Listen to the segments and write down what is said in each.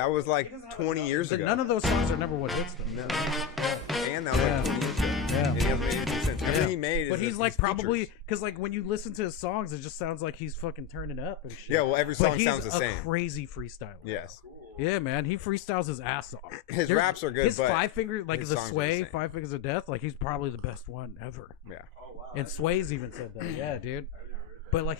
That was like 20 years ago. None of those songs are number one hits though. No. And that was like 20 years ago. Yeah. And he hasn't made anything since. Everything he made is but he's like his probably features. because like when you listen to his songs, it just sounds like he's fucking turning up and shit. Yeah, well, every song sounds the same. He's a crazy freestyler. Yes. Yeah, man, he freestyles his ass off. His raps are good. His but 5 finger, like his the songs are Sway, the same. 5 Fingers of Death, like he's probably the best one ever. Yeah. And Sway's even said that. Yeah, dude. But like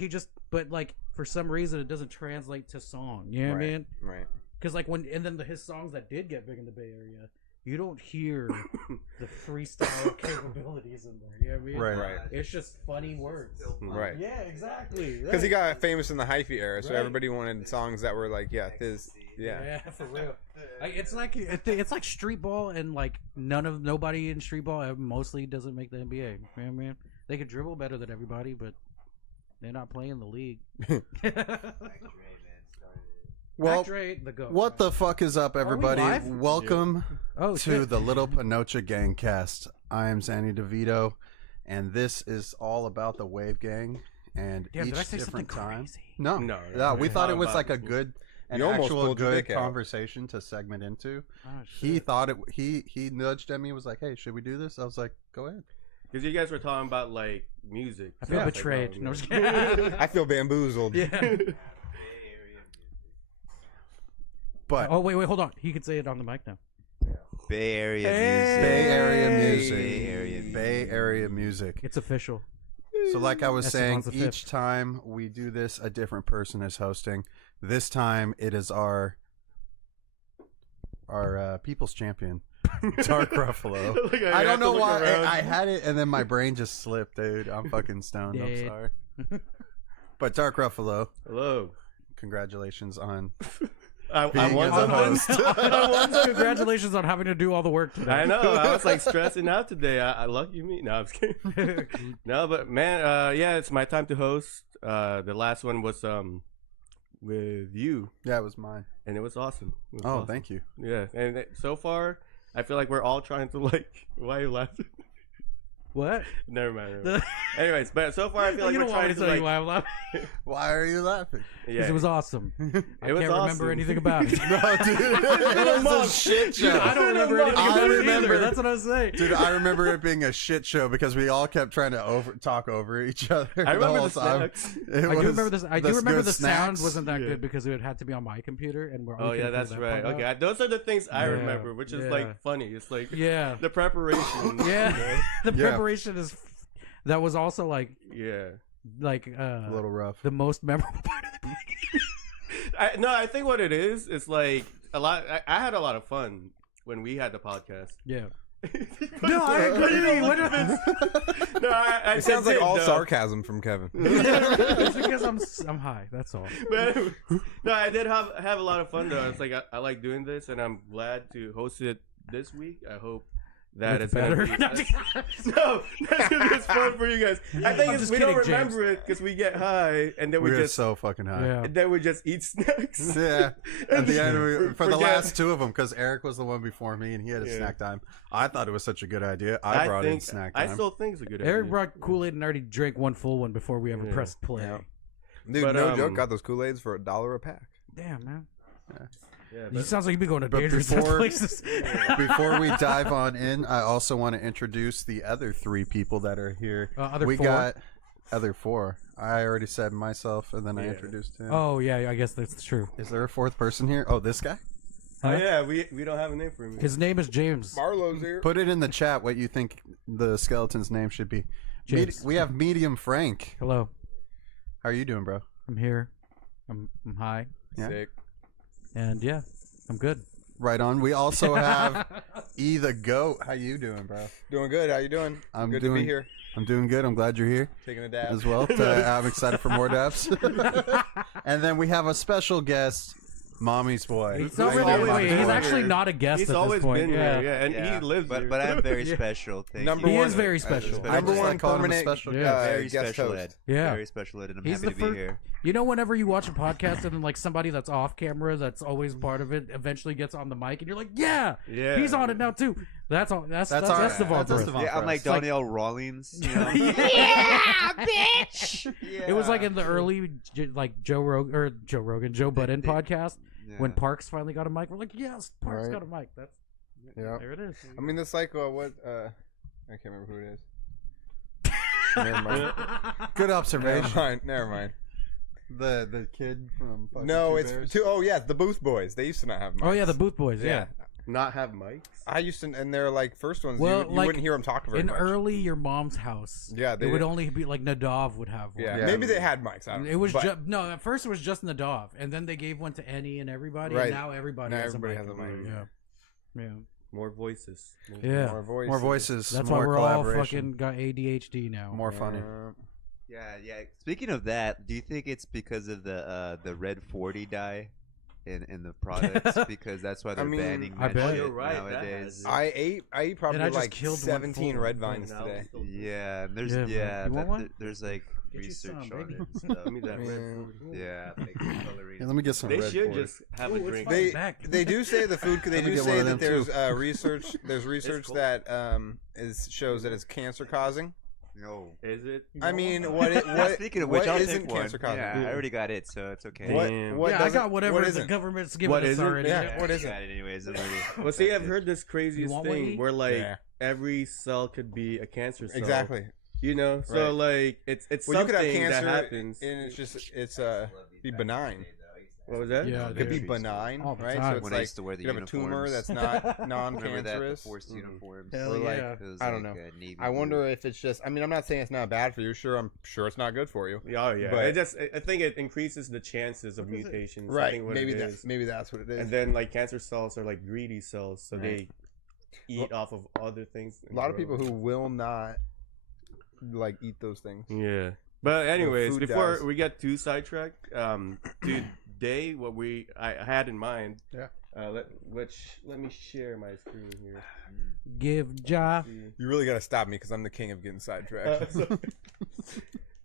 but like for some reason it doesn't translate to song. You know what I mean? Right. Because like and then his songs that did get big in the Bay Area, you don't hear the freestyle capabilities in there. You know what I mean? Right. It's just funny words. Right. Yeah, exactly. Because he got famous in the hyphy era, so everybody wanted songs that were like, yeah, for real. Like, it's like street ball, and like nobody in street ball mostly doesn't make the NBA. You know what I mean? They could dribble better than everybody, but they're not playing the league. Well, the GOAT, what the fuck is up, everybody? live? Welcome to to the Little Pinocha Gangcast. I am Zanny DeVito, and this is all about the Wave Gang. And Damn, each did I say different something time. crazy? No, we thought it was like an You almost actual pulled your good dick out. conversation to segment into. Oh, He thought it. He nudged at me. Was like, "Hey, should we do this?" I was like, "Go ahead." Because you guys were talking about like music. I feel betrayed. Like, No, I'm just kidding. I feel bamboozled. Yeah. But Oh wait, hold on. He could say it on the mic now. Bay Area Bay Area music. Bay Area music. Bay Area music. It's official. So like I was saying, Esteban's the each time we do this, a different person is hosting. This time it is our people's champion, Dark Ruffalo. Like, I don't know why around. I had it and then my brain just slipped, dude. I'm fucking stoned. I'm Dead. sorry. But Dark Ruffalo, Hello. congratulations on I being won as a something. host. Congratulations on having to do all the work today. I know. I was like stressing out today. I lucky me. No, I'm just kidding. No, but man, yeah, it's my time to host. The last one was with you, Yeah, it was mine. and it was awesome. It was Oh, awesome. thank you. Yeah, and so far, I feel like we're all trying to like. Why are you laughing? What? Never mind. Anyways, but so far I feel like You we're don't want trying me to to tell you like. why I'm laughing. Why are you laughing? Yeah, It was awesome. I It can't was remember awesome. anything about it. No, dude, it was a shit show. I don't remember anything I about it remember- either. That's what I was saying. Dude, I remember it being a shit show because we all kept trying to talk over each other. I remember whole the time. snacks. It I do was remember this. I do remember good the sound snacks. wasn't that Yeah. good because it had to be on my computer, and we're. Oh yeah, that's right. Okay, those are the things I Yeah, remember, which is yeah. like funny. It's like Yeah. the preparation. Yeah. you know? The Yeah. preparation is. That was also like Yeah. A little rough. the most memorable part of the beginning. I think what it is like a lot. I had a lot of fun when we had the podcast. Yeah. No, I agree. What if No, I It sounds like did, all though. sarcasm from Kevin. it's because I'm high. That's all. But, no, I did have a lot of fun though. It's like I like doing this, and I'm glad to host it this week. I hope that It's it's better. gonna be, no, that's gonna be as fun for you guys. I think I'm it's, just we don't kidding, remember it because we get high and then we We're just so fucking high. Yeah. and then we just eat snacks. Yeah. At the end, for the Forget- last two of them, because Eric was the one before me and he had a Yeah. snack time. I thought it was such a good idea. I brought in think snack I time. still think it's a good Eric idea. brought Kool-Aid and already drank one full one before we ever Yeah. pressed play. Yeah. Dude, But, no joke, got those Kool-Aids for $1 a pack. Damn, man. Yeah, You but- sounds like you've been going to But dangerous before- places. Before we dive on in, I also want to introduce the other three people that are here. Other we four? got other four. I already said myself, and then I Yeah. introduced him. Oh yeah, I guess that's true. Is there a fourth person here? Oh, this guy? Oh yeah, we don't have a name for him. His name is James. Marlowe's here. Put it in the chat what you think the skeleton's name should be. James. We have Medium Frank. Hello, How are you doing, bro? I'm here. I'm high, Yeah. Sick. and yeah, I'm good. Right on. We also have E the Goat. How you doing, bro? Doing good. How you doing? I'm good doing to be here. I'm doing good. I'm glad you're here Taking a dab. as well. I'm excited for more dabs. And then we have a special guest, Mommy's boy. He's not How really, you doing, wait, Mommy's he's boy? actually not a guest He's at always this point. been yeah. there, yeah, and he lives but, there. but I'm very Yeah. special. Thank Number you. He one. is very special. I Number just one like calling him a permanent special Yeah. guest. Very guest special host. ed. Yeah. Very special ed, and I'm He's happy the to first. be here. You know, whenever you watch a podcast and then like somebody that's off camera, that's always part of it, eventually gets on the mic, and you're like, yeah, Yeah. he's on it now too. That's all. That's our- Esteban that's for us. Esteban. Yeah, I'm like It's like- Donnell Rawlings. You know? Yeah, bitch. Yeah. It was like in the early like Joe Budden They- podcast. When Parks finally got a mic, we're like, yes, Parks Right. got a mic. That's Yeah. there it is. I mean, it's like what? I can't remember who it is. Never mind. Good Never observation. mind. Never mind. The kid from fucking No, Two it's Bears. oh yeah, the Booth Boys. They used to not have mics. Oh yeah, the Booth Boys. Yeah. Not have mics. I used to, and they're like first ones. Well, you like, wouldn't hear them talk very In much. early your mom's house, Yeah, it would only be like Nadav would have one. Yeah, Yeah. maybe they had mics. I don't know. It was but just no. At first, it was just Nadav, and then they gave one to Annie and everybody. Right. And now everybody, Now has, everybody a mic. has a mic. Yeah, More voices. yeah. More voices. That's more why we're all collaboration. fucking got ADHD now. more funny. Yeah. Speaking of that, do you think it's because of the red 40 dye in the products? Because that's why they're mean, banning I that bet. shit You're right, that nowadays. has it. I ate probably And I just like killed one 17 full. red vines Now today. it's still- Yeah, and there's Yeah, man. yeah, You want one? there's like Get you research some, on baby. it and stuff. Give me that red Man. 40. Yeah, like coloring. Yeah, let me get some They red should 40. just have Ooh, a it's drink. fine. They Back. they do say the food. They Let me do get say one of that them, there's too. research. There's research cool. that shows that it's cancer causing. No. Is it? I mean, what Speaking of which, what I'll isn't take one. cancer causing? Yeah, I already got it, so it's okay. Damn. What yeah, I doesn't- got whatever what the isn't? government's giving What us isn't? already. Yeah. What I is it? got it anyways. I'm already Well, see, I've affected. heard this craziest want one, thing E? where like Yeah. every cell could be a cancer cell. Exactly. You know, so Right. like it's Well, you something could have cancer, that happens. and it's be benign. What was that? Yeah, It could be dude. benign, All the right? time. So it's When I like used to wear the you have a tumor uniforms. that's not Remember that, the non-cancerous. forced uniforms. Hell Or like, yeah. It was I don't like, know. Navy I wonder blue. if it's just. I mean, I'm not saying it's not bad for you. I'm sure it's not good for you. Oh yeah, But- I think it increases the chances of mutations. I Right? think what Maybe it that's is. maybe that's what it is. And then like cancer cells are like greedy cells, so Right. they eat off of other things. a lot of people who will not like eat those things. Yeah. But anyways, food before dies. we get too sidetracked, today what I had in mind. Yeah. Let me share my screen here. Give Ja. You really got to stop me because I'm the king of getting sidetracked.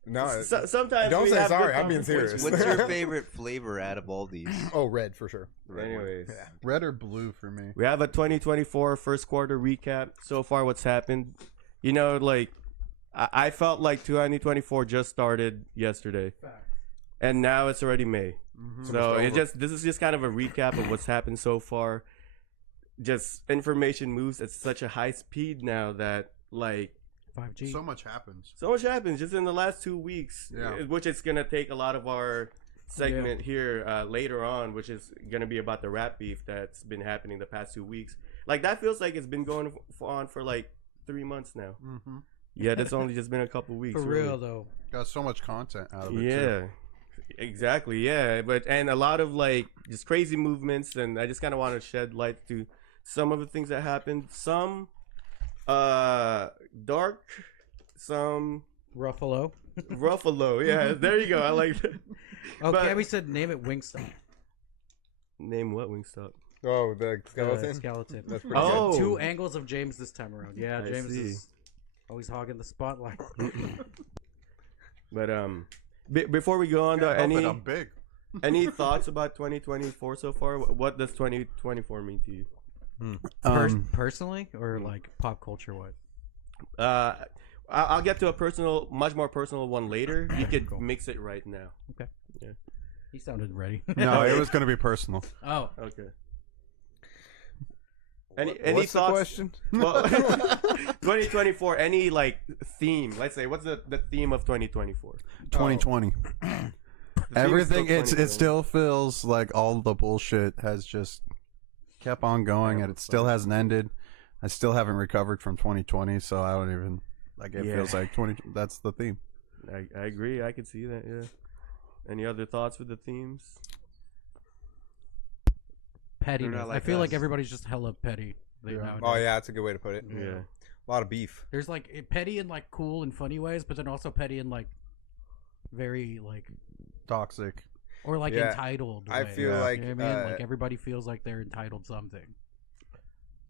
No, Sometimes don't we say have sorry, good I'm being serious. What's your favorite flavor out of all these? oh, red for sure. Anyways, Red or blue for me. we have a 2024 first quarter recap. So far, what's happened? You know, like I felt like 2024 just started yesterday, and now it's already May. So this is just kind of a recap of what's happened so far. Just information moves at such a high speed now that like 5G. So much happens. so much happens just in the last 2 weeks, Yeah. which it's gonna take a lot of our segment here later on, which is gonna be about the rap beef that's been happening the past 2 weeks. Like that feels like it's been going on for like 3 months now. Mm-hmm. Yeah, that's only just been a couple weeks. For really. real though. Got so much content out of it. Yeah, Too. exactly. Yeah, and a lot of like just crazy movements, and I just kind of want to shed light to some of the things that happened. Some dark, some Ruffalo. Ruffalo. Yeah, there you go. I like that. Oh, But- Gabby said name it Wingstop. Name what Wingstop? Oh, the skeleton. Skeleton. That's pretty Oh. good. Two angles of James this time around. Yeah, I James see. is always hogging the spotlight. But before we go on, though, Can't help it, I'm big. any thoughts about 2024 so far? What does 2024 mean to you? Personally, or like pop culture? What? I'll get to a much more personal one later. You could Cool. mix it right now. He sounded ready. No, it was going to be personal. Oh, Okay. Any What's the thoughts? question? Well, 2024. Any like theme? Let's say, what's the theme of 2024? 2020. The Everything, theme is still it still feels like all the bullshit has just kept on going, and it still hasn't ended. I still haven't recovered from 2020, so I don't even like. It Yeah. feels like 20. That's the theme. I agree. I could see that. Yeah. Any other thoughts with the themes? pettiness. They're not I like feel like us. everybody's just hella petty. Nowadays. Oh yeah, that's a good way to put it. Yeah. A lot of beef. There's like petty in like cool and funny ways, but then also petty in like very like Toxic. or like Yeah. entitled. I way. feel Yeah. like You know what I mean, like everybody feels like they're entitled something,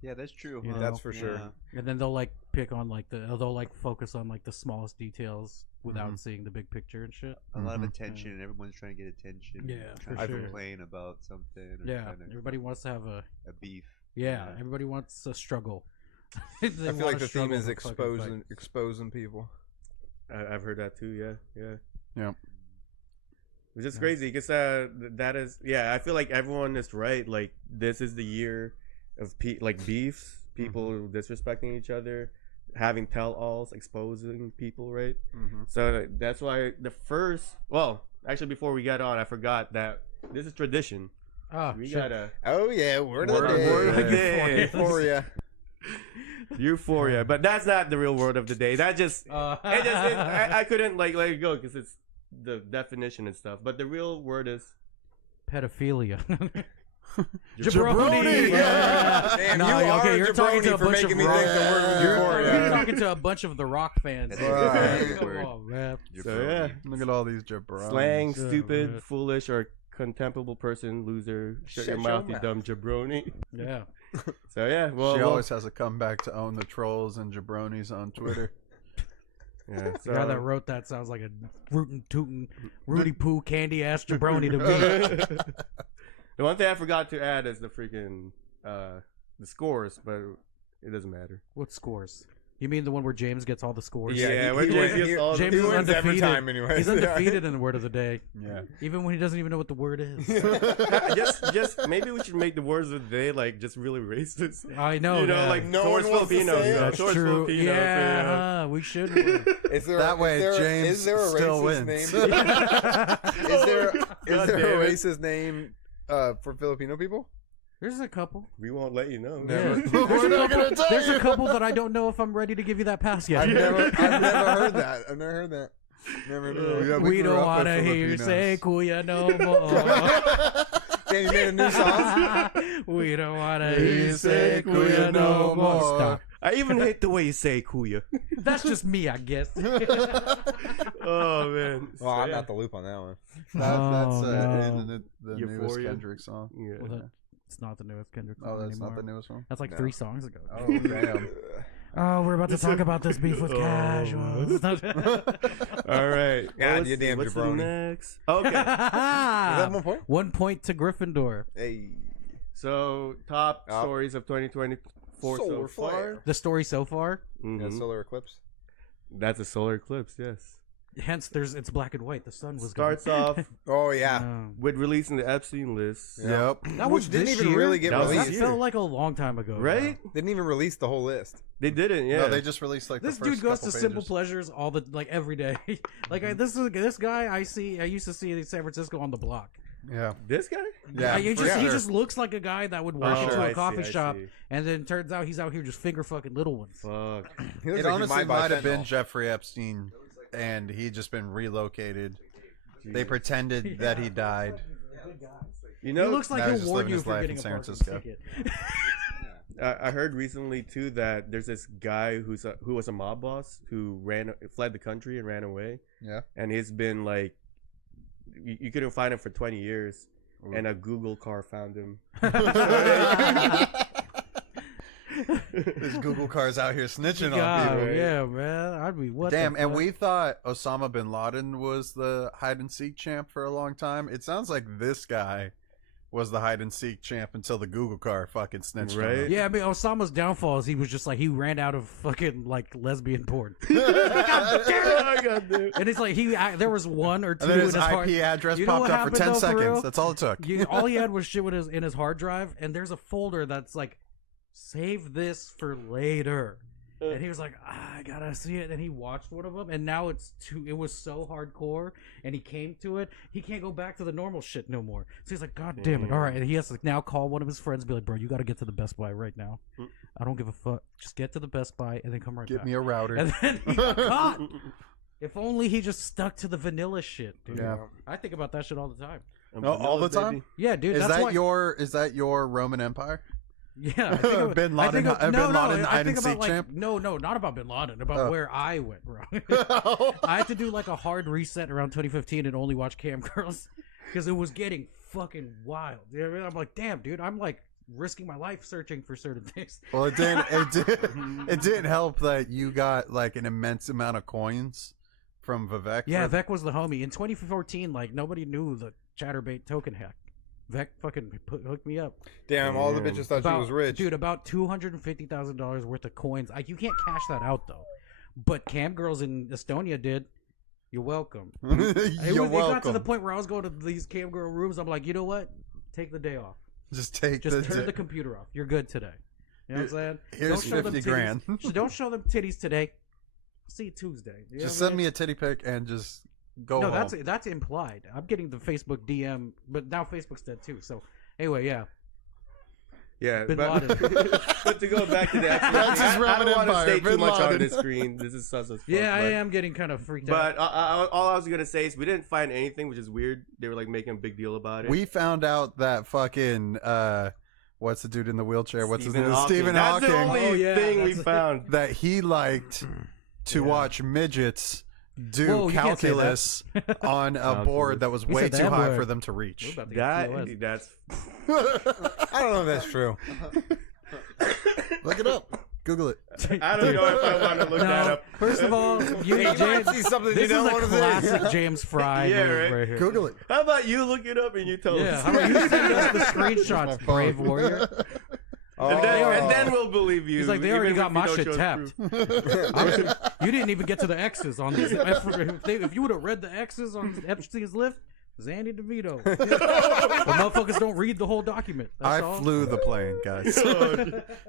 Yeah, that's true. You huh? that's for sure. Yeah. and then they'll like pick on like they'll like focus on like the smallest details without Mhm. seeing the big picture and shit. A lot of Mhm. attention, and everyone's trying to get attention. Yeah, trying for to sure. complain about something. Or Yeah, trying to- everybody wants to have a beef. yeah. Yeah. Everybody wants a struggle. They I feel want like a the theme struggle is to fucking fight. exposing people. I've heard that too. Yeah. Which is crazy because that is, yeah, I feel like everyone is right. Like, this is the year of beefs, people disrespecting each other, having tell-alls, exposing people, right? So that's why actually, before we get on, I forgot that this is tradition. We gotta. Oh yeah, word of the day. Euphoria. Euphoria, but that's not the real word of the day. That just, I couldn't let it go because it's the definition and stuff. But the real word is pedophilia. Jabroni! Yeah. Damn, No, you okay, are you're a talking to a jabroni for bunch of making me rock. think the word was You're Euphoria. talking to a bunch of the rock fans. Right. Come on, man. so yeah, Look at all these jabronis. slang, Yeah, stupid, right. foolish, or contemptible person, loser. Shut your Shut mouth, your you dumb jabroni. Yeah. So yeah, well, She always has a comeback to own the trolls and jabronis on Twitter. yeah. The guy that So, wrote that sounds like a rootin' tootin' Rudy Poo candy ass jabroni to me. the one thing I forgot to add is the freaking the scores, but it doesn't matter. What scores? You mean the one where James gets all the scores? Yeah, he when James wins- gets all the- James he is wins every undefeated. time anyway. He's undefeated in the word of the day, Yeah. even when he doesn't even know what the word is. just maybe we should make the words of the day like just really racist. I know. You know, that. like No towards one wants to Filipinos. say it. That's towards true. Filipinos, Yeah, we should. Is there, That way, is there, James is there a still racist wins. name? Is there God a damn it. racist name for Filipino people? There's a couple. We won't let you know. Yeah. We're not gonna tell There's you. a couple that I don't know if I'm ready to give you that pass yet. I've never heard that. I've never heard that. Never heard that. Yeah, we grew don't up want with to hear you Filipinos. say kuya no more. Damn, you made a new song? We don't want to Hear hear you you say kuya no more. Stop. I even hate the way you say kuya. That's just me, I guess. Oh man. Well, I'm not the loop on that one. That's Oh, no. in the newest Euphoria. Kendrick song. Yeah. Well, it's not the newest Kendrick song Oh, that's anymore. not the newest one? That's like No. 3 songs ago. Oh, damn. Oh, we're about to talk about this beef with Oh, casuals. All right. God, let's you see, damn what's the jabroni. next? Okay. Is that 1 point? 1 point to Gryffindor. Hey. So top Oh. stories of 2024 so Solar far. flare. The story so far. Mhm. Yeah, solar eclipse. That's a solar eclipse. Yes. Hence, it's black and white. The sun was Starts off Oh yeah. with releasing the Epstein list. Yep. That was Which didn't this even year? really get That was That this released. year. felt like a long time ago. Right? Didn't even release the whole list. They didn't. Yeah. No, they just released like This the first dude goes to couple Simple pages. Pleasures every day. This guy I used to see in San Francisco on the block. Yeah. This guy? Yeah. he for just he sure. just looks like a guy that would walk Oh, into I a coffee see, I shop, see. and then turns out he's out here just finger fucking little ones. Fuck. He looks It like he honestly buy might have been fentanyl. Jeffrey Epstein, and he just been relocated. They pretended that he died. You He know, looks like Now he's he'll just warn living you his if you're life getting in a San parking Francisco. ticket. I heard recently too that there's this guy who was a mob boss who fled the country and ran away, Yeah. and he's been like, you couldn't find him for 20 years, and a Google car found him. There's Google cars out here snitching on God, people. right? yeah, man. I'd be what? Damn, the and fuck? we thought Osama bin Laden was the hide and seek champ for a long time. It sounds like this guy was the hide and seek champ until the Google car fucking snitched on Right? him. Yeah, I mean Osama's downfall is he was just like he ran out of fucking like lesbian porn, Oh, God damn. and it's like there was 1 or 2 And then in his his hard. IP address You know popped what up for happened, 10 though, for seconds. real? That's all it took. All he had was shit in his hard drive, and there's a folder that's like, save this for later. And he was like, I gotta see it. And he watched one of them, and now it was so hardcore, and he came to it. He can't go back to the normal shit no more. So he's like, God damn it. All right. And he has to now call one of his friends and be like, bro, you gotta get to the Best Buy right now. I don't give a fuck. Just get to the Best Buy and then come right Get back. me a router. And then he got caught. If only he just stuck to the vanilla shit, dude. Yeah. I think about that shit all the time. No, all the time? Yeah, dude. Is that's that why, is that your Roman Empire? Yeah, I think about, Bin I think Laden- of- Bin Laden I hide think and about seek like champ? no, not about Bin Laden, about Oh. where I went wrong. I had to do like a hard reset around 2015 and only watch Cam Girls because it was getting fucking wild. You know what I mean? I'm like, damn, dude, I'm like risking my life searching for certain things. Well, it didn't help that you got like an immense amount of coins from Vivek. Yeah, Vec was the homie in 2014. Like nobody knew the ChatterBait token hack. Vec fucking hooked me up. Damn, all the bitches thought she was rich. Dude, about $250,000 worth of coins. You can't cash that out though. But cam girls in Estonia did. You're welcome. You're It got to welcome. the point where I was going to these cam girl rooms. I'm like, you know what? Take the day off. Just Just turn the the computer off. You're good today. You know what I'm saying? Here's Don't show them 50 titties. grand. Don't show them titties today. See you Tuesday. You know Just what I send mean? me a titty pic and just go No, home. that's implied. I'm getting the Facebook DM, but now Facebook's dead too. So anyway, yeah. Yeah, Bin but, Laden. but to go back to that, That's his I Roman don't want to Empire, stay too Bin much on Laden. this screen. This is sus as fuck. Yeah, I but, am getting kind of freaked out. But all I was gonna say is we didn't find anything, which is weird. They were like making a big deal about it. We found out that fucking what's the dude in the wheelchair? What's his Stephen name? Hawking. Stephen That's the Hawking. only Oh, yeah, thing we that's- found. That he liked to watch midgets do Whoa, you can't say that. calculus on a board that was He way said too that high word. for them to We're reach. about to get TOS. That's I don't know if that's true. Look it up. Google it. I don't know if I want to look that No, up. first of all, you You might James, see something you this is don't a want to see. classic James Fry Yeah, move right? here. Google it. How about you look it up and you tell Yeah, us? how about you send us the screenshots, brave warrior? And then we'll believe you. He's like, they already even got if my you don't shit show us tapped. proof. You didn't even get to the X's on this. If you would have read the X's on Epstein's list, Zandy DeVito. But motherfuckers don't read the whole document. That's I all. flew the plane, guys.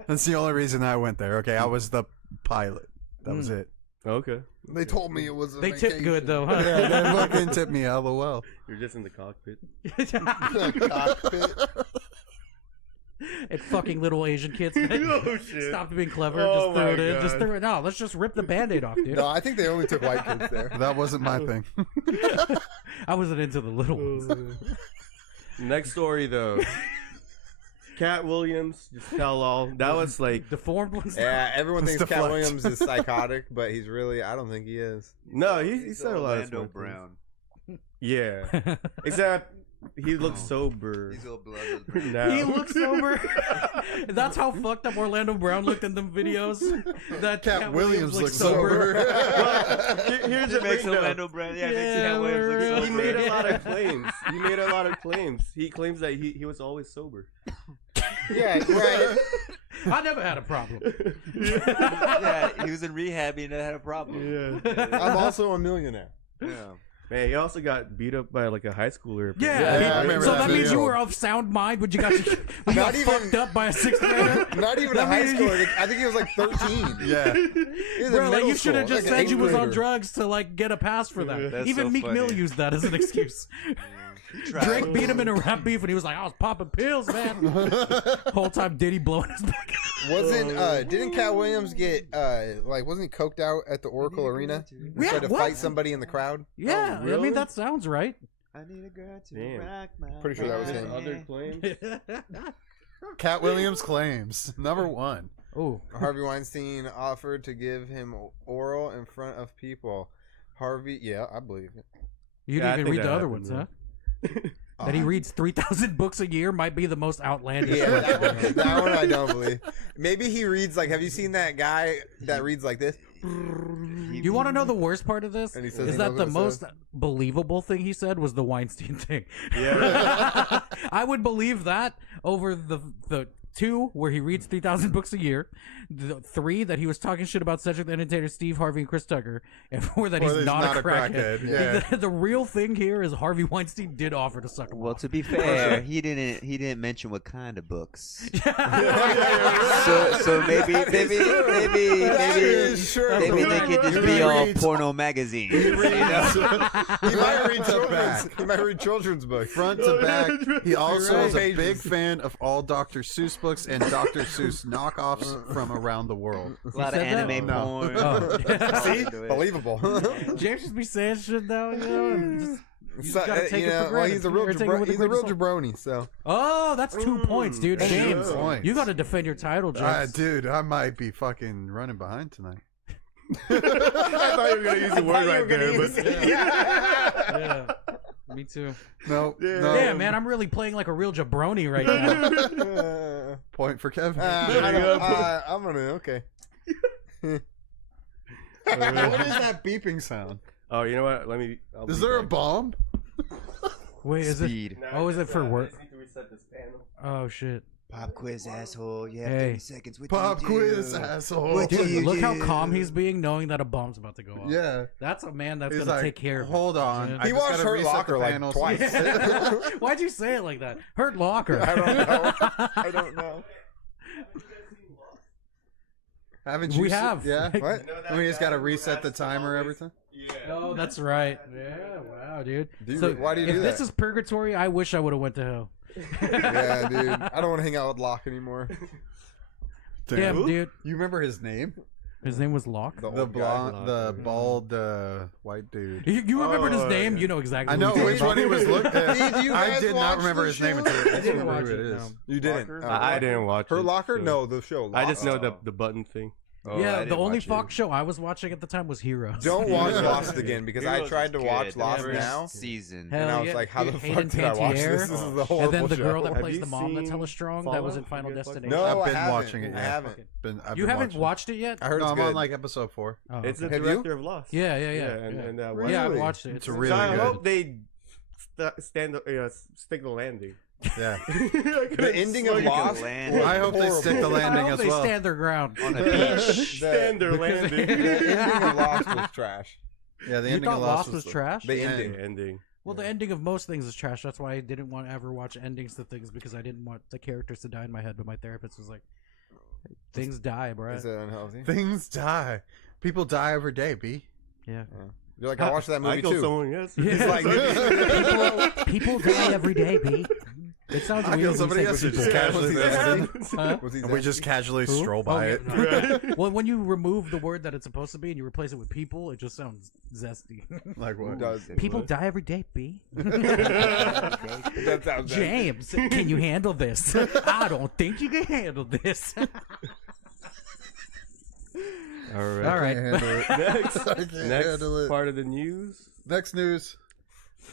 That's the only reason I went there. Okay, I was the pilot. That was it. Okay. They told me it was a They tipped good though, huh? Yeah, they fucking tipped me LOL. You're just in the cockpit. cockpit. And fucking little Asian kids Oh, shit. stopped being clever. Oh, just threw my it in. God. Just threw it. No, let's just rip the Band-Aid off, dude. No, I think they only took white kids there. That wasn't my thing. I wasn't into the little ones. Next story though. Cat Williams, just tell all. That was like Deformed ones. Yeah, everyone thinks Cat Deflect. Williams is psychotic, but he's really, I don't think he is. no, he said a lot of Orlando smart Brown. things. Yeah, except he looks sober. He's all blooded. now. He looks sober. That's how fucked up Orlando Brown looked in them videos. That Cat Williams looks sober. Well, here's the Makes thing, though. Orlando Brown. Yeah, makes Yeah, Cat Williams look we're- so He made a good. lot of claims. He made a lot of claims. He claims that he was always sober. Yeah, right. I never had a problem. Yeah, he was in rehab. He never had a problem. Yeah. I'm also a millionaire. Yeah. Man, he also got beat up by like a high schooler. Yeah, Yeah, I he- remember so that that means video. you were of sound mind when you got when you Not got even- fucked up by a sixth grader. Not even a That high means- schooler. I think he was like 13. Yeah. He was in Bro, like middle you should have school, just like an said you eighth was on grader. drugs to like get a pass for that. That's Even so Meek Mill funny. used that as an excuse. Drake beat him in a rap beef, and he was like, "I was popping pills, man." Whole time Diddy blowing his back. Didn't Cat Williams get wasn't he coked out at the Oracle Arena? He Yeah, tried to what? fight somebody in the crowd. Yeah, I really? mean that sounds right. I need a girl to Damn. rock my Pretty sure that was world. him. Other claims. Cat Williams claims number one. Oh, Harvey Weinstein offered to give him oral in front of people. Harvey, yeah, I believe it. you Yeah, I didn't even think read the that other happened, ones, huh? That he reads 3,000 books a year might be the most outlandish. Yeah, one. that one I don't believe. Maybe he reads like. Have you seen that guy that reads like this? You want to know the worst part of this? And he says Is he that knows the what it most says. believable thing he said was the Weinstein thing? Yeah. I would believe that over the 2 where he reads 3,000 books a year, the 3 that he was talking shit about Cedric the Entertainer, Steve Harvey, and Chris Tucker, and 4 that Or he's that he's not, not a a crackhead. crackhead, yeah. The real thing here is Harvey Weinstein did offer to suck him Well, off. to be fair, he didn't mention what kind of books. Yeah. So maybe Sure. maybe they could just be all reads- porno magazines. He You know? might read to children's. back. He might read children's books. Front to back. He also right. is a Pages. big fan of all Dr. Seuss books and Dr. Seuss knockoffs from around the world. A lot of said that? anime No. porn. Oh. See, believable. James just be saying shit now, you know? and just- So, gotta take it for well, granted. he's a real Or take it with a he's a grain real of salt. jabroni. So Oh, that's 2 points, dude. James, points. you got to defend your title, James. Dude, I might be fucking running behind tonight. I thought you were gonna use the word right there, but Yeah, me too. No, Yeah. no. Damn, man, I'm really playing like a real jabroni right now. Point for Kevin. I'm gonna okay. What is that beeping sound? oh, you know what? I'll Is be there a back. bomb? Wait, is it? Speed. No, Oh, is it for I work? just need to reset this panel. Oh shit. Pop quiz, asshole. You have Hey. 30 seconds. What Pop do you quiz, do? asshole. What do Dude, you look how do? calm he's being, knowing that a bomb's about to go off. Yeah. That's a man that's He's gonna like, take care of it. hold on. Yeah. I He just watched gotta Hurt reset the Locker like panels. twice. Why'd you say it like that? Hurt Locker. I don't know. I don't know. Haven't you? We seen- have. Yeah. What? And we just gotta reset the timer every time. Yeah. Oh, that's right. Yeah, wow, dude. Dude, So why do you if do this that? is purgatory, I wish I would have went to hell. Yeah, dude. I don't want to hang out with Locke anymore. Damn, dude. You remember his name? His name was Locke. The The old guy. blonde, the bald white dude. You remembered his Oh, name? yeah. You know exactly. I know who which one he was looking at. Did you I guys did watch not remember the his name show? until I I didn't remember watch who it it, is. no. You didn't. Locker? Oh, I didn't watch Her it. Locker? No, the show. I just know Lost. the button thing. Oh, I Yeah, the didn't only watch it. Fox show I was watching at the time was Heroes. Don't watch Lost again because I Heroes tried to is watch good. Lost The first now. season. Hell And I was yeah. like, how the Dude, fuck Hayden did I watch Panettiere. this? This is the And horrible then the show. girl that Have plays you the mom that's seen hella strong that was in Fallout? Final You guys watch Destination. No, I've I been haven't. watching it. I Yeah. haven't. I've You been haven't watching watched it yet? I heard No, it's I'm good. on like episode 4. Oh, It's the okay. Have you? director of Lost. Yeah. and Really? Yeah, I watched it. It's So really I good. hope they stick the landing. Yeah. The ending of Fucking Lost. land. was I hope they horrible. stick the I landing hope as they well. stand their ground. On a beach. Stand their landing. The ending of Lost was trash. Yeah, the You ending thought of Lost was the- trash? The Yeah. ending. ending. Well, the ending of most things is trash. That's why I didn't want to ever watch endings to things because I didn't want the characters to die in my head. But my therapist was like, "Things die, bro." Is it unhealthy? Things die. People die every day, B. Yeah. You're like, I watched that I movie killed too. someone yesterday. Yeah. like- People die every day, B. It sounds I weird. killed when you somebody say else who people. just casually Was he visited. Huh? Was he And we just casually Who? stroll by Oh, it. yeah, no. Well, when you remove the word that it's supposed to be and you replace it with people, it just sounds zesty. Like what? Does People die every day, B. that sounds James, can you handle this? I don't think you can handle this. All right. All right. Next, I can't next handle it. part of the news. Next news.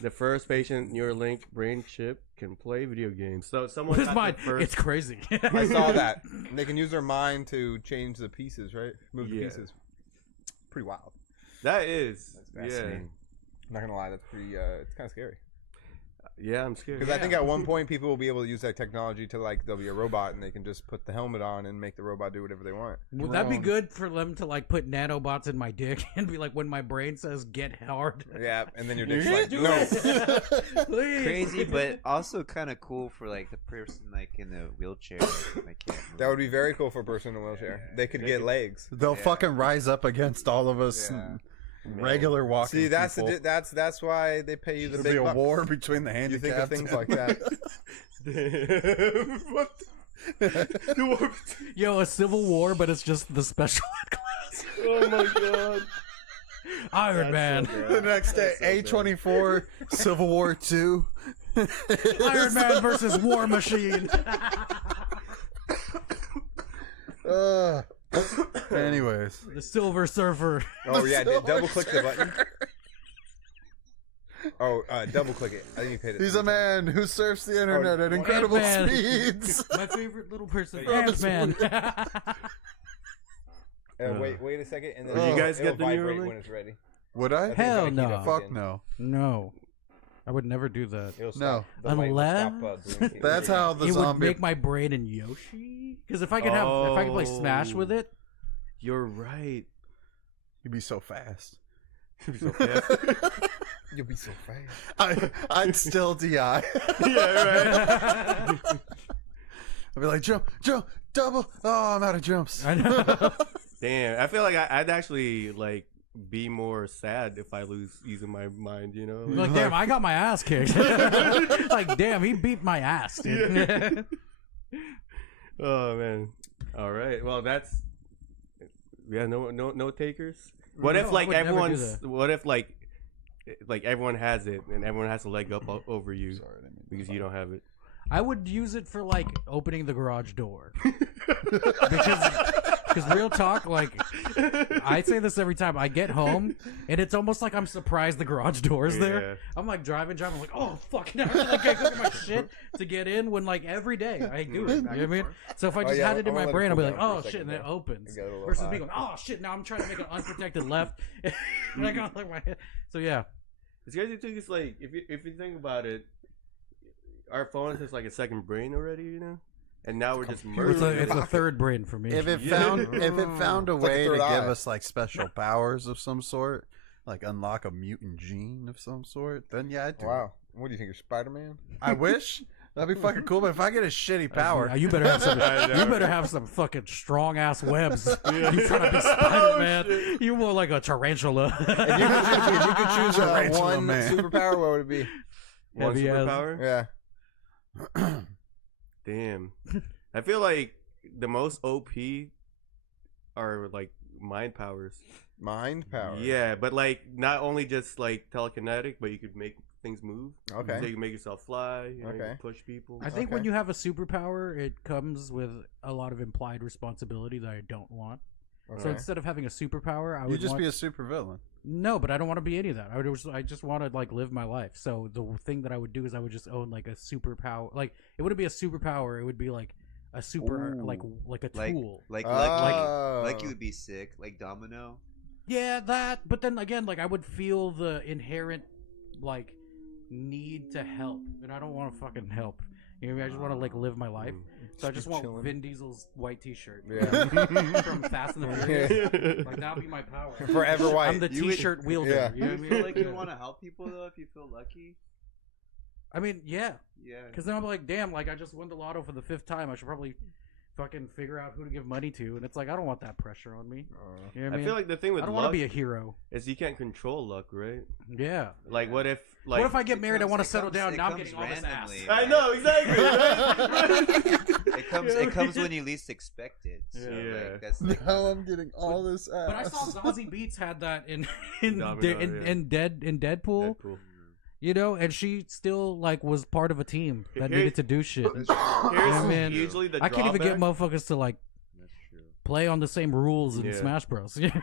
The first patient Neuralink brain chip can play video games. So someone It's got mine. the first. It's crazy. I saw that. They can use their mind to change the pieces, right? Move the Yeah. pieces. Pretty wild. That is. That's Yeah. fascinating. I'm not gonna lie, that's pretty. It's kind of scary. Yeah, I'm scared. Because I think at one point people will be able to use that technology to like there'll be a robot and they can just put the helmet on and make the robot do whatever they want. Would that be Drone. good for them to like put nanobots in my dick and be like, when my brain says get hard? Yeah, and then your You dick's can't like, do no. it. Please. Crazy, but also kind of cool for like the person like in the wheelchair. Like, can't move. That would be very cool for a person in a wheelchair. They could get legs. They'll Yeah. fucking rise up against all of us Yeah. regular walking See, that's people. that's why they pay you the There'll big be a bucks. war between the You think handicapped. of things like that. What? Yo, a civil war, but it's just the special ed class. Oh my god. Iron Man. The next day, A24, Civil War 2. Iron Man versus War Machine. Anyways. The Silver Surfer. Oh yeah, double click the button. Oh, double click it. I think you hit it. He's a man who surfs the internet at incredible Ant-Man. speeds. My favorite little person, From Ant Man. Wait a second, and then Did you guys it'll get the vibrate Neuralink? when it's ready. Would I? think Hell it's gonna no. heat up Fuck again. no. No, I would never do that. It'll No. stop. The light will Unless- stop, blinking. That's how the It would zombie. make my brain in Yoshi. Because if I could have, if I could play Smash with it, You're right. You'd be so fast. You'd be so fast. You'll be so fast. I'd still DI. Yeah, right. I'd be like, jump, double. Oh, I'm out of jumps. I know. Damn, I feel like I'd actually like be more sad if I lose using my mind. You know, Like, damn, I got my ass kicked. Like, damn, he beat my ass, dude. Oh man. All right. Well, that's no takers. What No, if I like would never do everyone's? that. What if like everyone has it and everyone has a leg up over you Sorry, I didn't mean to because you don't have it? I would use it for like opening the garage door. Because real talk, like I say this every time I get home, and it's almost like I'm surprised the garage door is there. Yeah. I'm like driving, I'm like, oh fuck, now like I go get my shit to get in. When like every day I do it. You know what I mean? So if I just yeah, had it in I'm my gonna brain, I'll let be it like, cool down oh for a shit, and second then it there. opens. Get a little Versus high. me going, oh shit, now I'm trying to make an unprotected left, and I go like my head. So yeah, It's crazy too. It's like if you think about it, our phone has like a second brain already. You know, and now we're just It's merging. a third brain for me. If it found a It's like a way to third give eye. us like special powers of some sort, like unlock a mutant gene of some sort, then yeah, I'd do it. Wow. What do you think? You're Spider-Man? I wish that'd be fucking cool. But if I get a shitty power, You better have some. I know. You better have some fucking strong ass webs. You trying to be Spider-Man? You more like a tarantula. If you could choose Tarantula one man. superpower, what would it be? One Heavy ass. superpower. Yeah. Damn. I feel like the most OP are like mind powers. Mind power. Yeah, but like not only just like telekinetic, but you could make things move. Okay. So you can make yourself fly. You know, you Okay. can push people. I think when Okay. you have a superpower, it comes with a lot of implied responsibility that I don't want. So Okay. instead of having a superpower, I you would just want... be a supervillain. No, but I don't want to be any of that. I just want to like live my life. So the thing that I would do is I would just own like a superpower. Like it wouldn't be a superpower. It would be like a super Ooh. like a Like, tool. like, Oh. like you would be sick, like Domino. Yeah, that. But then again, like I would feel the inherent like need to help, and I don't want to fucking help. You know what I mean? I just want to like live my life. So I just want chilling. Vin Diesel's white T-shirt. Yeah. From Fast and the Furious. Like that would be my power. Forever white. I'm the You would- T-shirt wielder. Yeah. You know what I You mean? feel like you want to help people though if you feel lucky. I mean, yeah. Yeah. Because then I'm like, damn, like I just won the lotto for the 5th time. I should probably fucking figure out who to give money to. And it's like, I don't want that pressure on me. You know what I I mean? feel like the thing with I don't want to luck be a hero. is you can't control luck, right? Yeah. Like what if like what if I get It married? I comes- want to it settle comes- down. it Now I'm comes getting all this ass. randomly. I know exactly. It comes when you least expect it. So Yeah. like, that's like, Now I'm getting all this ass. But I saw Zazie Beats had that in Domino, yeah. in Deadpool. Deadpool. You know, and she still like was part of a team that Here- needed to do shit. Here's Yeah, man. usually the I can't even get drawback. motherfuckers to like that's true. play on the same rules in Yeah. Smash Bros. Here's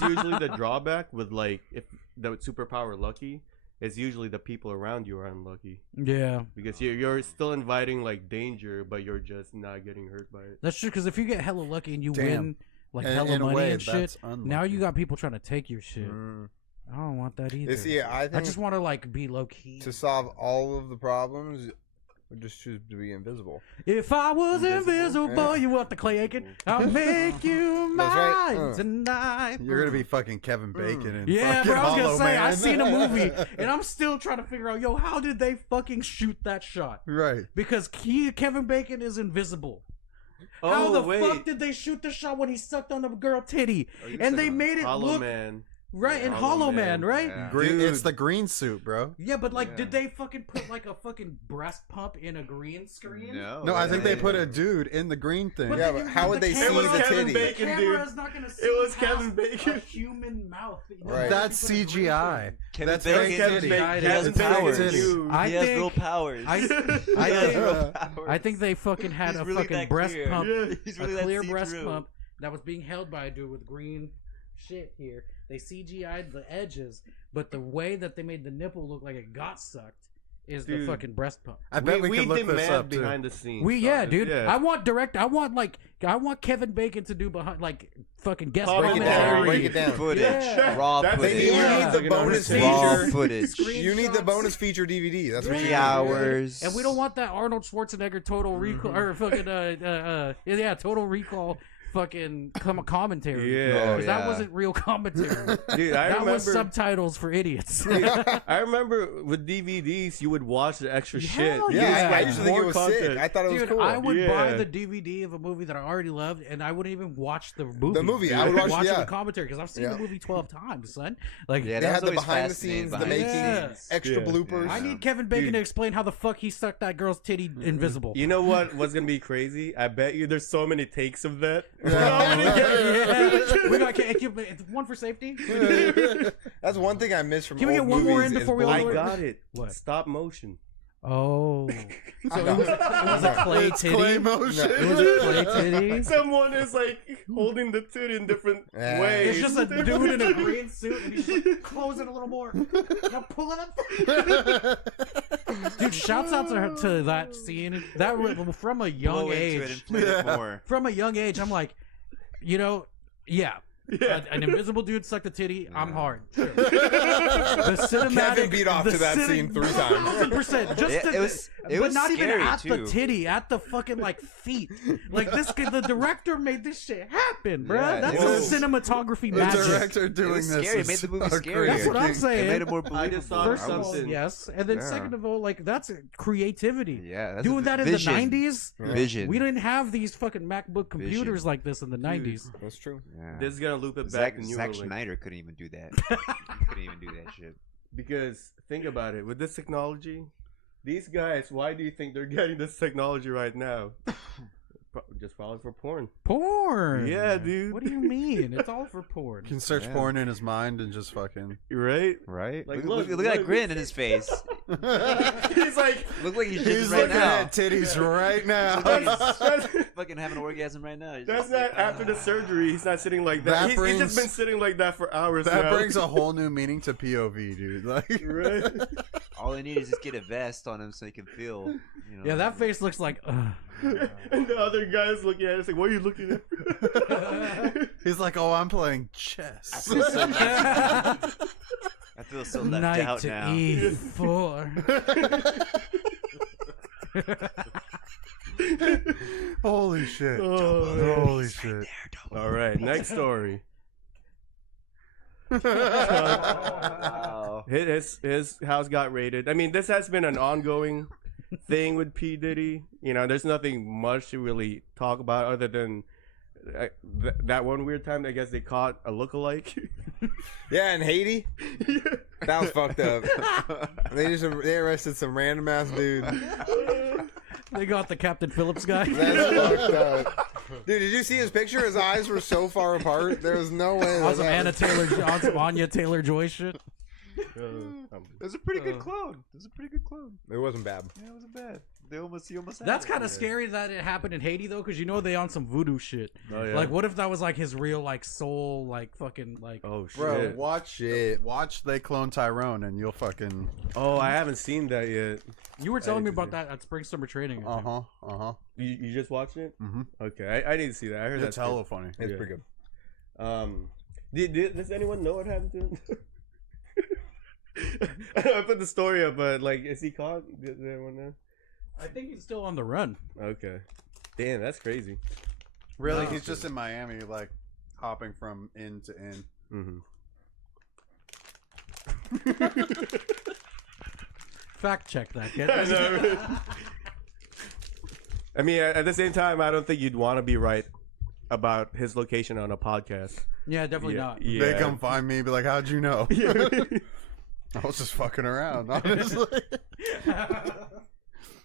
usually the drawback with like if the superpower lucky is usually the people around you are unlucky Yeah, because you're still inviting like danger, but you're just not getting hurt by it. that's true. Because if you get hella lucky and you Damn. win like In- hella in a money way, and shit, that's now unlucky. you got people trying to take your shit. Mm. I don't want that either. You see, I I think just want to like be low key. to solve all of the problems, we just choose to be invisible. If I was Invisible. invisible, Yeah. you want the Clay Aiken? I'll make you That's right. mine tonight. You're gonna be fucking Kevin Bacon and Yeah, fucking bro, I was Hollow gonna say, Man. I seen a movie, and I'm still trying to figure out, yo, how did they fucking shoot that shot? Right. Because Kevin Bacon is invisible. Oh How the wait, fuck did they shoot the shot when he sucked on the girl titty? Oh, you And said they that. made it Hollow look Man. right Yeah, in Hollow Hollow Man, Man, right? yeah. Green. Dude. It's the green suit, bro. Yeah, but like, Yeah. did they fucking put like a fucking breast pump in a green screen? No. No, I think they didn't. put a dude in the green thing. But Yeah, then but you how have would the they see camera- the Kevin titty? The Bacon, camera dude. is not gonna see was past Kevin Bacon. a human mouth. Right. That's You put a green CGI. screen. Kevin That's Bacon. fake Kevin titty. Bacon. He has Kevin powers. Bacon, dude. I He has think- real powers. I He think- has real powers. I think they fucking had He's a really fucking that breast clear. pump, Yeah. He's a really that clear breast see-through. pump that was being held by a dude with green shit here. They CGI'd the edges, but the way that they made the nipple look like it got sucked is the Dude. fucking breast pump. I bet we could look this demand up too. behind the scenes. Yeah, dude. Yeah. I want I want Kevin Bacon to do behind like fucking guest Break Break it Commentary. down. Break it down. Footage. Yeah. Raw That's footage. You Yeah. need the bonus Raw feature. footage. You need the Screenshots. bonus feature DVD. That's what you 3 need. hours. And we don't want that Arnold Schwarzenegger Total Recall or fucking Total Recall fucking commentary. Yeah. 'Cause that wasn't real commentary. Dude, I That remember. was subtitles for idiots. I remember with DVDs, you would watch the extra shit. Hell You Yeah, just I get used to think it more was content. sick. I thought it was Dude, cool. I would buy Yeah. the DVD of a movie that I already loved, and I wouldn't even watch the movie. The movie, I would watch- it yeah. with commentary because I've seen Yeah. the movie 12 times, son. Like, Yeah, They that had was the always behind the fascinating, scenes, the behind making, scenes. extra Yeah. bloopers. I need Kevin Bacon Dude. to explain how the fuck he sucked that girl's titty invisible. You know what was gonna be crazy? I bet you there's so many takes of that. We got it's one for safety. That's one thing I miss from Can we old get one more movies in is before we all I the way- bullshit. got it. What? Stop motion. Oh, so No. it was a clay It's titty. clay motion. It was a clay titty. Someone is like holding the titty in different Yeah. ways. It's just a dude in a green suit, and he's like, close it a little more. Now pull it up. Dude, shouts out to that scene. That from a young Blow into it age. and play it more. From a young age, I'm like, you know, yeah. Yeah. An invisible dude sucked a titty. I'm hard. Sure. The cinematic. Kevin beat off to that scene 3 times. 100%. Just Yeah, to, it but was not even scary, at the too. titty, at the fucking like feet. Like this kid, the director made this shit happen, bro. Yeah, That's it was- some cinematography The magic. director It doing was this scary. It is made the movie so scary. That's what I'm crazy. saying. It made it more I believable. just saw First of all, something. yes, and then Yeah. second of all, like that's creativity. Yeah, that's Doing a that in vision. the '90s, Vision. we didn't have these fucking MacBook computers Vision. like this in the '90s. That's true. Yeah. This is gonna loop it back Zack, to New Zack Orleans. Schneider couldn't even do that. He couldn't even do that shit. Because think about it, with this technology, these guys, why do you think they're getting this technology right now? Just probably for porn. Porn. Yeah, dude. What do you mean? It's all for porn. Can search Yeah. porn in his mind and just fucking. Right? Right? Like, look, look, look at that look. grin in his face. He's like, Look like he's He's just right looking now. at titties right now. that's Fucking having an orgasm right now. He's that's just not like, after the surgery. He's not sitting like that. That He's brings- just been sitting like that for hours That now. brings a whole new meaning to POV, dude. Like, Right? All I need is just get a vest on him so he can feel. You know, Yeah, that face looks like. And the other guy's looking at it. It's like, what are you looking at? he's like, "Oh, I'm playing chess." I feel so left Knight out to now. E4. Holy shit! Oh, Holy shit! All right, next story. Wow. His house got raided. I mean, this has been an ongoing thing with P Diddy. You know, there's nothing much to really talk about other than that one weird time. I guess they caught a lookalike. Yeah, in Haiti, that was fucked up. They arrested some random ass dude. They got the Captain Phillips guy. That's fucked up. Dude, did you see his picture? His eyes were so far apart. There was no way. On some that was- Anya Taylor Joy shit. It was a pretty good clone. It was a pretty good clone. It wasn't bad. Yeah, it wasn't bad. He almost had That's it. kind of scary that it happened in Haiti though, because you know they on some voodoo shit. Oh, yeah. Like, what if that was like his real like soul, like fucking like. Oh shit! Bro, watch it. Watch they clone Tyrone, and you'll fucking. Oh, I haven't seen that yet. You were telling me need to about that at Spring Summer Training. I think. You just watched it? Mm-hmm. Okay, I need to see that. I heard It's that's hella funny. It's Yeah. pretty good. Does anyone know what happened to him? I put the story up, but like, is he caught? Does anyone know? I think he's still on the run. Okay. Damn, that's crazy. Really, No. he's just in Miami, like hopping from inn to inn. Mm-hmm. Fact check that, kid. I mean, at the same time, I don't think you'd want to be right about his location on a podcast. Yeah, definitely not. Yeah. They come find me, be like, "How'd you know?" Yeah. I was just fucking around, honestly.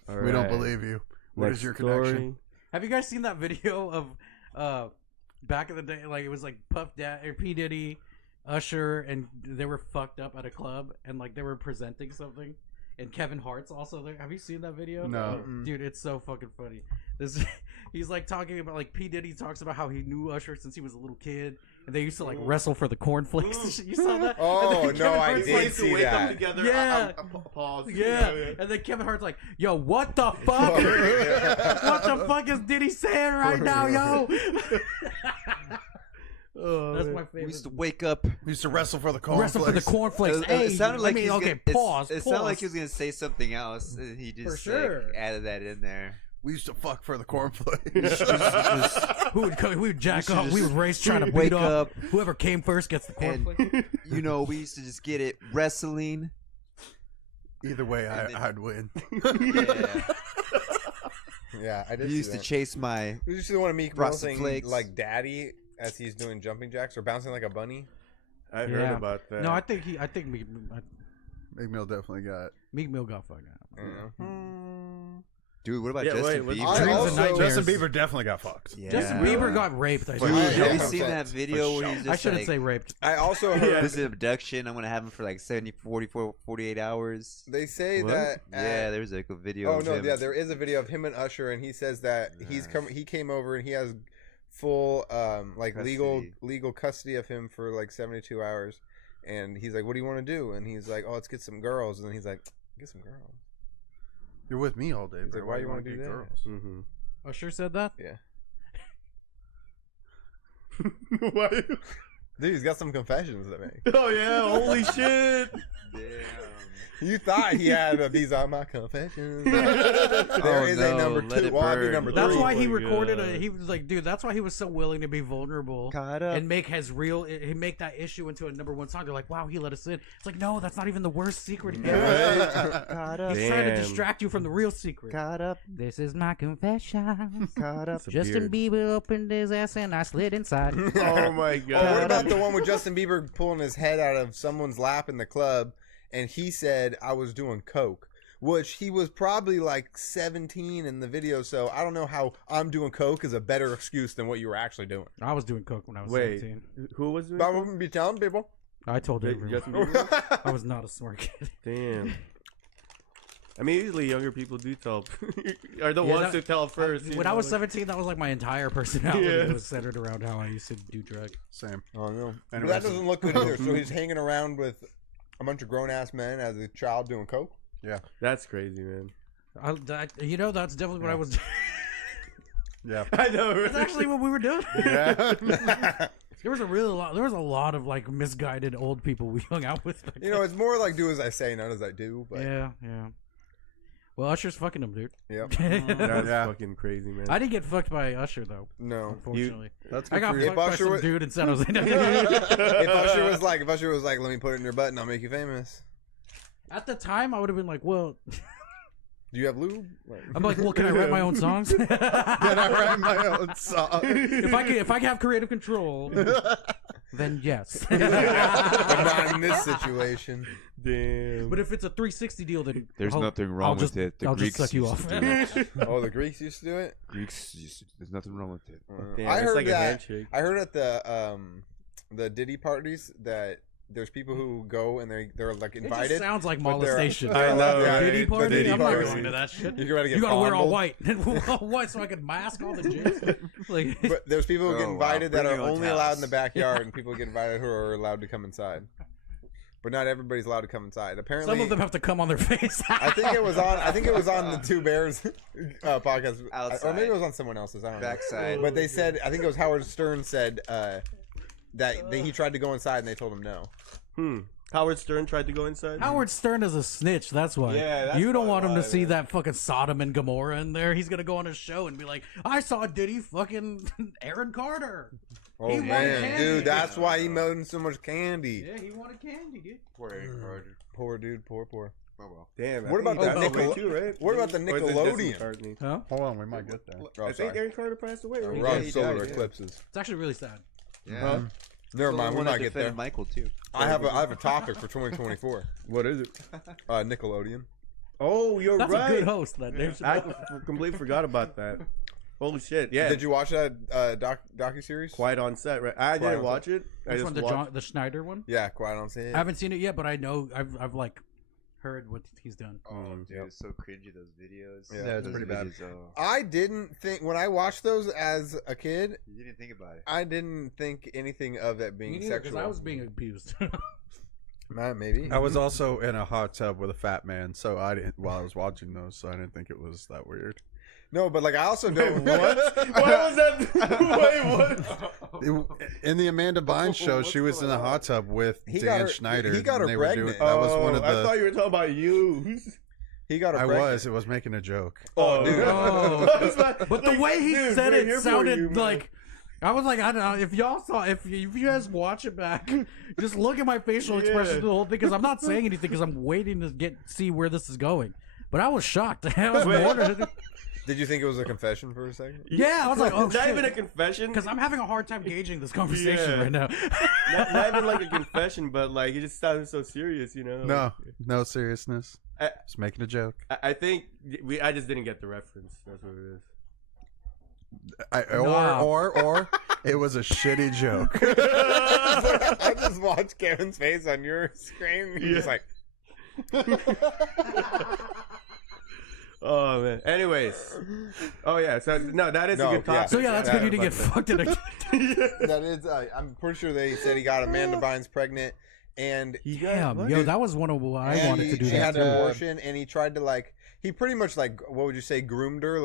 All We don't right. believe you. What Next is your story. connection? Have you guys seen that video of back in the day? Like it was like Puff Daddy or P Diddy, Usher, and they were fucked up at a club, and like they were presenting something, and Kevin Hart's also there. Have you seen that video? No. Dude, it's so fucking funny. This he's like talking about like P Diddy talks about how he knew Usher since he was a little kid, and they used to like wrestle for the cornflakes. and shit. You saw that? Oh, And then no, Kevin I Hart's did like, see that. together. Yeah. Pause. Yeah, and then Kevin Hart's like, "Yo, what the fuck? What the fuck is Diddy saying right now, yo?" Oh, That's man. my We favorite. used to wake up. We used to wrestle for the cornflakes. Wrestle for the cornflakes. Hey, it sounded like I mean, he was okay, gonna, pause. It sounded like pause. he was gonna say something else. And he just For sure. like, added that in there. We used to fuck for the cornflakes. we would jack should up. We just would race trying to wake beat up. up. Whoever came first gets the And- cornflake. You know, we used to just get it wrestling. Either way, And then- I'd win. Yeah. Yeah, I did. He used see to that. chase my. Did you see the one of Meek Mill Frosted saying Flakes. like "Daddy" as he's doing jumping jacks or bouncing like a bunny? I heard Yeah. about that. No, I think Big Mill definitely got. Meek Mill got fucked up. Dude, what about Yeah, Justin wait, Bieber? I Dreams and also- nightmares. Justin Bieber definitely got fucked. Yeah. Justin Bieber got raped. I Dude, think. Yeah. have you seen that For video where he's just I shouldn't like, say raped. I also heard this is abduction. I'm gonna have him for like 48 hours. they say What? that. Yeah, there's like a video. Oh of no, him. yeah, there is a video of him and Usher, and he says that he came over and he has full like Custody. legal custody of him for like 72 hours, and he's like, "What do you want to do?" And he's like, "Oh, let's get some girls," and then he's like, "Get some girls." You're with me all day, He's bro. like, "Why you wanna get do that?" girls? Mm-hmm. Usher said that. Yeah. Why? Dude, he's got some confessions to make. Oh yeah, holy shit. Damn. You thought he had these are my confessions. There is a number let 2. it Well, I'll be burn. number That's 3. why he my recorded God. He was like, dude, that's why he was so willing to be vulnerable Caught up. and make that issue into a number 1 song. They're like, wow, he let us in. It's like, no, that's not even the worst secret. Caught up. He's trying to Damn. distract you from the real secret. Caught up. This is my confession. Caught up. It's a Justin beard. Bieber opened his ass and I slid inside. Oh my Oh, god. what about the one with Justin Bieber pulling his head out of someone's lap in the club, and he said, I was doing coke, which he was probably like 17 in the video, so I don't know how I'm doing coke is a better excuse than what you were actually doing. I was doing coke when I was Wait, 17. who was doing But I that? wouldn't be telling people. I told everyone. Justin Bieber? I was not a smart kid. Damn. I mean, usually younger people do tell, are the Yeah, ones that- who tell first. you When I know, was like- 17, that was like my entire personality. Yeah. It was centered around how I used to do drugs. Same. Oh, no. But Anyways. that doesn't look good either. So he's hanging around with a bunch of grown-ass men as a child doing coke? That's crazy, man. You know, that's definitely what I was doing. Yeah. I know. That's actually what we were doing. Yeah. There was a lot of like misguided old people we hung out with. back You know, it's more like do as I say, not as I do. But then. Yeah. Well, Usher's fucking him, dude. Yep. That's Yeah. fucking crazy, man. I didn't get fucked by Usher though. No. Unfortunately, That's I good got for you. fucked by Usher some was- dude in San Jose. If Usher was like, let me put it in your butt and I'll make you famous. At the time, I would have been like, well, Do you have lube? I'm like, well, can I write my own songs? Can I write my own song? if I have creative control, then yes. But not in this situation. Damn. But if it's a 360 deal, then There's I'll- nothing wrong I'll with just- it. The I'll Greeks just suck you used off. to do it. Oh, the Greeks used to do it. There's nothing wrong with it. Damn, I it's heard like a that. handshake. I heard at the Diddy parties that there's people who go and they're like It invited. just sounds like but they're- molestation. they're I know, allowed- right? Diddy the party? Diddy I'm not parties. going to that shit. You gotta get You gotta wear all fondled. white, all white, so I can mask all the jizz. Like, But there's people who get Oh, wow. invited that Bring are your own only allowed in towels. the backyard, and people get invited who are allowed to come inside. But not everybody's allowed to come inside. Apparently, some of them have to come on their face. I think it was on the Two Bears podcast, or Outside. maybe it was on someone else's. I don't know. Backside. But they said, I think it was Howard Stern said that he tried to go inside and they told him no. Howard Stern tried to go inside. Howard Stern is a snitch. That's why. Yeah, that's you don't why- want him to why, see man. that fucking Sodom and Gomorrah in there. He's gonna go on his show and be like, "I saw Diddy fucking Aaron Carter." Oh He wanted man, candy. dude, that's why he melted so much candy. Yeah, he wanted candy, dude. Poor dude, poor. Oh well. Damn. What about that the Nickel- too, right? what about the Or is it Jesse Nickelodeon? McCartney? Huh? Hold on, we might get there. Oh, I think sorry. Aaron Carter passed away. Right? We're on he solar died, yeah. eclipses. It's actually really sad. Yeah. Huh? Never mind, we'll not get there. Michael too. I have a topic for 2024. What is it? Nickelodeon. Oh, you're That's right. a good host. That Dave I Chappelle. completely forgot about that. Holy shit! Yeah. Did you watch that docu series? Quiet on set, right? I Quiet didn't on watch it. I Which just one? The watched. the Schneider one? Yeah, Quiet on Set. I haven't seen it yet, but I know I've like heard what he's done. Oh, dude, yep. it's so cringy those videos. Yeah, it's Those pretty bad. videos, I didn't think when I watched those as a kid, you didn't think about it. I didn't think anything of that being Because sexual. I was being abused. Maybe. I was also in a hot tub with a fat man, so I didn't while I was watching those, so I didn't think it was that weird. No, but like I also don't. What? Why was that? Wait, what? In the Amanda Bynes show, she was in a hot tub with He got Dan her- Schneider. he got her and they were pregnant. That was one of I the. thought you were talking about you. He got a. I pregnant. was. It was making a joke. Oh, dude. Oh. I was like- But the like, way he dude, said we're it here for sounded you, man. like I was like, I don't know if y'all saw if you guys watch it back, just look at my facial expression Yeah. the whole thing because I'm not saying anything because I'm waiting to see where this is going. But I was shocked. I was Wait. wondering. Did you think it was a confession for a second? Yeah, I was like, oh not even a shit. confession. Because I'm having a hard time gauging this conversation Yeah. right now. not even like a confession, but like it just sounded so serious, you know. No, no seriousness. I- Just making a joke. I think I just didn't get the reference. That's what it is. Or it was a shitty joke. I just watched Kevin's face on your screen. He's just like, Oh man. Anyways. Oh yeah. So no, that is No, a good yeah. topic. So yeah, that's Yeah, good you didn't get but- fucked in a that is. I'm pretty sure they said he got Amanda Bynes pregnant, and He got Damn, what? yo, that was one of what I and wanted to do she that had too. an abortion, and he tried to he pretty much what would you say, groomed her,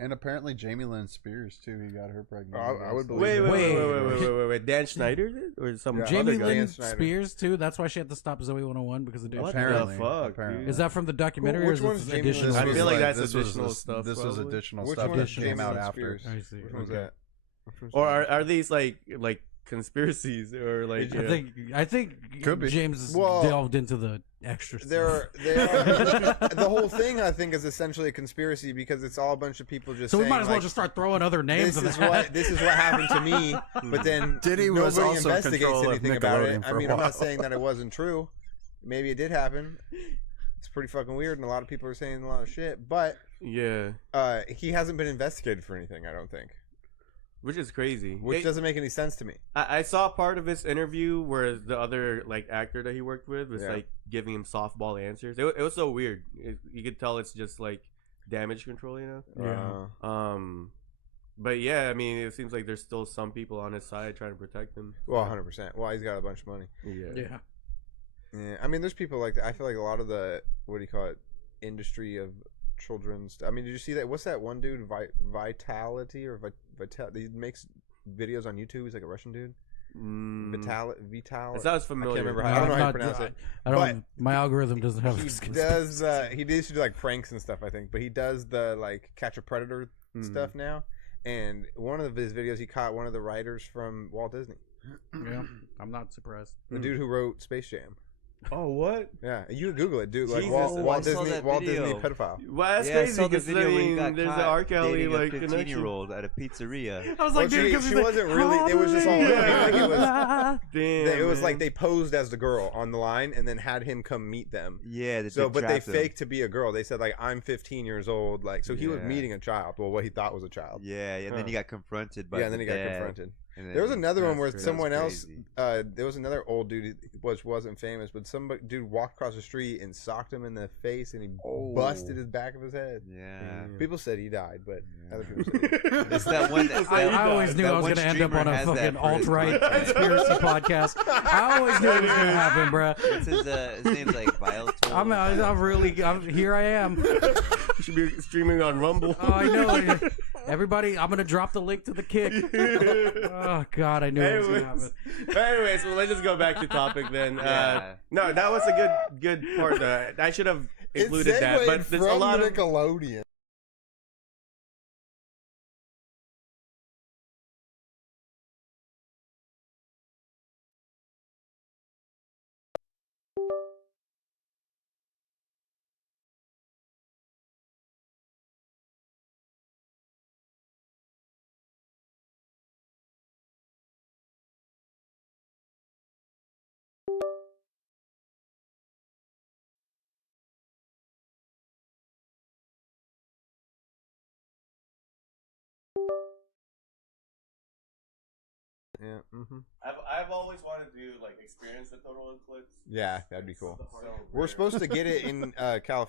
And apparently Jamie Lynn Spears too. He got her pregnant. I would believe Wait. Dan Schneider did? Or some Yeah. other Jamie guy? Lynn Dan Snyder. Spears too. That's why she had to stop Zoe 101 because of Dan What Schneider. Apparently, the fuck? apparently. Dude? Is that from the documentary? Which or one's is this Jamie Lynn additional? I Spears? feel like was that's this was additional the- stuff, This was probably. additional Which stuff one that is came Jamie out Lynn after. Spears? I see. Which one was Okay. that? Which one's Or that? are these like conspiracies or like? I think Could be. James Well, delved into the extra stuff. the whole thing I think is essentially a conspiracy because it's all a bunch of people just. So we saying, might as well like, just start throwing other names. This of is that. what happened to me, but then Diddy was nobody also investigates control of anything about it. Nickelodeon I for a mean, I'm while. not saying that it wasn't true. Maybe it did happen. It's pretty fucking weird, and a lot of people are saying a lot of shit. But Yeah, he hasn't been investigated for anything. I don't think, which is crazy. which doesn't make any sense to me. I saw part of his interview where the other like actor that he worked with was Yeah. like giving him softball answers. It was so weird. You could tell it's just like damage control, you know. Yeah. But yeah, I mean, it seems like there's still some people on his side trying to protect him. Well, 100%. Well, he's got a bunch of money. Yeah. Yeah, I mean, there's people like that. I feel like a lot of the industry of children's. I mean, did you see that? What's that one dude, Vitality or Vital? He makes videos on YouTube. He's like a Russian dude. Vital. It sounds familiar. I can't remember how. I don't know how you Not- pronounce it. I don't. My algorithm doesn't have. He this does. He used to do like pranks and stuff, I think. But he does the like catch a predator stuff now. And one of his videos, he caught one of the writers from Walt Disney, Yeah, I'm not surprised. the dude who wrote Space Jam. Oh, what? Yeah, you Google it, dude. Like Jesus, Walt I saw that Disney video. pedophile. Well, that's Yeah, crazy I saw the because video where he got there's caught an R. Kelly dating like a connection. 15-year-old at a pizzeria. I was Well, like, dude, because she wasn't really. It was just all. Like, it was. Damn, It was man. like they posed as the girl on the line and then had him come meet them. Yeah, So, but they trapped him. faked to be a girl. They said like, I'm 15 years old. Like, so he was Yeah. meeting a child. Well, what he thought was a child. Yeah, and then he got confronted by Yeah, and then the he got dad, confronted. and then There was another one where that's someone else. crazy. There was another old dude which wasn't famous, but some dude walked across the street and socked him in the face, and he busted his back of his head. Yeah. People said he died, but Yeah. other people said he died. It's that one. I always knew that I was one going to end up streamer on a has that fucking for his alt-right content. conspiracy podcast. I always knew it was going to happen, bro. What's his name's like Violet. Here I am. You should be streaming on Rumble. Oh, I know. Everybody, I'm going to drop the link to the kick. Oh, God, I knew it was going to happen. Anyways, well, let's just go back to topic then. Yeah. No, that was a good part. I should have included that, but there's a lot of. Nickelodeon. Yeah. I've always wanted to like experience the total eclipse. Yeah, that'd be cool. So We're rare. supposed to get it in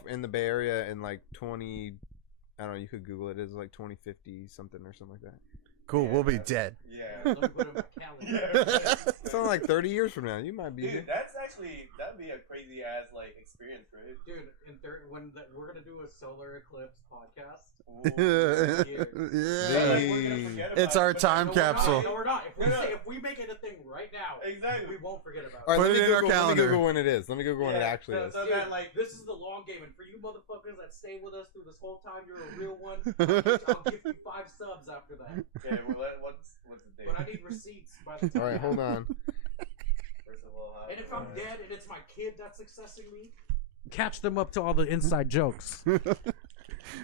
in the Bay Area in like 20. I don't know. You could Google it. It's like 2050 something or something like that. Cool, we'll be dead. Yeah. Let me put it in my calendar. It's only like 30 years from now. You might be. Dude, that'd be a crazy ass like experience, right? Dude, we're going to do a solar eclipse podcast. Yeah. It's our time capsule. No, we're not. If we make it a thing right now, Exactly. we won't forget about it. All right, Put it in our Let me calendar. Google when it is. Let me Google when it actually is. So Dude, that like this is the long game, and for you motherfuckers that stay with us through this whole time, you're a real one. I'll give you 5 subs after that. okay, well, what's the date? But I need receipts by the time. All right, hold on. First of all, And if I'm dead and it's my kid that's accessing me, catch them up to all the inside jokes.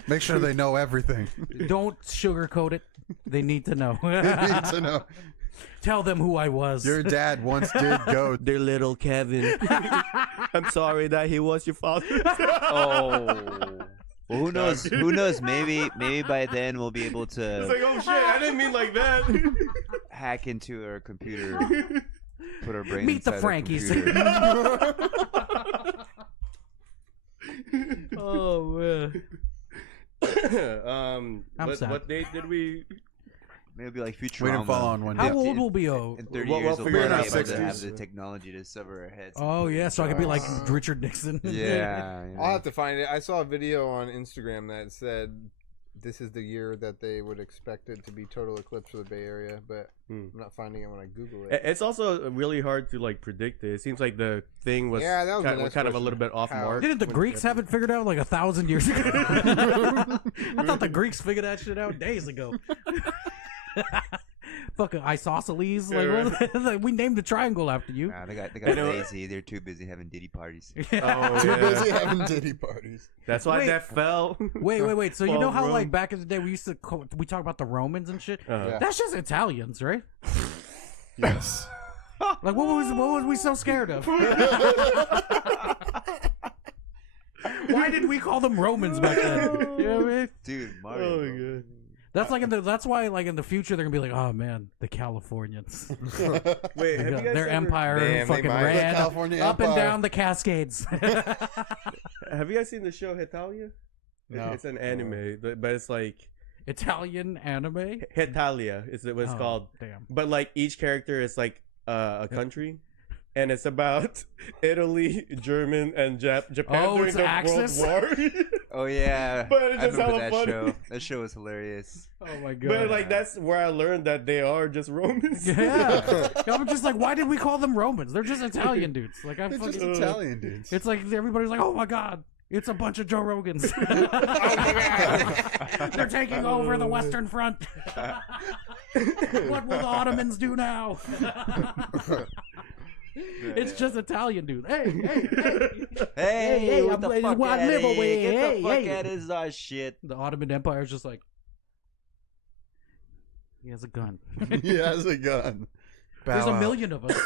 Make sure they know everything. Don't sugarcoat it. They need to know. They need to know. Tell them who I was. Your dad once did go. dear little Kevin, I'm sorry that he was your father. Oh. Well, who knows? Who knows? Maybe by then we'll be able It's to like, oh shit, I didn't mean like that. hack into our computer, put our brains Meet the inside our Frankies. computer. Oh man. I'm sad. What date did we? Maybe it'll be like Futurama. We didn't fall on one How day. old will be O? In 30 We'll years, we'll figure it be out. able to 60s. have the technology to sever our heads. Oh yeah, so I could be like Richard Nixon. Yeah. I'll have to find it. I saw a video on Instagram that said this is the year that they would expect it to be total eclipse for the Bay Area, but I'm not finding it when I Google it. It's also really hard to like predict it. It seems like the thing was, Yeah, that was the kind next of a question. little bit off How? mark. Didn't the when- Greeks have it figured out like 1,000 years ago? I thought the Greeks figured that shit out days ago. Fucking isosceles. Like, we named the triangle after you. Nah, they got I know- lazy. They're too busy having Diddy parties. Oh, Too yeah. busy having Diddy parties. That's why Wait. that fell. Wait. So you know how Rome. like back in the day we used to we talk about the Romans and shit. Yeah. That's just Italians, right? Yes. Like what was we so scared of? Why did we call them Romans back then? You know what I mean? Dude, Mario. Oh my god. That's why like in the future they're gonna be like, oh man, the Californians. Wait, have you guys Their ever, empire Damn, they fucking might. ran The California up and Empire. down the Cascades. Have you guys seen the show Hetalia? No. It's an anime, but it's like Italian anime. Hetalia is what it's Oh, called. Damn. But like each character is like a country, and it's about Italy, German, and Japan Oh, during it's the Axis? World War. Oh yeah, But it's I just remember hella that funny. show. That show was hilarious. Oh my god. But like that's where I learned that they are just Romans. Yeah. I'm just like, why did we call them Romans? They're just Italian dudes. Like I'm They're just fucking. Italian dudes. It's like everybody's like, oh my god, it's a bunch of Joe Rogans. They're taking over the Western Front. What will the Ottomans do now? It's just Italian dudes. Hey. Hey, I'm what the playing fuck Wild out of Liver here. Way. Get Hey, the fuck hey. out of our shit. The Ottoman Empire is just like, he has a gun. He has a gun. There's Bow a out. million of us.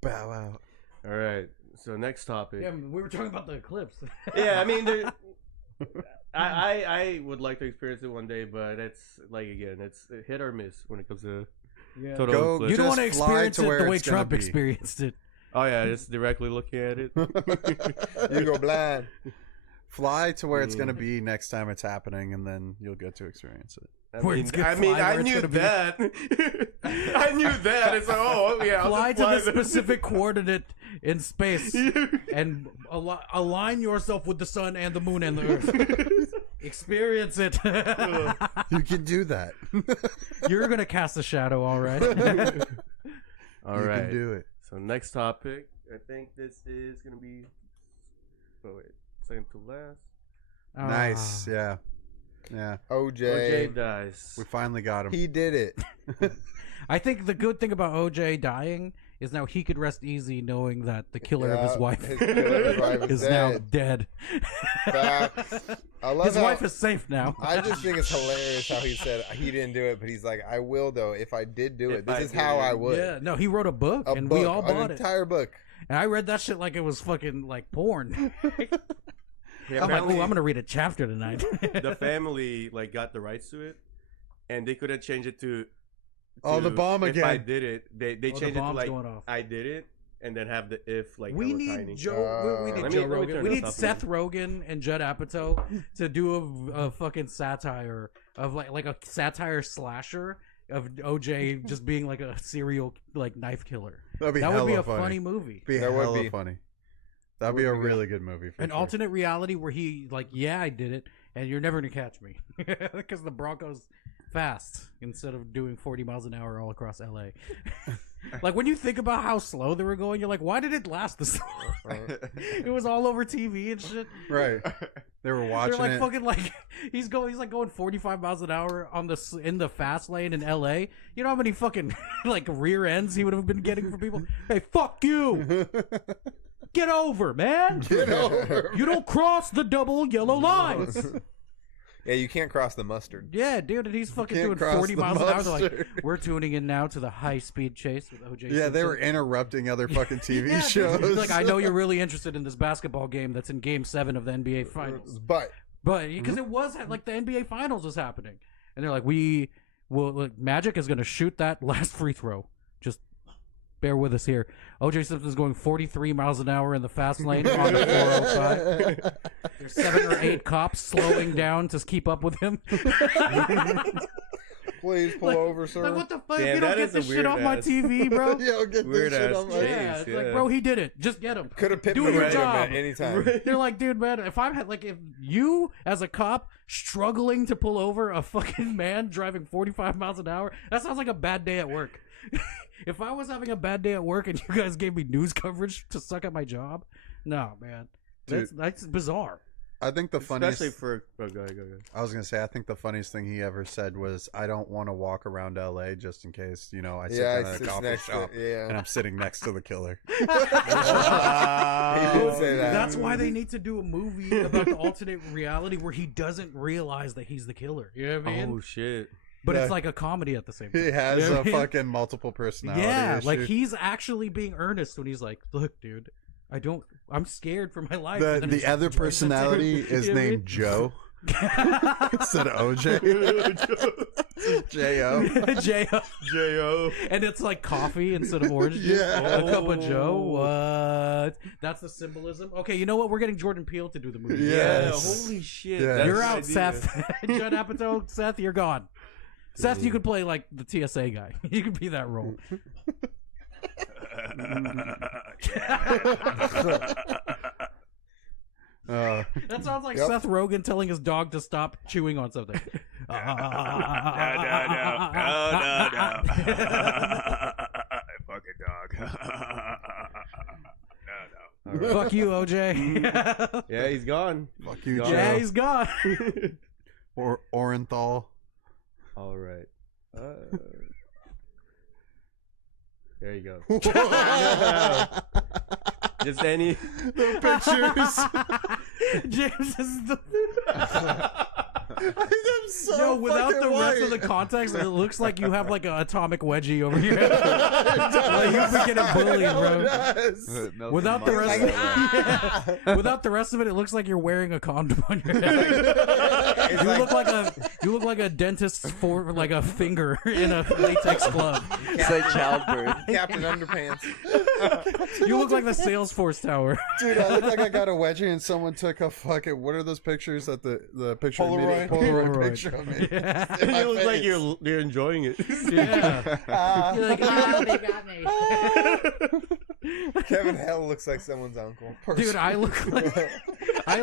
Bow out. All right. So next topic. Yeah, we were talking about the eclipse. Yeah, I mean, I would like to experience it one day, but it's like again, it's hit or miss when it comes to Yeah. total Go- eclipse. You don't want to Just fly experience to it where the way it's gonna Trump be. experienced it. Oh yeah, just directly looking at it. You go blind. Fly to where it's going to be next time it's happening, and then you'll get to experience it. Where it's gonna fly, where I it's knew gonna be. that. I knew that. It's like, oh yeah, I'll Fly just to fly the there. specific coordinate in space and align yourself with the sun and the moon and the earth. Experience it. You can do that. You're gonna cast a shadow, all right. All you right. can do it. So next topic, I think this is gonna be. Oh wait, second to last. Nice. Yeah. Yeah. OJ. OJ dies. We finally got him. He did it. I think the good thing about OJ dying is now he could rest easy knowing that the killer of his Yeah, wife his killer of his wife is is now dead. dead. Facts. I love His how, wife is safe now. I just think it's hilarious how he said he didn't do it, but he's like, I will though. If I did do If it, this I is did how it. I would. Yeah, no, he wrote a book A and book, we all bought an it. entire book. And I read that shit like it was fucking like porn. Yeah, I'm like, apparently oh, I'm gonna read a chapter tonight. the family like got the rights to it, and they couldn't change it to. Oh, the bomb If I again. did it, they the changed it to bomb's like going off. I did it, and then have the if like We hella need tiny. Joe. We need Let Joe me Rogan. turn We this need up Seth again. Rogen and Judd Apatow to do a fucking satire of like a satire slasher of OJ just being like a serial like knife killer. That'd be That would be hella a funny movie. Be That would hella be. funny. That'd be a really good movie. For An sure. alternate reality where he like, yeah, I did it, and you're never gonna catch me because the Broncos fast instead of doing 40 miles an hour all across LA. Like when you think about how slow they were going, you're like, why did it last this long? It was all over TV and shit. Right. They were They're watching like it. fucking like he's like going 45 miles an hour on in the fast lane in LA. You know how many fucking like rear ends he would have been getting from people? Hey, fuck you! Get over, man! Get over. You don't cross the double yellow lines. Yeah, you can't cross the mustard. Yeah, dude, and he's fucking Can't doing cross 40 the miles an hour. They're like, mustard. we're tuning in now to the high-speed chase with OJ. Yeah, they Simpson. were interrupting other fucking TV Yeah, shows. he's like, I know you're really interested in this basketball game that's in Game 7 of the NBA Finals. But But because it was like the NBA Finals was happening, and they're like, Magic is going to shoot that last free throw. Just bear with us here. OJ Simpson's going 43 miles an hour in the fast lane on the 405. There's 7 or 8 cops slowing down to keep up with him. Please pull over, sir. Like, what the fuck? Damn, You don't that get is this a shit weird off my ass- TV, bro. Yo, get Weird this shit ass on my. change. Yeah, it's like, yeah. bro, he did it. Just get him. Could have picked Do the your random job. at any time. They're like, dude, man, if you as a cop struggling to pull over a fucking man driving 45 miles an hour, that sounds like a bad day at work. If I was having a bad day at work and you guys gave me news coverage to suck at my job, no, man, that's bizarre. I think the funniest. Especially for. Oh, go ahead. I was gonna say, I think the funniest thing he ever said was, "I don't want to walk around LA just in case, you know, I sit Yeah, down at it's a coffee next to- shop yeah. and I'm sitting next to the killer." He did say that. That's why they need to do a movie about the alternate reality where he doesn't realize that he's the killer. You know what I mean? Oh shit. But Yeah. it's like a comedy at the same time. He has You know a what I mean? fucking multiple personality. Yeah, issue. like he's actually being earnest when he's like, "Look, dude, I'm scared for my life." And then the he's other right to personality do- is you know what I named Joe mean? instead of OJ. J.O. J.O. J.O. And it's like coffee instead of orange juice. Yeah. A cup of Joe. What? That's the symbolism. Okay, you know what? We're getting Jordan Peele to do the movie. Yeah, Yes. holy shit. Yeah. That's You're the out, idea. Seth. Judd Apatow, Seth, you're gone. Seth, you could play like the TSA guy. You could be that role. That sounds like Yep. Seth Rogen telling his dog to stop chewing on something. No. Fucking dog. No. Fuck you, OJ. Yeah, he's gone. Fuck you, Gone. Joe. Yeah, he's gone. Or Orenthal. All right. There you go. Just any. The pictures. James is the. I'm so Yo, without fucking the rest white. of the context, it looks like you have like an atomic wedgie over your head. Like you've been getting bullied, bro. Melted Without the rest, marshmallow. without the rest of it, it looks like you're wearing a condom on your head. You look like a dentist's for like a finger in a latex glove. It's like childbirth. Captain Underpants. You look like the Salesforce tower. Dude, I look like I got a wedgie and someone took a fucking. What are those pictures that the picture of me? Polaroid? Polaroid picture of me. Yeah. In my You look like face. you're enjoying it. Yeah. You're like, ah, they got me. Kevin Hell looks like someone's uncle. Dude, I look like I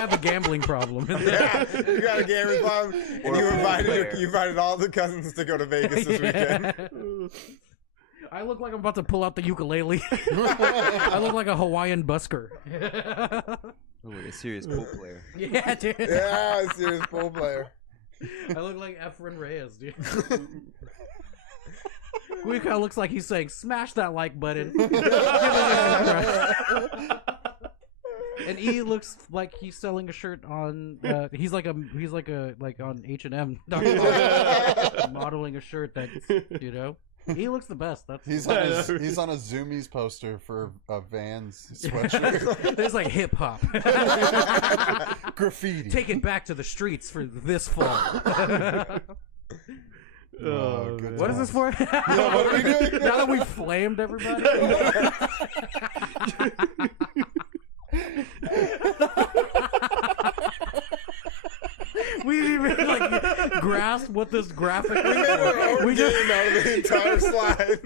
have a gambling problem. Yeah, you got a gambling problem, and you player. invited all the cousins to go to Vegas this weekend. I look like I'm about to pull out the ukulele. I look like a Hawaiian busker. Oh, a serious pool player. Yeah, dude. Yeah, serious pool player. I look like Efren Reyes, dude. Guica looks like he's saying, "Smash that like button." And E looks like he's selling a shirt on. He's like on H&M, modeling a shirt that He looks the best. That's He's on a Zoomies poster for a Vans sweatshirt. There's like hip hop. Graffiti. Take it back to the streets for this fall. Oh, good What is this for? what are we doing? Now that we've flamed everybody. We didn't even like grasp what this graphic is. We just out of the entire slide.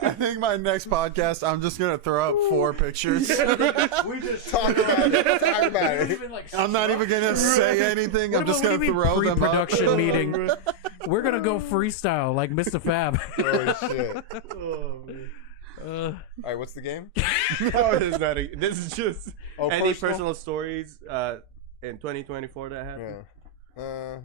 I think my next podcast, I'm just gonna throw up 4 pictures. we just Talk about it. Talk about it. even, like, I'm not even gonna say anything. I'm just gonna throw them up. Pre-production meeting. We're gonna go freestyle like Mr. Fab. Holy shit! Uh, All right, what's the game? No, it's not this is just Oh, any personal? personal stories in 2024 that happened. Yeah.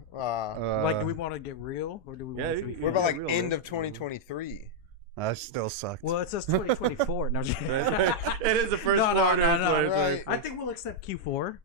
like, do we want to get real or do we Yeah, want to be? What about like real, end man. of 2023? That still sucked. Well, it says 2024. No, It is the first No, quarter no, of no, 2024. I think we'll accept Q4.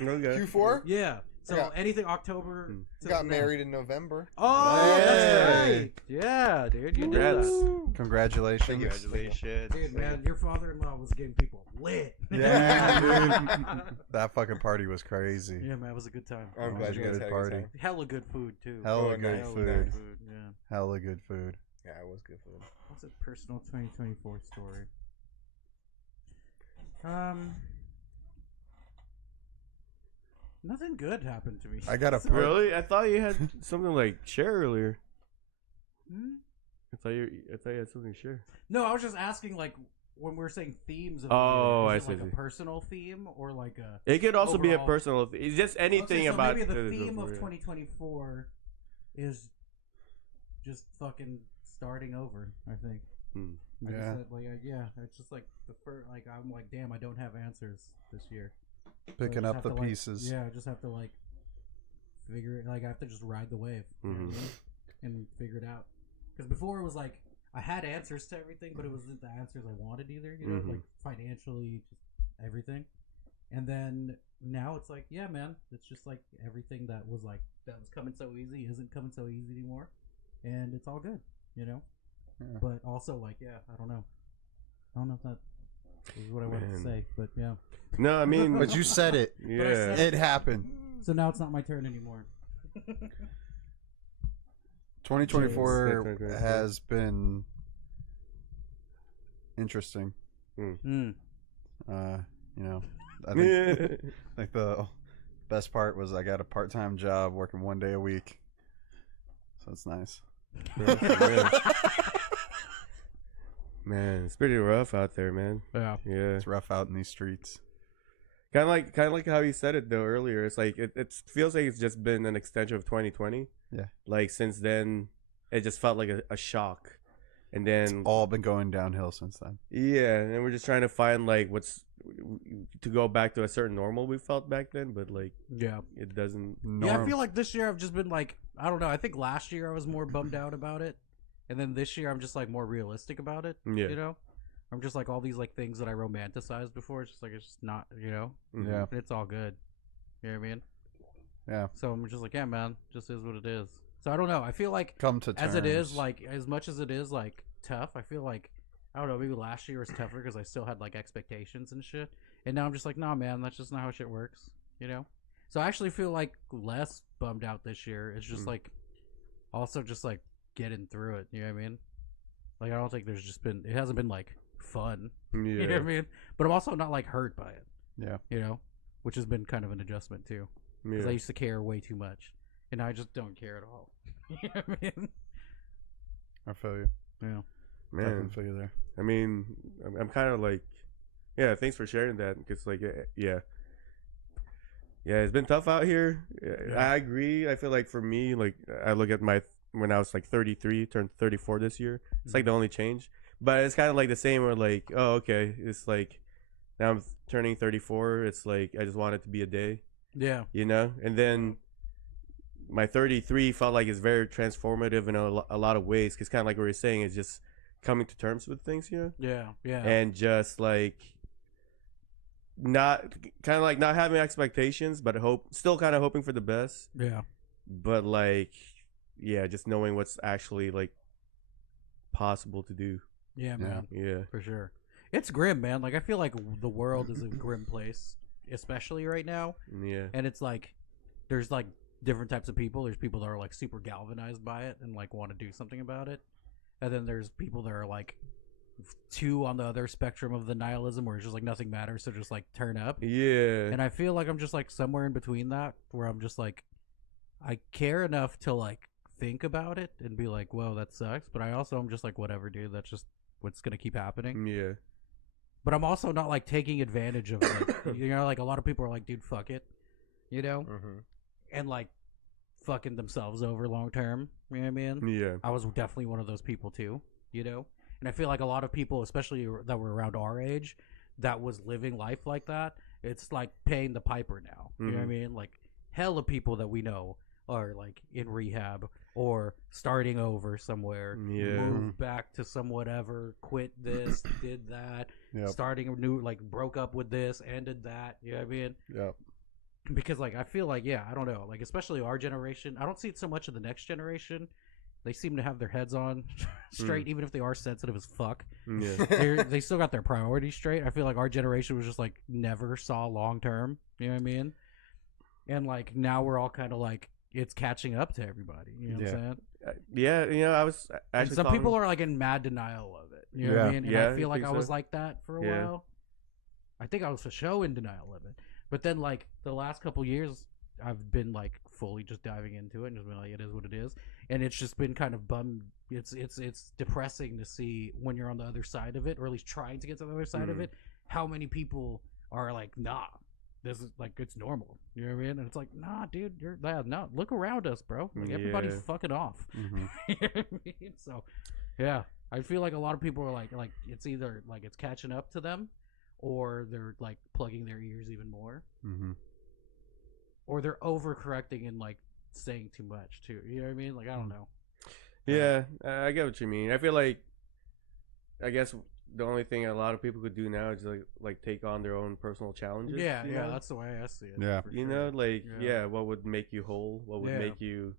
Okay. Q4? Yeah. So Yeah. anything October. to Got now. married in November. Oh, that's Hey. right. Yeah, dude, you Congrats. knew that. Congratulations. Congratulations. Dude, man, your father-in-law was getting people lit. Yeah, dude. That fucking party was crazy. Yeah, man, it was a good time. I'm It glad was you a guys good had a party. good time. Hella good food too. Hella Oh, good nice, food. nice. Yeah. Hella good food. Yeah, it was good food. What's a personal 2024 story? Nothing good happened to me. I got a part. Really? I thought you had something like share earlier. Hmm? I thought you had something to share. No, I was just asking, like, when we're saying themes of Oh, the year, I is it like see. a personal theme or like a... It could also be a Overall. personal. It's just anything Okay, so about maybe the theme of 2024 is just fucking starting over, I think. Hmm. I just Yeah. said, like, yeah, it's just like the first, like, I'm like, damn, I don't have answers this year. So I Picking just up have the to, like, pieces. yeah, I just have to, like, figure it, like, I have to just ride the wave you know what I mean? And figure it out. Because before it was like, I had answers to everything, but it wasn't the answers I wanted either, you know, Mhm. like financially, just everything. And then now it's like, yeah, man, it's just like everything that was coming so easy isn't coming so easy anymore. And it's all good, you know? Yeah. But also, like, yeah, I don't know. I don't know if that is what I wanted to Man. say, but yeah. No, I mean, But you said it. yeah. It happened. So now it's not my turn anymore. 2024 Jeez. has been interesting. Mm. You know, I think like the best part was I got a part-time job working 1 day a week, so it's nice. Man, it's pretty rough out there, man. Yeah. Yeah. It's rough out in these streets. Kind of like how you said it though earlier. It's like it feels like it's just been an extension of 2020. Yeah. Like since then, it just felt like a shock, and then All been going downhill since then. yeah, and we're just trying to find like what's to go back to a certain normal we felt back then, but like Yeah. it doesn't. Yeah, I feel like this year I've just been like, I don't know. I think last year I was more bummed out about it, and then this year I'm just like more realistic about it. Yeah. You know, I'm just like all these like things that I romanticized before. It's just like it's just not, you know. Yeah. It's all good. You know what I mean? Yeah. So I'm just like, yeah, man, just is what it is. So I don't know. I feel like Come to terms. as it is, like as much as it is like tough, I feel like I don't know. Maybe last year was tougher because I still had like expectations and shit, and now I'm just like, nah, man, that's just not how shit works. You know. So I actually feel like less bummed out this year. It's just like, also just like getting through it. You know what I mean? Like I don't think there's just been. It hasn't been like fun. Yeah. You know what I mean? But I'm also not like hurt by it. Yeah. You know, which has been kind of an adjustment too. Because Yeah. I used to care way too much, and now I just don't care at all. You know what I mean? I feel you. Yeah. I can Man, feel you there. I mean, I'm kind of like, yeah. Thanks for sharing that. Because like, yeah, it's been tough out here. Yeah. I agree. I feel like for me, like I look at when I was like 33, turned 34 this year. It's like the only change. But it's kind of like the same. Where like, oh, okay, it's like now I'm turning 34. It's like I just want it to be a day, Yeah. you know. And then my 33 felt like it's very transformative in a lot of ways. Because kind of like what you're saying, it's just coming to terms with things, you know. Yeah. Yeah. And just like not having expectations, but still kind of hoping for the best. Yeah. But like, yeah, just knowing what's actually like possible to do. Yeah, man. Yeah. For sure. It's grim, man. Like I feel like the world is a grim place, especially right now. Yeah. And it's like there's like different types of people. There's people that are like super galvanized by it and like want to do something about it. And then there's people that are like two on the other spectrum of the nihilism where it's just like nothing matters, so just like turn up. Yeah. And I feel like I'm just like somewhere in between that where I'm just like I care enough to like think about it and be like, whoa, that sucks. But I also am just like, whatever, dude. That's just what's gonna keep happening. Yeah. But I'm also not like taking advantage of it. You know, like a lot of people are like, dude, fuck it. You know? And like fucking themselves over long term. You know what I mean? Yeah. I was definitely one of those people too, you know? And I feel like a lot of people, especially that were around our age, that was living life like that, it's like paying the piper now. You know what I mean? Like hella people that we know are like in rehab or starting over somewhere, Yeah. moved back to some whatever, quit this, did that, Yep. starting a new, like broke up with this, ended that. You know what I mean? Yep. Because like I feel like, yeah, I don't know, like especially our generation, I don't see it so much of the next generation. They seem to have their heads on straight, even if they are sensitive as fuck. Yeah. They still got their priorities straight. I feel like our generation was just like never saw long term. You know what I mean? And like now we're all kind of like it's catching up to everybody. You know what I'm saying? Yeah. You know, I was And actually. some people are like in mad denial of it. You know what I Yeah. mean? And Yeah, I feel I like think I was so. like that for a Yeah. while. I think I was for show in denial of it. But then like the last couple years, I've been like fully just diving into it and just been like, it is what it is, and it's just been kind of it's depressing to see when you're on the other side of it, or at least trying to get to the other side of it, how many people are like, nah, this is like, it's normal, you know what I mean? And it's like, nah, dude, no, look around us, bro, like everybody's fucking off. You know what I mean? So yeah, I feel like a lot of people are like it's either like it's catching up to them, or they're like plugging their ears even more, or they're overcorrecting and like saying too much too, you know what I mean? Like, I don't know. Yeah, I get what you mean. I feel like, I guess the only thing a lot of people could do now is like take on their own personal challenges. Yeah, you yeah, know? that's the way I see it. Yeah. for You sure. know, like what would make you whole? What would Yeah. make you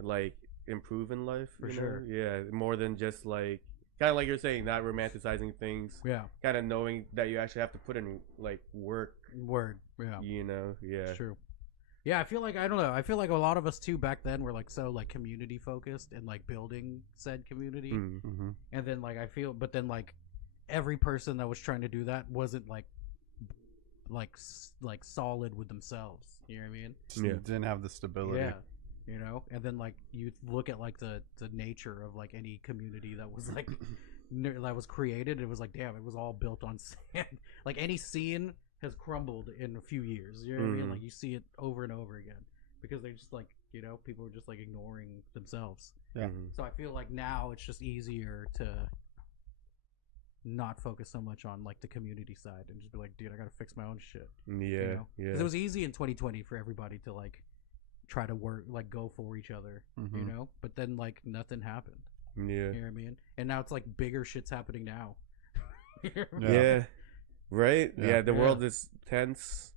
like improve in life? For you sure. know? Yeah, more than just like kind of like you're saying, not romanticizing things. Yeah, Kind of knowing that you actually have to put in like work. word. Yeah, You know, yeah. it's true. Yeah, I feel like, I don't know, I feel like a lot of us too back then were like so like community focused and like building said community, Mm. and then like I feel, but then like every person that was trying to do that wasn't like solid with themselves. You know what I mean? Yeah. Didn't have the stability. Yeah, you know. And then like you look at like the nature of like any community that was like that was created. It was like, damn, it was all built on sand. Like any scene has crumbled in a few years. You know what I mean? Like you see it over and over again because they're just like, you know, people are just like ignoring themselves. Yeah. So I feel like now it's just easier to not focus so much on like the community side and just be like, dude, I gotta fix my own shit. Yeah, You know? yeah. 'Cause it was easy in 2020 for everybody to like try to work, like go for each other, you know? But then like nothing happened. Yeah. You know what I mean? And now it's like bigger shit's happening now. You know what I mean? Yeah. Right? Yeah. Yeah, the Yeah. world is tense.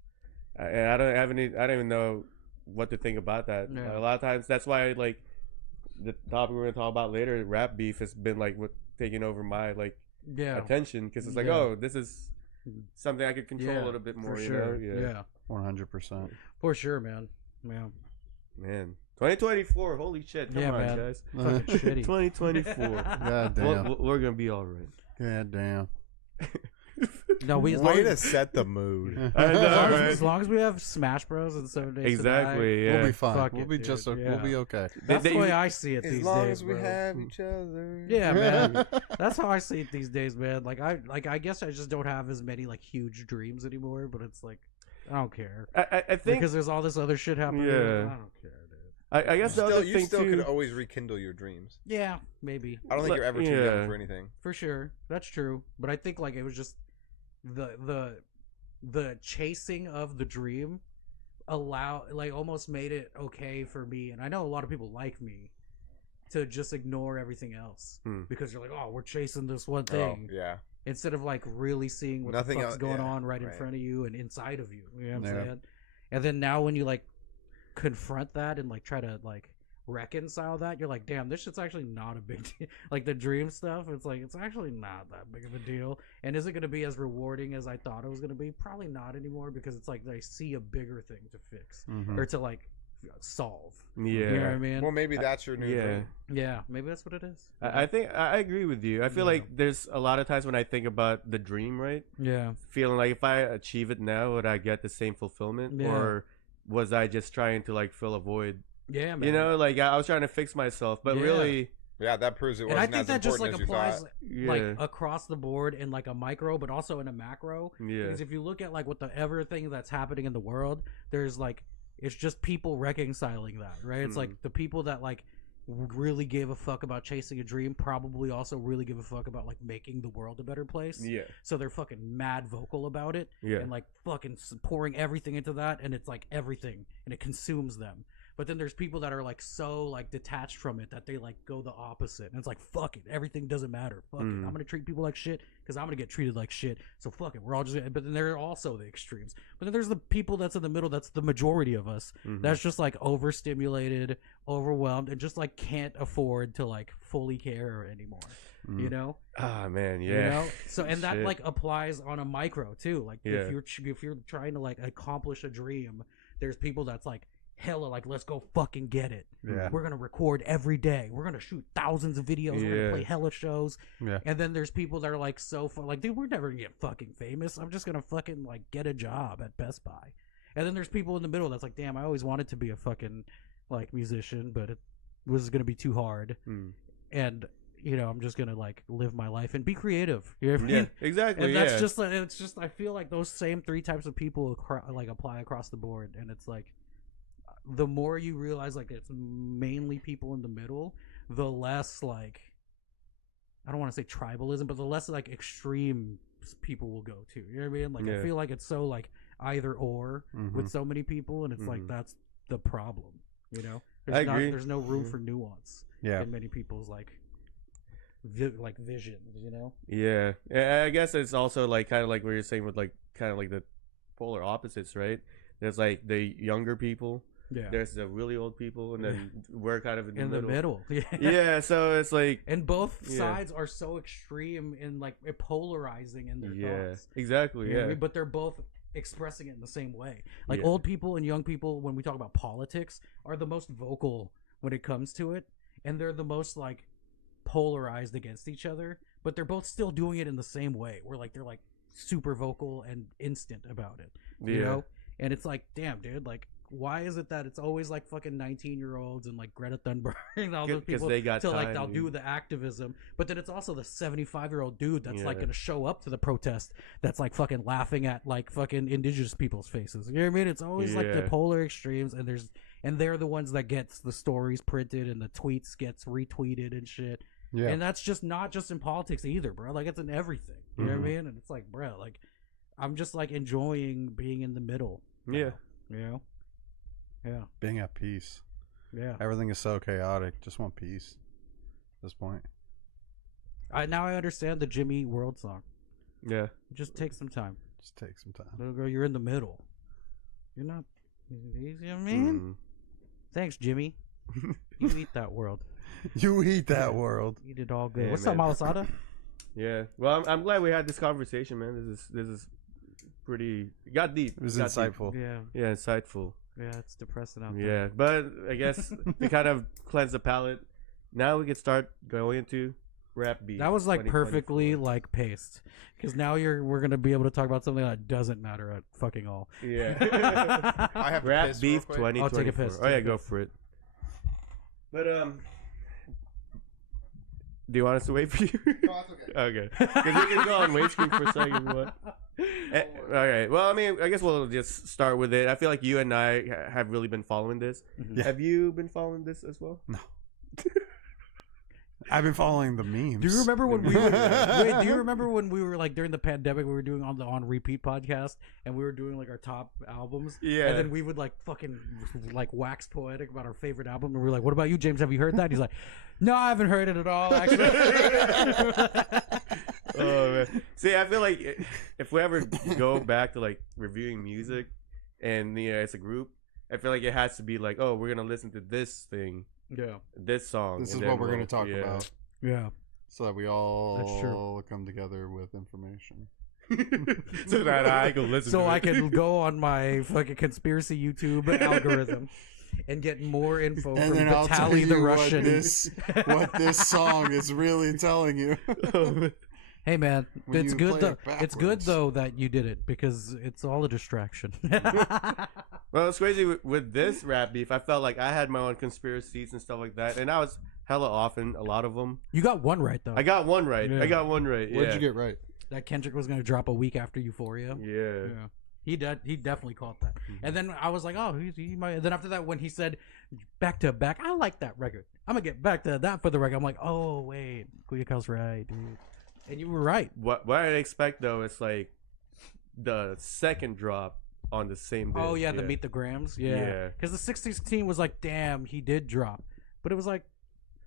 And I don't even know what to think about that. Yeah. A lot of times that's why like the topic we're going to talk about later, rap beef, has been like what taking over my like Yeah. attention, because it's like, Yeah. oh, this is something I could control Yeah, a little bit more, for you sure. know? Yeah. 100%. For sure, man. Yeah. Man. 2024, holy shit. Come Yeah, on, man. guys. Fucking shitty. 2024. God damn. We're going to be all right. God damn. No, we Way to set the mood. I know, right? as long as we have Smash Bros and 7 Days Exactly, to Die, yeah. We'll be fine. Fuck We'll it, be dude. just. Yeah. We'll be okay. That's They- the way I see it As these long days, as we bro. have each other. Yeah, man. That's how I see it these days, man. I guess I just don't have as many like huge dreams anymore. But it's like, I don't care I think, because there's all this other shit happening. Yeah. I don't care, dude. I guess the other You thing still too. could always rekindle your dreams. Yeah, maybe I don't think you're ever too Yeah. young for anything. for sure. That's true. But I think like it was just the chasing of the dream almost made it okay for me, and I know a lot of people like me, to just ignore everything else because you're like, oh, we're chasing this one thing, Oh, yeah. instead of like really seeing what Nothing the fuck's else- going yeah, on right in right. front of you and inside of you. You know what I'm Yeah. saying? And then now when you like confront that and like try to like reconcile that, you're like, damn, this shit's actually not a big deal. Like the dream stuff, it's like, it's actually not that big of a deal. And is it going to be as rewarding as I thought it was going to be? Probably not anymore, because it's like they see a bigger thing to fix or to like solve. Yeah. You know what I mean? Well, maybe that's your new Yeah. dream. Yeah, maybe that's what it is. I think I agree with you. I feel Yeah. like there's a lot of times when I think about the dream, right? Yeah. Feeling like if I achieve it now, would I get the same fulfillment, Yeah. or was I just trying to like fill a void? Yeah, man. You know, like I was trying to fix myself, but Yeah. really, Yeah, that proves it And I wasn't think as that just like important as you applies thought. like Yeah. across the board in like a micro, but also in a macro. Yeah. Because if you look at like what the everything that's happening in the world, there's like, it's just people reconciling that, right? It's like the people that like really give a fuck about chasing a dream probably also really give a fuck about like making the world a better place. yeah, So they're fucking mad vocal about it Yeah. and like fucking pouring everything into that, and it's like everything, and it consumes them. But then there's people that are like so like detached from it that they like go the opposite, and it's like, fuck it, everything doesn't matter. Fuck it, I'm gonna treat people like shit because I'm gonna get treated like shit. So fuck it, we're all just. But then there are also the extremes. But then there's the people that's in the middle. That's the majority of us. That's just like overstimulated, overwhelmed, and just like can't afford to like fully care anymore. You know. Ah, man, yeah. You know, so and that Shit. like applies on a micro too. Like Yeah. if you're trying to like accomplish a dream, there's people that's like hella like, let's go fucking get it. Yeah. We're gonna record every day. We're gonna shoot thousands of videos. We're Yeah. gonna play hella shows. Yeah. And then there's people that are like so like, dude, we're never gonna get fucking famous. I'm just gonna fucking like get a job at Best Buy. And then there's people in the middle that's like, damn, I always wanted to be a fucking like musician, but it was gonna be too hard. And I'm just gonna like live my life and be creative. You know what I mean? Yeah, exactly. And that's just like, it's just, I feel like those same three types of people like apply across the board, and it's like the more you realize like it's mainly people in the middle, the less like, I don't want to say tribalism, but the less like extreme people will go to. You know what I mean? Like I feel like it's so like either or with so many people, and it's like that's the problem. I agree. There's no room for nuance in many people's like vision. Yeah, I guess it's also like kind of like what you're saying with like kind of like the polar opposites, right? There's like the younger people. Yeah. There's the really old people, and then we're kind of in the middle. Yeah, so it's like, and both sides are so extreme and like polarizing in their thoughts. Exactly. You know what I mean? But they're both expressing it in the same way. Like old people and young people, when we talk about politics, are the most vocal when it comes to it, and they're the most like polarized against each other. But they're both still doing it in the same way. Where like they're like super vocal and instant about it. You know? And it's like, damn, dude, like, why is it that it's always like fucking 19-year-olds and like Greta Thunberg and all those people they got like they'll do the activism, but then it's also the 75-year-old dude that's like gonna show up to the protest that's like fucking laughing at like fucking indigenous people's faces. You know what I mean? It's always like the polar extremes, and they're the ones that gets the stories printed and the tweets gets retweeted and shit. Yeah. And that's just not just in politics either, bro. Like it's in everything. You know what I mean? And it's like, bro, like I'm just like enjoying being in the middle. Yeah. Yeah. Being at peace. Yeah. Everything is so chaotic. Just want peace at this point. Now I understand the Jimmy World song. Yeah. Just take some time. Just take some time. Little girl, you're in the middle. You're not. You know what I mean? Thanks, Jimmy. You eat that world. You eat that world. Eat it all good. Yeah, What's man. up, Malasada? Yeah. Well, I'm glad we had this conversation, man. This is pretty. It got deep. It was got insightful. Yeah. Yeah, insightful. Yeah, it's depressing out there. Yeah, but I guess to kind of cleanse the palate, now we can start going into rap beef. That was like perfectly like paced, because now we're gonna be able to talk about something that doesn't matter at fucking all. Yeah. I have to Rap piss beef real quick. 2024. I'll take a piss. Oh yeah, go for it. But do you want us to wait for you? No, that's okay. Okay. Because we can go on wait screen for a second. What? All right. Well, I mean, I guess we'll just start with it. I feel like you and I have really been following this. Yeah. Have you been following this as well? No. I've been following the memes. Do you remember when we were, do you remember when we were like during the pandemic, we were doing on the On Repeat podcast, and we were doing like our top albums? Yeah. And then we would like fucking like wax poetic about our favorite album, and we were like, "What about you, James? Have you heard that?" And he's like, "No, I haven't heard it at all, actually." Oh man. See, I feel like if we ever go back to like reviewing music, and as a group, I feel like it has to be like, oh, we're gonna listen to this thing. Yeah. This song. This and is then what we're going to talk about. Yeah. So that we That's all true. come together with information. So that I can listen So to it. I can go on my fucking conspiracy YouTube algorithm and get more info And from then I'll tell Vitaly the you Russian. what this song is really telling you. Hey man, When it's you good play though. it It's good backwards. though that you did it, because it's all a distraction. Well, it's crazy with this rap beef. I felt like I had my own conspiracies and stuff like that, and I was hella off in a lot of them. You got one right though. I got one right. Yeah. I got one right. Yeah. What did you get right? That Kendrick was gonna drop a week after Euphoria. Yeah. He definitely caught that. And then I was like, oh, he might. And then after that, when he said back to back, I like that record. I'm gonna get back to that for the record. I'm like, oh wait, Kuyakal's right, dude. And you were right. What I expect though is like the second drop on the same day. Oh yeah, the Meet the Grams. Yeah. Because the 616 was like, damn, he did drop, but it was like,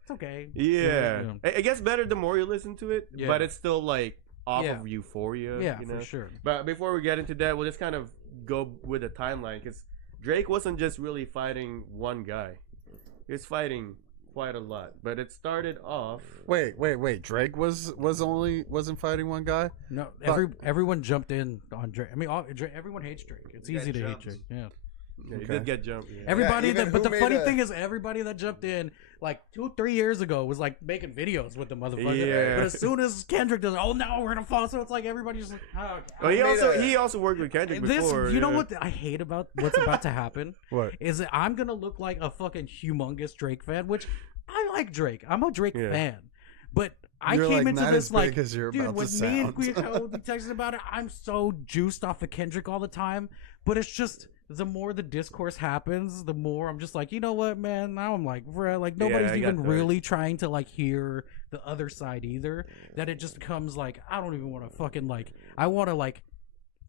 it's okay. Yeah. It gets better the more you listen to it, Yeah. but it's still like off Yeah. of Euphoria. Yeah, you know? for sure. But before we get into that, we'll just kind of go with the timeline, because Drake wasn't just really fighting one guy; he was fighting quite a lot. But it started off. Wait. Drake wasn't fighting one guy? No, everyone jumped in on Drake. I mean, everyone hates Drake. It's easy to hate Drake. Yeah. Yeah, he Okay. did get jumped. Yeah. Everybody even that, but who the made funny a- thing is, everybody that jumped in like 2-3 years ago was like making videos with the motherfucker. Yeah. But as soon as Kendrick does, oh no, we're gonna fall. So it's like everybody's like, oh, okay. Well, made he also worked with Kendrick This, before. you know yeah. what I hate about what's about to happen What? is that I'm gonna look like a fucking humongous Drake fan, which I like Drake. I'm a Drake Yeah. fan, but I You're, came like, into not this as like, big as you're dude, about to with me and sound. Queen would be texting about it. I'm so juiced off of Kendrick all the time, but it's just the more the discourse happens, the more I'm just like, you know what, man? Now I'm like, bruh, like nobody's I got even that. really trying to like hear the other side either. That it just becomes like, I don't even want to fucking like, I want to like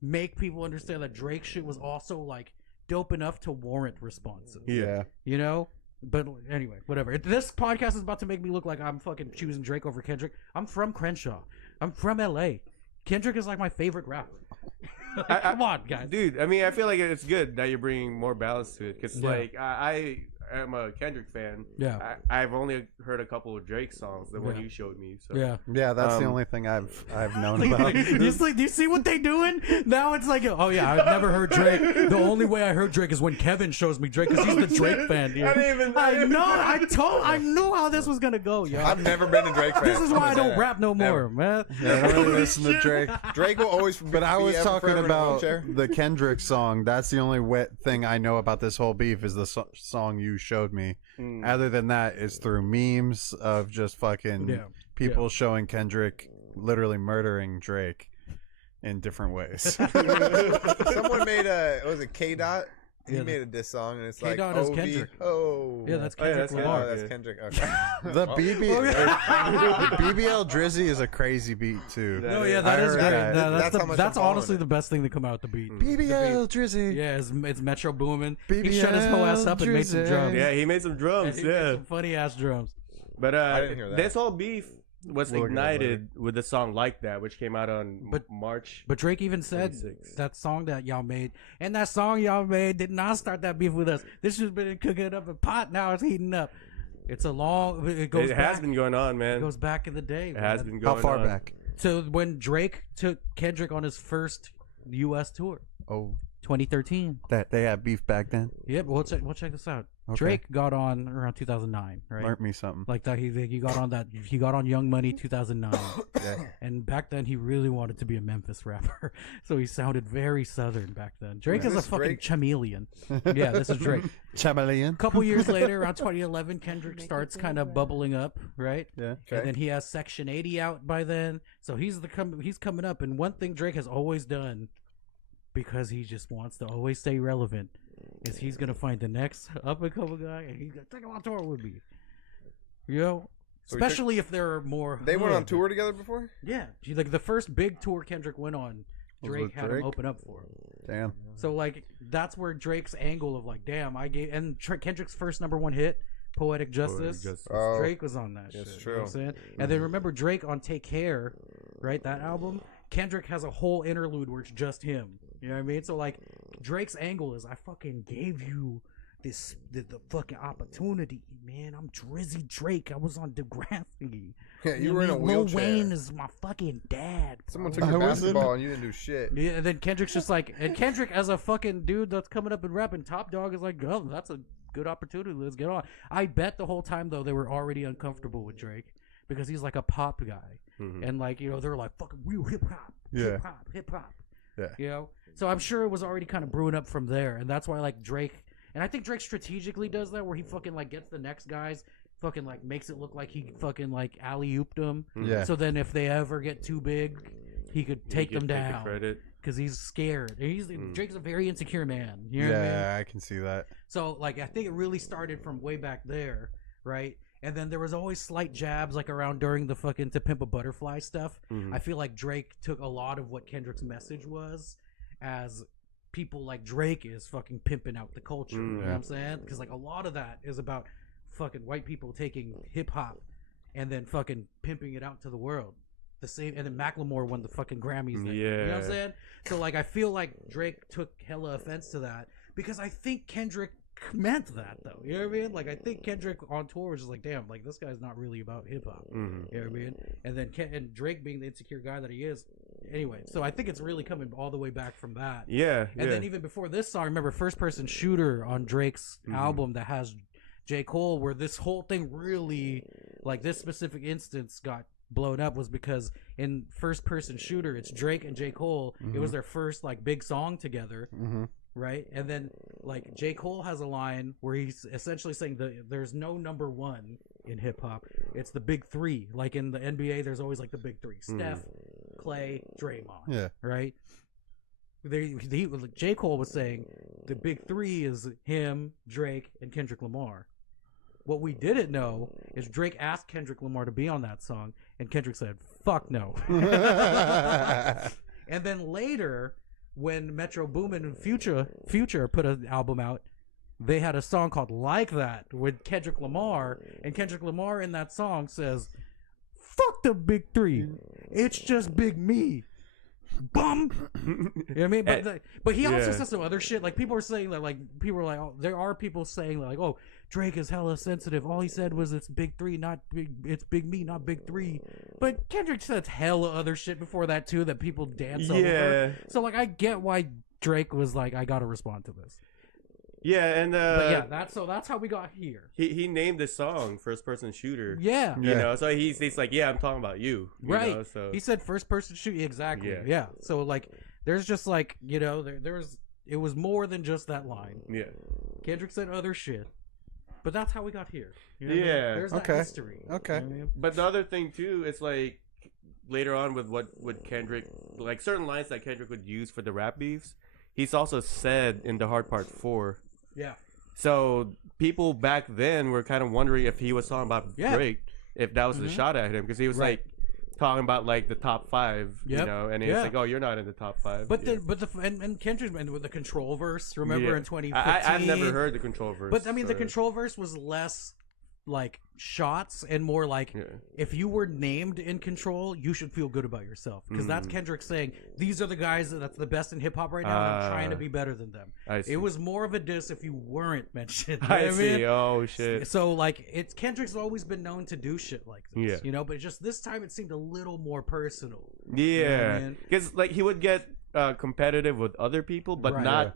make people understand that Drake shit was also like dope enough to warrant responses. Yeah. You know? But anyway, whatever. This podcast is about to make me look like I'm fucking choosing Drake over Kendrick. I'm from Crenshaw. I'm from LA. Kendrick is like my favorite rapper. Like, come on, guys. Dude, I mean, I feel like it's good that you're bringing more balance to it because, Yeah. like, I am a Kendrick fan. Yeah. I've only heard a couple of Drake songs, the one Yeah. you showed me. So. Yeah. Yeah, that's the Um, only thing I've known about. do you see what they doing? Now it's like, oh yeah, I've never heard Drake. The only way I heard Drake is when Kevin shows me Drake because he's the Drake fan, dude. I knew how this was gonna go, yo. I've never been a Drake fan. This is I'm why I gonna say don't that. rap no more, man. Yeah, I don't really listen to Drake. Drake will always. But I was talking about the. the Kendrick song. That's the only wet thing I know about this whole beef is the song you showed me. Mm. Other than that, it's through memes of just fucking Yeah. people showing Kendrick literally murdering Drake in different ways. Someone made a. Was it K Dot? He Yeah, made a diss song and it's K like Dot is OV. Kendrick. Oh. Yeah, that's Oh, yeah, Kendrick that's Lamar. Oh, that's Yeah. Kendrick. Okay. the BBL Drizzy is a crazy beat too. That No, is- yeah, that I is heard great. that. That's how much That's I'm following honestly it. the best thing to come out the beat. BBL Drizzy. Yeah, it's Metro Boomin. He BBL shut his whole ass up and made some Drizzy. drums. Yeah, he made some drums. He made Yeah. some funny ass drums. But I didn't hear that. this whole beef was We'll look it up ignited with the song Like That, which came out on But- March. But Drake even said 26. that song that y'all made, and that song y'all made did not start that beef with us. This has been cooking up a pot. Now it's heating up. It's a long. It goes. It back, has been going on, It man. goes back in the day. It has man. been going How far on. back? So when Drake took Kendrick on his first U.S. tour, Oh, 2013. that they had beef back then. Yep. We'll check this out. Okay. Drake got on around 2009, right? Learned me something. Like that, he got on that. He got on Young Money 2009, Yeah. and back then he really wanted to be a Memphis rapper, so he sounded very southern back then. Drake Is is a this fucking Drake? chameleon. Yeah, this is Drake. Chameleon. A couple years later, around 2011, Kendrick starts kind of bubbling up, right? Yeah. Okay. And then he has Section 80 out by then, so he's coming up. And one thing Drake has always done, because he just wants to always stay relevant, is he's gonna find the next up and coming guy, and he's gonna take him on tour with me. You know, So he took- especially if there are more. They went on hood. tour together before. Yeah, like the first big tour Kendrick went on, Was Drake with had Drake? him open up for him. Damn. So like that's where Drake's angle of like, damn, I gave, and Kendrick's first #1 hit, Poetic Justice. Oh. Drake was on that That's shit. true. You know what I'm saying? And then remember Drake on Take Care, right? That album. Kendrick has a whole interlude where it's just him. You know what I mean? So like Drake's angle is, I fucking gave you the fucking opportunity, man. I'm Drizzy Drake. I was on Degrassi. Yeah, you know were in what a I mean? Lil wheelchair. Wayne is my fucking dad. Someone bro. took your I was in basketball and you didn't do shit. Yeah, and then Kendrick's just like, and Kendrick as a fucking dude that's coming up and rapping, Top Dog is like, oh, that's a good opportunity. Let's get on. I bet the whole time though they were already uncomfortable with Drake because he's like a pop guy, and like they're like fucking real hip hop, Yeah. hip hop. Yeah. You know, so I'm sure it was already kind of brewing up from there, and that's why like Drake, and I think Drake strategically does that where he fucking like gets the next guys. Fucking like makes it look like he fucking like alley-ooped them. Yeah. So then if they ever get too big, he could take them Take the down credit. because he's scared. And Drake's a very insecure man. You know what I mean? Yeah, I can see that. So like I think it really started from way back there, right? And then there was always slight jabs like around during the fucking To Pimp a Butterfly stuff. I feel like Drake took a lot of what Kendrick's message was as people like Drake is fucking pimping out the culture. You know what I'm saying? Because like a lot of that is about fucking white people taking hip hop and then fucking pimping it out to the world. The same, and then Macklemore won the fucking Grammys. Then, you know what I'm Yeah. saying? So like, I feel like Drake took hella offense to that because I think Kendrick meant that though. You know what I mean? Like I think Kendrick on tour was just like, damn, like this guy's not really about hip hop. You know what I mean? And then and Drake being the insecure guy that he is, anyway, so I think it's really coming all the way back from that. Yeah. And then even before this song, remember First Person Shooter on Drake's album that has J. Cole, where this whole thing really, like this specific instance got blown up was because in First Person Shooter, it's Drake and J. Cole. It was their first like big song together. Right? And then like J. Cole has a line where he's essentially saying there's no number one in hip hop. It's the big three. Like in the NBA, there's always like the big three. Steph, Clay, Draymond. Yeah. Right? J. Cole was saying the big three is him, Drake, and Kendrick Lamar. What we didn't know is Drake asked Kendrick Lamar to be on that song, and Kendrick said, "Fuck no." And then later, when Metro Boomin and Future put an album out, they had a song called "Like That" with Kendrick Lamar, and Kendrick Lamar in that song says, "Fuck the big three, it's just Big Me." Bum. You know what I mean? But he also says some other shit. Like people are saying that, like people are like, oh, there are people saying like, oh, Drake is hella sensitive. All he said was it's big three, not big. It's Big Me, not Big Three. But Kendrick said hella other shit before that too that people dance over. So like, I get why Drake was like, I gotta respond to this. Yeah, and but yeah, that's how we got here. He named the song First Person Shooter. Yeah. You know, so he's like, yeah, I'm talking about you. Right. Know, so he said first person shoot. Exactly. Yeah. So like, there's just like, you know, it was more than just that line. Yeah. Kendrick said other shit, but that's how we got here. You know Yeah. what I mean? There's that history. Okay. You know what I mean? But the other thing too, it's like later on with Kendrick, like certain lines that Kendrick would use for the rap beefs, he's also said in the Hard Part 4. Yeah. So people back then were kind of wondering if he was talking about Drake, if that was a shot at him, because he was like talking about like the top 5, you know, and it's like, oh, you're not in the top 5. But and Kendrick with the Control verse, remember in 2015? I've never heard the Control verse. But I mean, the Control verse was less like shots and more like if you were named in Control, you should feel good about yourself, because that's Kendrick saying these are the guys that's the best in hip hop right now, and I'm trying to be better than them. It was more of a diss if you weren't mentioned. You know I what see. I mean? Oh shit. So like, it's Kendrick's always been known to do shit like this, you know, but just this time it seemed a little more personal. Yeah, because like he would get competitive with other people, but not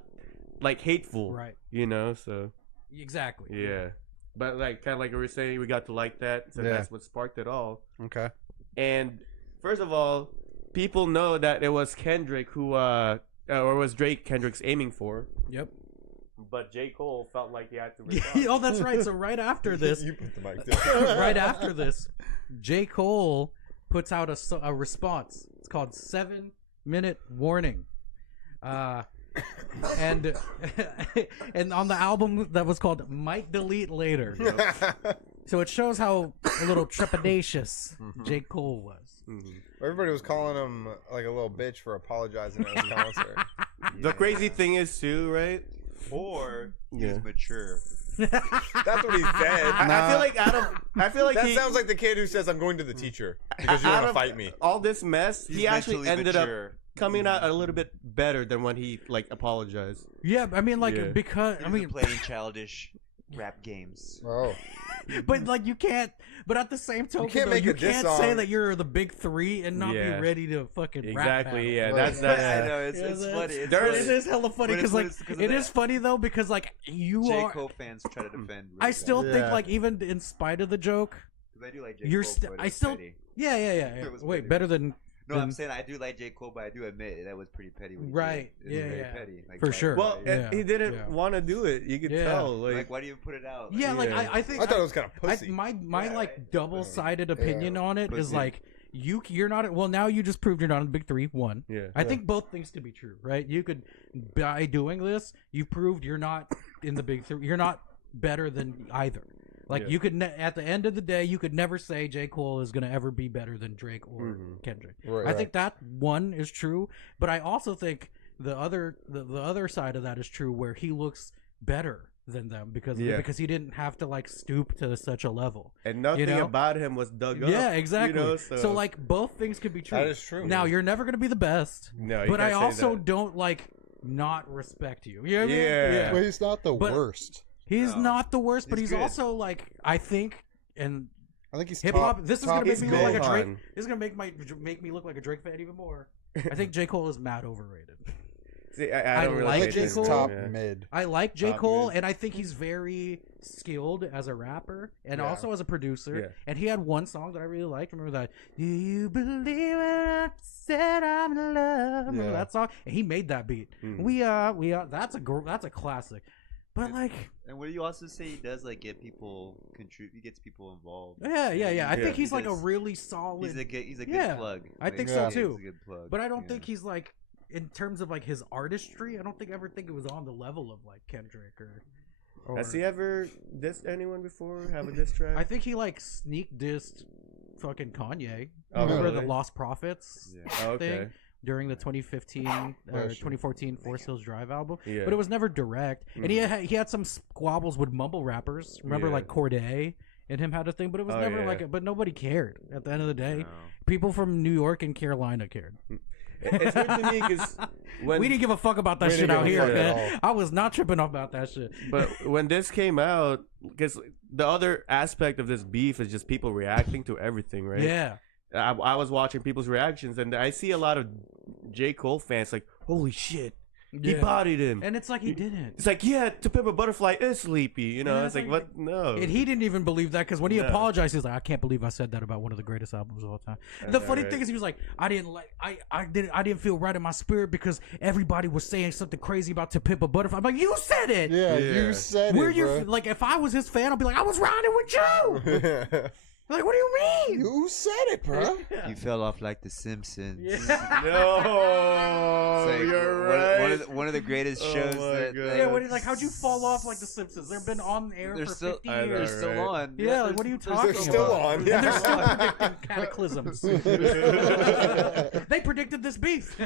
like hateful, right? You know, so exactly. Yeah. But like kind of like we were saying, we got to like that, so that's what sparked it all. Okay. And first of all, people know that it was Kendrick who, or was Drake Kendrick's aiming for. Yep. But J. Cole felt like he had to respond. Oh, that's right. So right after this, You put the mic down. right after this, J. Cole puts out a response. It's called 7-Minute Warning. And and on the album that was called Might Delete Later. So it shows how a little trepidatious J. Cole was. Everybody was calling him like a little bitch for apologizing at his concert. The crazy thing is too, right? Or he's mature. That's what he said. I feel like I feel like That sounds like the kid who says, "I'm going to the teacher because you want to fight me." All this mess, he actually mentally ended mature. up coming out a little bit better than when he like apologized. Yeah, I mean, like because I mean, playing childish rap games. Oh, but like you can't. But at the same token, can't make you a diss can't say song. that you're the big three and not be ready to fucking rap battle. Exactly. Yeah, Right. that's I know it's funny. It's It funny. is hella funny But it's- because like it's 'cause of it that. is funny though because like you J. are. Cole fans try to defend. I still think Yeah. like even in spite of the joke, because I do like J. you're Cole, still. but I it's still. petty. Yeah. It was Wait, petty. better than. No, than- I'm saying I do like J. Cole, but I do admit that was pretty petty. What he Right. did. It was very Yeah. petty. Like, For why- sure. Well, Yeah. he didn't want to do it. You could Yeah. tell. Like, why do you put it out? Yeah, like Yeah. I think I thought it was kind of pussy. my Yeah, like right. double-sided opinion on it is Pussy. like you're not. Well, now you just proved you're not in the big three. One. Yeah. I think both things could be true, right? You could, by doing this, you proved you're not in the big three. You're not better than either. Like you could, at the end of the day, you could never say J. Cole is going to ever be better than Drake or Kendrick. Right, I think that one is true, but I also think the other side of that is true, where he looks better than them because he didn't have to like stoop to such a level. And nothing know? about him was dug up. Yeah, exactly. You know, so like both things could be true. That is true. Now you're never going to be the best. No, you but I can't say also that. don't like not respect you. You know what I mean? Yeah. But he's not the But- worst. He's No. not the worst, but He's he's good. also like I think and I think he's hip hop. top- This is top gonna make me look like a Gohan. Drake. This is gonna make me look like a Drake fan even more. I think J. Cole is mad overrated. See, I don't I really like pay J. attention Cole. to top him, yeah. mid. I like J. Top Cole, mid. and I think he's very skilled as a rapper and Yeah. also as a producer. Yeah. And he had one song that I really liked. Remember that? Do you believe when I said I'm in love? Remember Yeah. that song? And he made that beat. Mm. We are. That's a classic. But like, And what do you also say he does? Like get people contribute. He gets people involved. yeah. I Yeah. think he's He like a does- really solid. He's a good Yeah, plug. I think so, He's too. a good plug. But I don't yeah. think he's like, in terms of like his artistry, I don't think it was on the level of like Kendrick or Has he ever dissed anyone before? Have a diss track? I think he like sneak dissed fucking Kanye. Oh, Remember the really? Lost Prophets Yeah. Oh, okay. thing during the 2015 or Version. 2014 Forest Hills Drive album? Yeah. But it was never direct. And he had some squabbles with mumble rappers. Remember Yeah. like Corday and him had a thing, but it was Oh, never yeah. like. But nobody cared. At the end of the day, No. people from New York and Carolina cared. It's weird to me because when We didn't give a fuck about that We shit didn't out give a here, fuck at man. I was not tripping off about that shit. But when this came out, because the other aspect of this beef is just people reacting to everything, right? Yeah. I was watching people's reactions, and I see a lot of J. Cole fans like, "Holy shit, he Yeah. bodied him." And it's like he didn't. It's like, yeah, To Pimp a Butterfly is sleepy, you know. Yeah, it's it's like, like- what? No. And he didn't even believe that because when he No. apologized, he's like, "I can't believe I said that about one of the greatest albums of all time." The know, funny right? thing is, he was like, "I didn't feel right in my spirit because everybody was saying something crazy about To Pimp a Butterfly." I'm like, "You said it." Yeah, Yeah. you said Where it, you bro. like? If I was his fan, I'd be like, "I was riding with you." Like, what do you mean? You said it, bro. You fell off like the Simpsons. Yeah. No, It's like you're one, right. one of the greatest Oh shows my that. God. Yeah, what, like, how'd you fall off like The Simpsons? They've been on air They're for still 50 I know, years. they're still right? on. Yeah, like, what are you talking They're still about? on. And Yeah. they're still predicting cataclysms. They predicted this beef.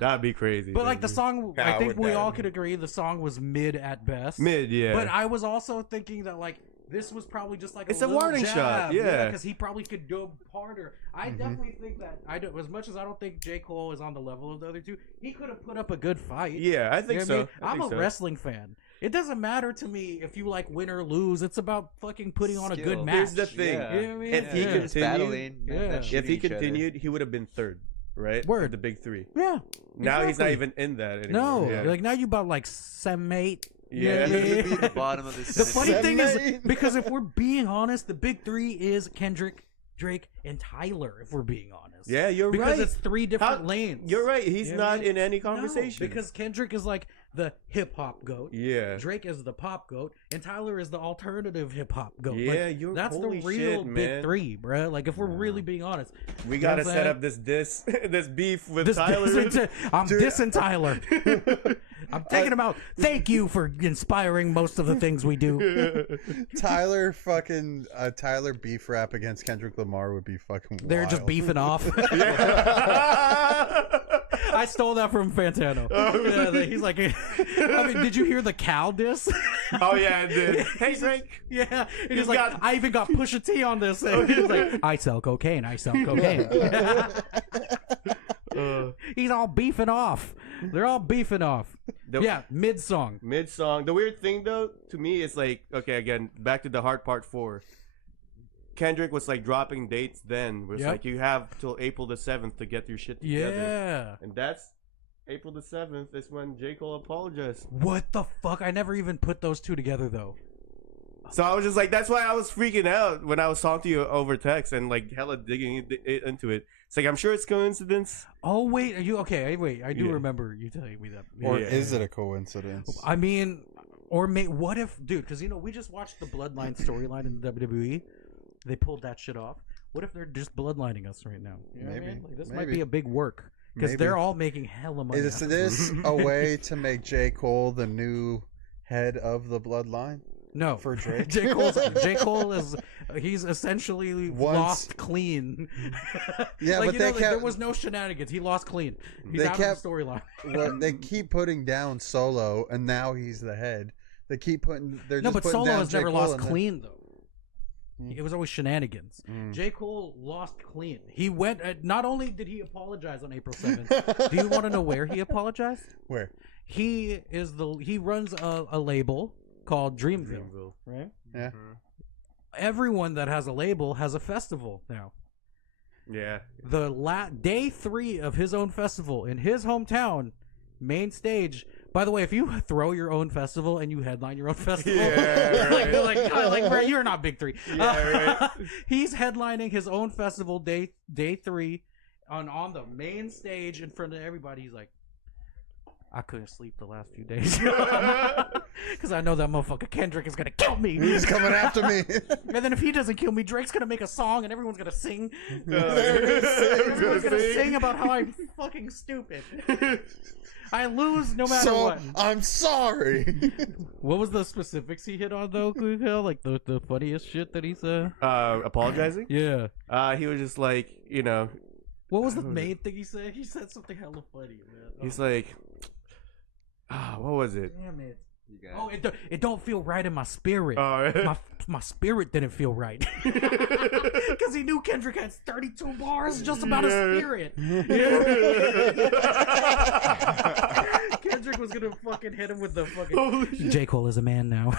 That'd be crazy. But like the dude. song, I How think would we that all be? could agree the song was mid at best. mid, yeah. But I was also thinking that like this was probably just like It's a a little warning jab, shot, yeah. because he probably could go harder. I definitely think that I do, as much as I don't think J. Cole is on the level of the other two, he could have put up a good fight. yeah, I think You know so. what I mean? I'm a so. wrestling fan. It doesn't matter to me if you like win or lose. It's about fucking putting on a good Skill. match. Here's the thing. Yeah. You know what I mean? If he Yeah. continued- Just battling. Yeah. not If he shooting each other. continued, he would have been third, right? Word. Of the big three. Yeah. Now he's not exactly. even in that anymore. No, Yeah. like now you about like 7-8. Yeah. He would be at the bottom of the The funny thing is, Seven-eight. because if we're being honest, the big three is Kendrick, Drake, and Tyler. If we're being honest, Yeah, you're because right. it's three different How- lanes. You're right. He's You know what I not mean? in any No, conversation. because Kendrick is like the hip hop goat. yeah. Drake is the pop goat, and Tyler is the alternative hip hop goat. Yeah, Like, you're that's the holy real shit, big man. three, bruh. Like if we're really being honest, We You know gotta what I'm set saying? up this this beef with This Tyler. I'm Dude. dissing Tyler. I'm taking him out. Thank you for inspiring most of the things we do. Tyler fucking Tyler beef rap against Kendrick Lamar would be fucking wild. They're just beefing off. I stole that from Fantano. Yeah, he's like, I mean, did you hear the cow diss? Oh yeah, I did. Hey Drake. Yeah, he's He's like, got- I even got Pusha T on this. And he's like, I sell cocaine. I sell cocaine. He's all beefing off. They're all beefing off. Yeah, mid song. Mid song. The weird thing though, to me, is like, okay, again, back to the hard part 4. Kendrick was like dropping dates then. It was Yep. like you have till April the 7th to get your shit together. Yeah. And that's April the 7th is when J. Cole apologized. What the fuck? I never even put those two together though. So I was just like, that's why I was freaking out when I was talking to you over text and like hella digging into it. It's like, I'm sure it's coincidence. Oh wait, are you okay? Wait, I do Yeah. remember you telling me that. Or Yeah. is it a coincidence? I mean, or what if, dude? Because we just watched the Bloodline storyline in the WWE. They pulled that shit off. What if they're just bloodlining us right now? You know what I Maybe. mean? Like, this might Maybe. be a big work because Maybe. they're all making hella money. Is off of this a way to make J. Cole the new head of the bloodline? No, for Drake? J. Cole is he's essentially lost clean. Yeah, like, but they there kept- was no shenanigans. He lost clean. He's They out kept- of the storyline. Well, they keep putting down Solo, and now he's the head. They keep putting. They're No, just but putting Solo down has J. never Cole lost and then- clean though. It was always shenanigans. J. Cole lost clean. He went. Not only did he apologize on April 7th. Do you want to know where he apologized? Where? He runs a label called Dreamville. Right. Yeah. Everyone that has a label has a festival now. Yeah. The day 3 of his own festival in his hometown, main stage. By the way, if you throw your own festival and you headline your own festival, Yeah, like, bro, you're not Big 3. Yeah, right. He's headlining his own festival day 3 on the main stage in front of everybody. He's like, I couldn't sleep the last few days because I know that motherfucker Kendrick is gonna kill me. He's coming after me. And then if he doesn't kill me, Drake's gonna make a song and everyone's gonna sing. Everyone's Everyone's gonna sing about how I'm fucking stupid. I lose no matter So what. I'm sorry. What was the specifics he hit on though, Kuhel? Like the funniest shit that he said? Apologizing? Yeah. He was just like, you know, What was the main thing he said? He said something hella funny, man. he's like, what was it? Damn it. You got Oh, it don't feel right in my spirit. Oh, My spirit didn't feel right. Because he knew Kendrick had 32 bars just about his spirit. Kendrick was gonna fucking hit him with the fucking Holy shit. J. Cole is a man now.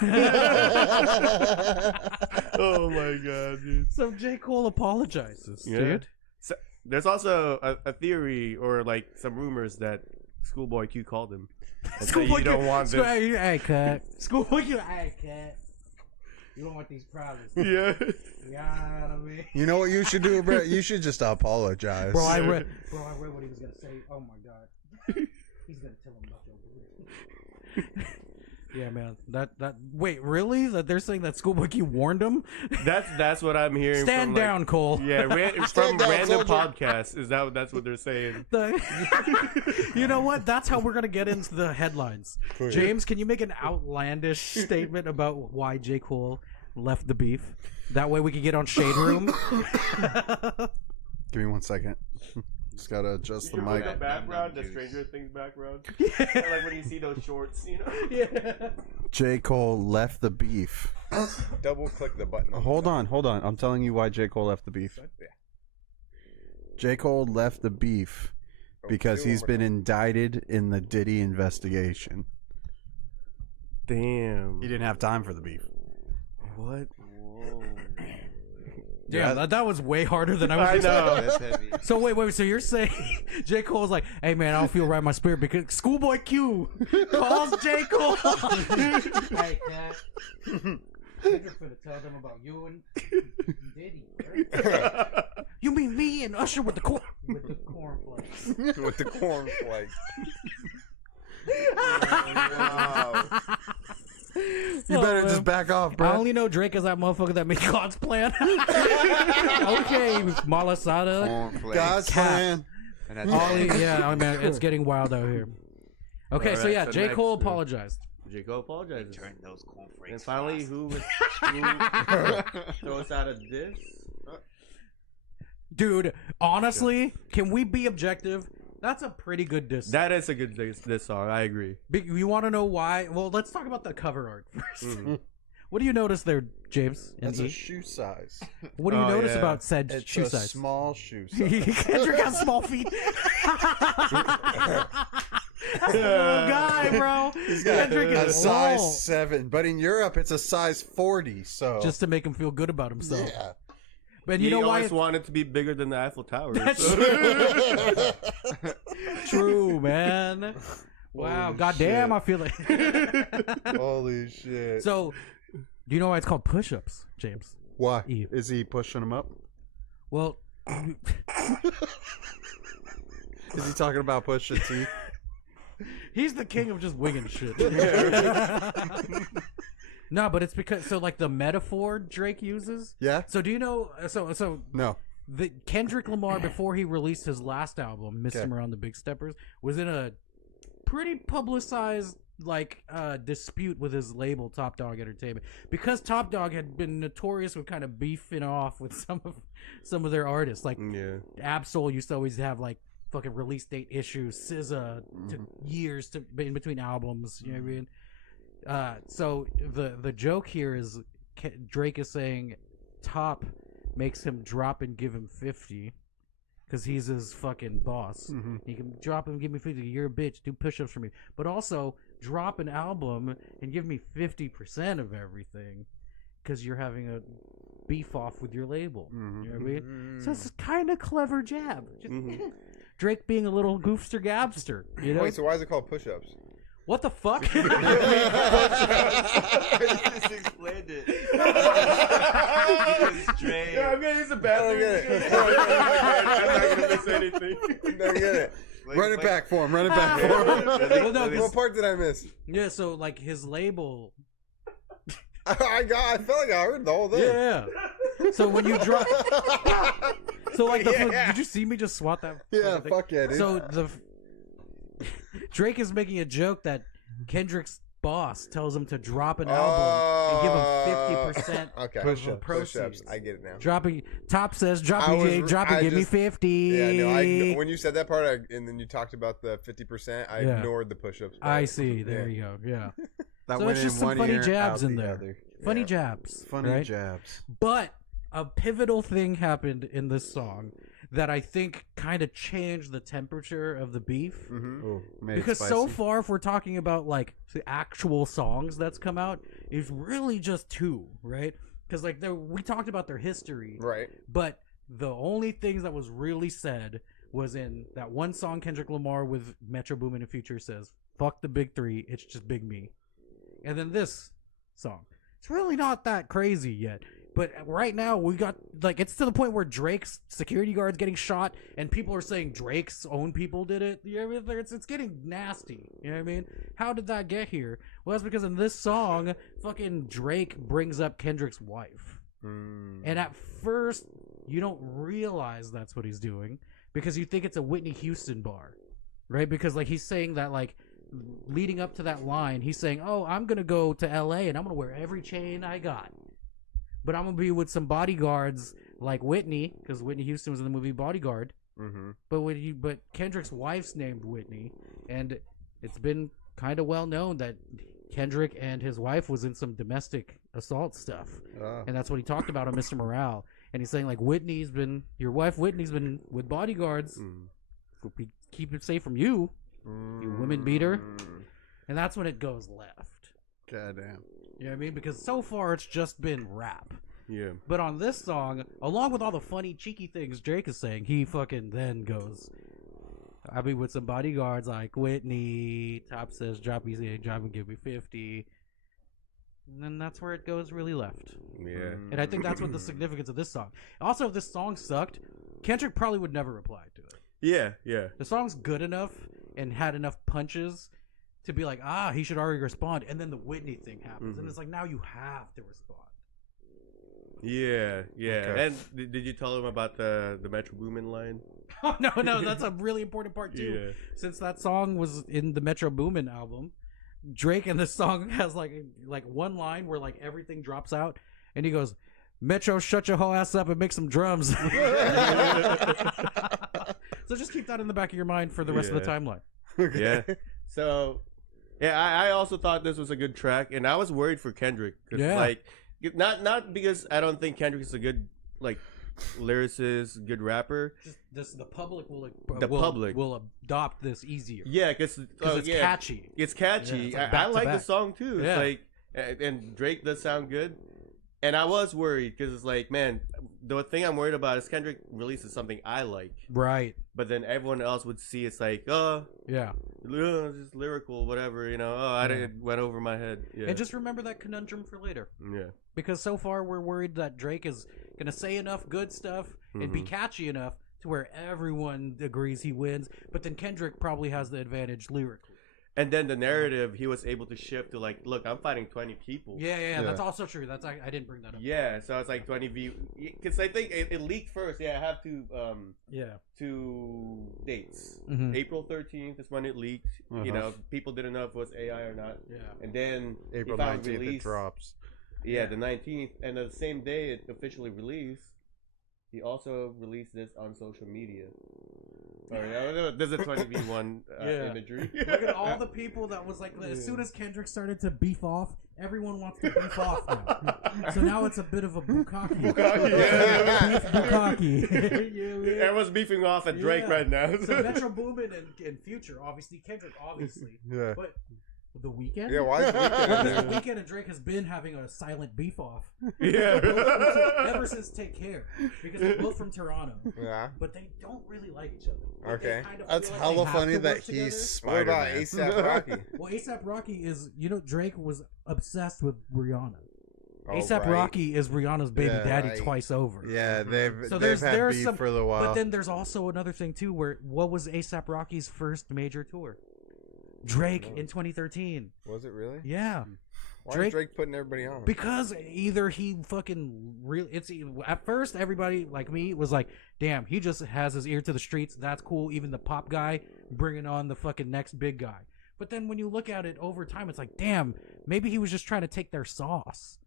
Oh my god, dude. So J. Cole apologizes, Yeah. dude. So, there's also a theory or like some rumors that Schoolboy Q called him. And said, you don't want this. Hey, cut. Schoolboy Q. Hey, cut. You don't want these problems. Yeah. You know what I mean? You know what you should do, bro? You should just apologize. Bro, I read what he was gonna say. Oh my god. He's gonna tell him about your belief. Yeah, man. That wait, really? That they're saying that Schoolboy Q warned him? That's what I'm hearing. Stand from, down, like, Cole. Yeah, from Stand down, random soldier. podcasts. That's what they're saying. You know what? That's how we're gonna get into the headlines. Cool. James, can you make an outlandish statement about why J. Cole left the beef? That way we can get on Shade Room. Give me 1 second. Just gotta adjust the You mic. know the background, the juice. Stranger Things background. Like when you see those shorts, you know. Yeah. J. Cole left the beef. Double click the button. Hold on. I'm telling you why J. Cole left the beef. J. Cole left the beef because he's been indicted in the Diddy investigation. Damn. He didn't have time for the beef. What? Whoa. Damn, that was way harder than I was I know. That's heavy. So wait, so you're saying J. Cole's like, hey man, I don't feel right in my spirit because Schoolboy Q calls J. Cole. Hey, Cat. Kendrick finna tell them about you and Diddy, right? You mean me and Usher with the cornflakes? With the cornflakes. You better just back off, I bro. only know Drake is that motherfucker that made God's plan. Okay, Malasada. Cornflakes. God's Cat. plan. And that's Ollie, yeah, I mean, it's getting wild out here. Okay, so Alright, yeah, so J. next, Cole apologized. J. Cole apologizes. Turn those cornflakes. And finally, fast. who throws out a diss? Dude, honestly, can we be objective? That's a pretty good diss. That is a good diss song. I agree. You want to know why? Well, let's talk about the cover art first. What do you notice there, James? and That's a E? shoe size. What do you Oh, notice yeah. about said It's shoe a size? small shoe size. Kendrick has small feet. That's the little guy, bro. Kendrick A is size small. 7, but in Europe it's a size 40. So Just to make him feel good about himself. yeah. But He you know why? always wanted to be bigger than the Eiffel Tower. That's so- True, man. Wow, Holy goddamn, shit. I feel like. Holy shit. So, do you know why it's called push-ups, James? Why? E. Is he pushing him up? Well, Is he talking about pushing T? he's the king of just winging shit. No, but it's because like the metaphor Drake uses. Yeah? So do you know? So No. the Kendrick Lamar before he released his last album, Missed Okay. Him Around the Big Steppers, was in a pretty publicized dispute with his label Top Dog Entertainment because Top Dog had been notorious with kind of beefing off with some of their artists. Like yeah. Absol used to always have like fucking release date issues. SZA took years to in between albums. You know what I mean? So the joke here is Drake is saying Top makes him drop and give him 50 because he's his fucking boss. Mhm. He can drop and give me 50. You're a bitch. Do push-ups for me. But also drop an album and give me 50% of everything because you're having a beef off with your label. Mhm. You know what I mean? So it's kind of clever jab. Just, Mhm. Drake being a little goofster gabster. You know? Wait, so why is it called push-ups? What the fuck? I just explained it. Because Dre. Yeah, I mean, he's a bad I don't get it. I'm not gonna miss anything. Don't get it. Run it back for him. Run it back for him. Well, no, What part did I miss? yeah, so like his label. I felt like I heard the whole thing. Yeah. So when you drop. So like, Yeah. did you see me just swat that? Yeah, fucking thing? fuck yeah, dude. So Drake is making a joke that Kendrick's boss tells him to drop an album and give him 50% okay. of Push-ups. proceeds. I get it now. Dropping top says drop I it, was- drop it, I give me just- 50. Yeah, no. When you said that part, and then you talked about the 50%, I Yeah. ignored the push-ups. I part. see. There Yeah. you go. Yeah. That So went it's just in some one funny ear, jabs out in the there. other. Funny Yeah. jabs. Funny right? jabs. But a pivotal thing happened in this song that I think kind of changed the temperature of the beef. Mm-hmm. Made it Because so spicy. far, if we're talking about like the actual songs that's come out, is really just two, right? Because like we talked about their history, Right. but the only things that was really said was in that one song Kendrick Lamar with Metro Boomin and Future says, "Fuck the big three, it's just Big Me," and then this song. It's really not that crazy yet. But right now, we got, like, it's to the point where Drake's security guard's getting shot, and people are saying Drake's own people did it. You know what I mean? It's getting nasty. You know what I mean? How did that get here? Well, that's because in this song, fucking Drake brings up Kendrick's wife. And at first, you don't realize that's what he's doing, because you think it's a Whitney Houston bar, right? Because, like, he's saying that, like, leading up to that line, he's saying, oh, I'm going to go to L.A., and I'm going to wear every chain I got. But I'm gonna be with some bodyguards like Whitney, because Whitney Houston was in the movie Bodyguard. Mm-hmm. But Kendrick's wife's named Whitney, and it's been kind of well known that Kendrick and his wife was in some domestic assault stuff, and that's what he talked about on Mr. Morale. And he's saying like your wife Whitney's been with bodyguards, keep it safe from you, you women beater. And that's when it goes left. Goddamn. You know what I mean? Because so far it's just been rap. Yeah. But on this song, along with all the funny, cheeky things Drake is saying, he fucking then goes, I'll be with some bodyguards like Whitney. Top says, drop and give me 50. And then that's where it goes really left. Yeah. And I think that's what the significance of this song. Also, if this song sucked, Kendrick probably would never reply to it. Yeah. Yeah. The song's good enough and had enough punches to be like, he should already respond. And then the Whitney thing happens. And it's like, now you have to respond. Yeah. Yeah. Okay. And did you tell him about the Metro Boomin line? Oh, no, that's a really important part, too. Yeah. Since that song was in the Metro Boomin album, Drake in this song has like one line where like everything drops out. And he goes, Metro, shut your whole ass up and make some drums. So just keep that in the back of your mind for the rest of the timeline. Yeah. So, yeah, I also thought this was a good track, and I was worried for Kendrick. 'Cause, Yeah. like, not because I don't think Kendrick is a good, like, lyricist, good rapper. The public will public. will adopt this easier. Yeah, because It's catchy. It's catchy. Yeah, it's like I like the back-to-back. song too. It's Yeah. like, and Drake does sound good. And I was worried because it's like, man, the thing I'm worried about is Kendrick releases something I like, Right. but then everyone else would see it's like, Yeah. it's just lyrical, whatever, you know. It went over my head. Yeah. And just remember that conundrum for later. Yeah. Because so far we're worried that Drake is going to say enough good stuff and be catchy enough to where everyone agrees he wins. But then Kendrick probably has the advantage lyrically. And then the narrative, he was able to shift to like, look, I'm fighting 20 people. Yeah. That's also true. I didn't bring that up. Yeah, so it's like 20 because I think it leaked first. Yeah, I have two dates. Mhm. April 13th is when it leaked. You know, people didn't know if it was AI or not. Yeah. And then April it finally 19th it released. drops. Yeah, the 19th, and the same day it officially released, he also released this on social media. Sorry, there's a 20v1 Yeah. imagery. Look at all the people that was like, as soon as Kendrick started to beef off, everyone wants to beef off now. So now it's a bit of a bukkake. Yeah. Beef bukkake. You know what I mean? Everyone's beefing off at Drake Yeah. right now. So Metro Boomin and Future, obviously. Kendrick, obviously. Yeah. But The Weeknd? Yeah, why is Weeknd in The there? Weeknd and Drake has been having a silent beef off Yeah. ever since Take Care, because they're both from Toronto, Yeah. but they don't really like each other. Like, they Okay. kind of That's feel like hella they have funny to that work together. he's What about Spider-Man. ASAP Rocky? Well, ASAP Rocky is, Drake was obsessed with Rihanna. Oh, ASAP right. Rocky is Rihanna's baby Yeah, daddy right. twice over. Yeah, they've So they've had there's beef some, for a little while. but then there's also another thing too, where what was ASAP Rocky's first major tour? Drake in 2013. Was it really? Yeah. Why Drake- is Drake putting everybody on? Because either he fucking at first everybody like me was like, damn, he just has his ear to the streets. That's cool. Even the pop guy bringing on the fucking next big guy. But then when you look at it over time, it's like, damn, maybe he was just trying to take their sauce.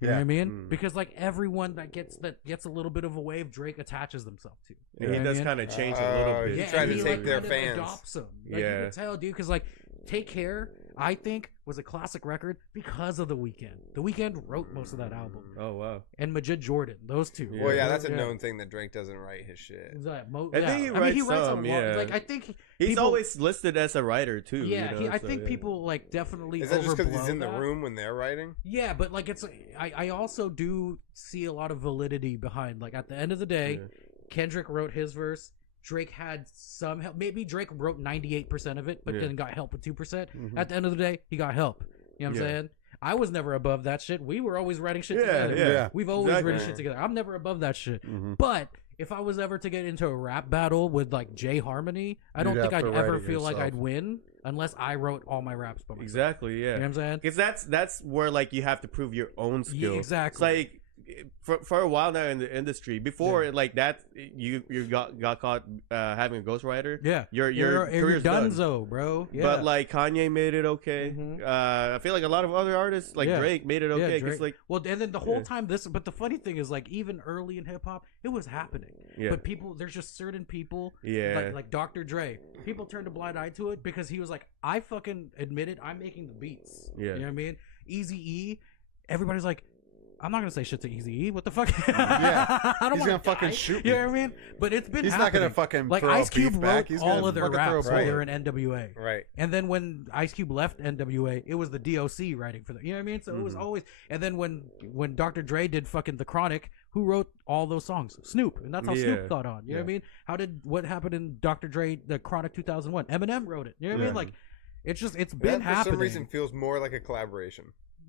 You know what I mean? Because like everyone that gets a little bit of a wave, Drake attaches themselves to. You know He what I does mean? kind of change a little bit. He Yeah, tried and to he, take like, their kind of fans. adopts them. Like, you Yeah. can tell, dude, because like Take Care, I think, was a classic record because of The Weeknd. The Weeknd wrote most of that album, Oh wow. and Majid Jordan, those two. Well, yeah, that's a known thing that Drake doesn't write his shit. I think he writes some, yeah. Like I think He's people- always listed as a writer too. Yeah, you know, I so, think yeah. people like definitely. Is that just because he's overblow in the that. room when they're writing? Yeah, but like it's. I also do see a lot of validity behind. Like at the end of the day, Kendrick wrote his verse. Drake had some help. Maybe Drake wrote 98% of it, but then got help with 2%. At the end of the day, he got help. You know what I'm saying? I was never above that shit. We were always writing shit together. Yeah. We've always Exactly. written shit together. I'm never above that shit. But if I was ever to get into a rap battle with like Jay Harmony, I don't You'd think have I'd to write ever it feel like yourself. I'd win unless I wrote all my raps by myself. Exactly. Yeah. You know what I'm saying? Because that's where like you have to prove your own skill. Yeah, exactly. It's like for a while now in the industry, before like that, you got caught having a ghostwriter. Yeah, your you're career's done. donezo, bro. Yeah. But like Kanye made it okay. I feel like a lot of other artists like Yeah. Drake made it Yeah, okay. Drake. It's like well, and then the whole time but the funny thing is like even early in hip hop, it was happening. Yeah. But people, there's just certain people, Yeah. like Dr. Dre. People turned a blind eye to it because he was like, I fucking admit it, I'm making the beats. Yeah. You know what I mean? Eazy-E, everybody's like, I'm not gonna say shit to Eazy-E. What the fuck? Yeah. I don't He's wanna gonna fucking die. shoot You know me. what I mean? But it's been He's not happening. gonna fucking like throw a Ice Cube beef wrote back. He's all gonna of their fucking throw a raps while they bullet. were in NWA. Right. And then when Ice Cube left NWA, it was the DOC writing for them. You know what I mean? So it was always. And then when Dr. Dre did fucking The Chronic, who wrote all those songs? Snoop, and that's how Snoop caught on. You know what I mean? What happened in Dr. Dre The Chronic 2001? Eminem wrote it. You know what I mean? Like it's been That, for happening. some reason, feels more like a collaboration.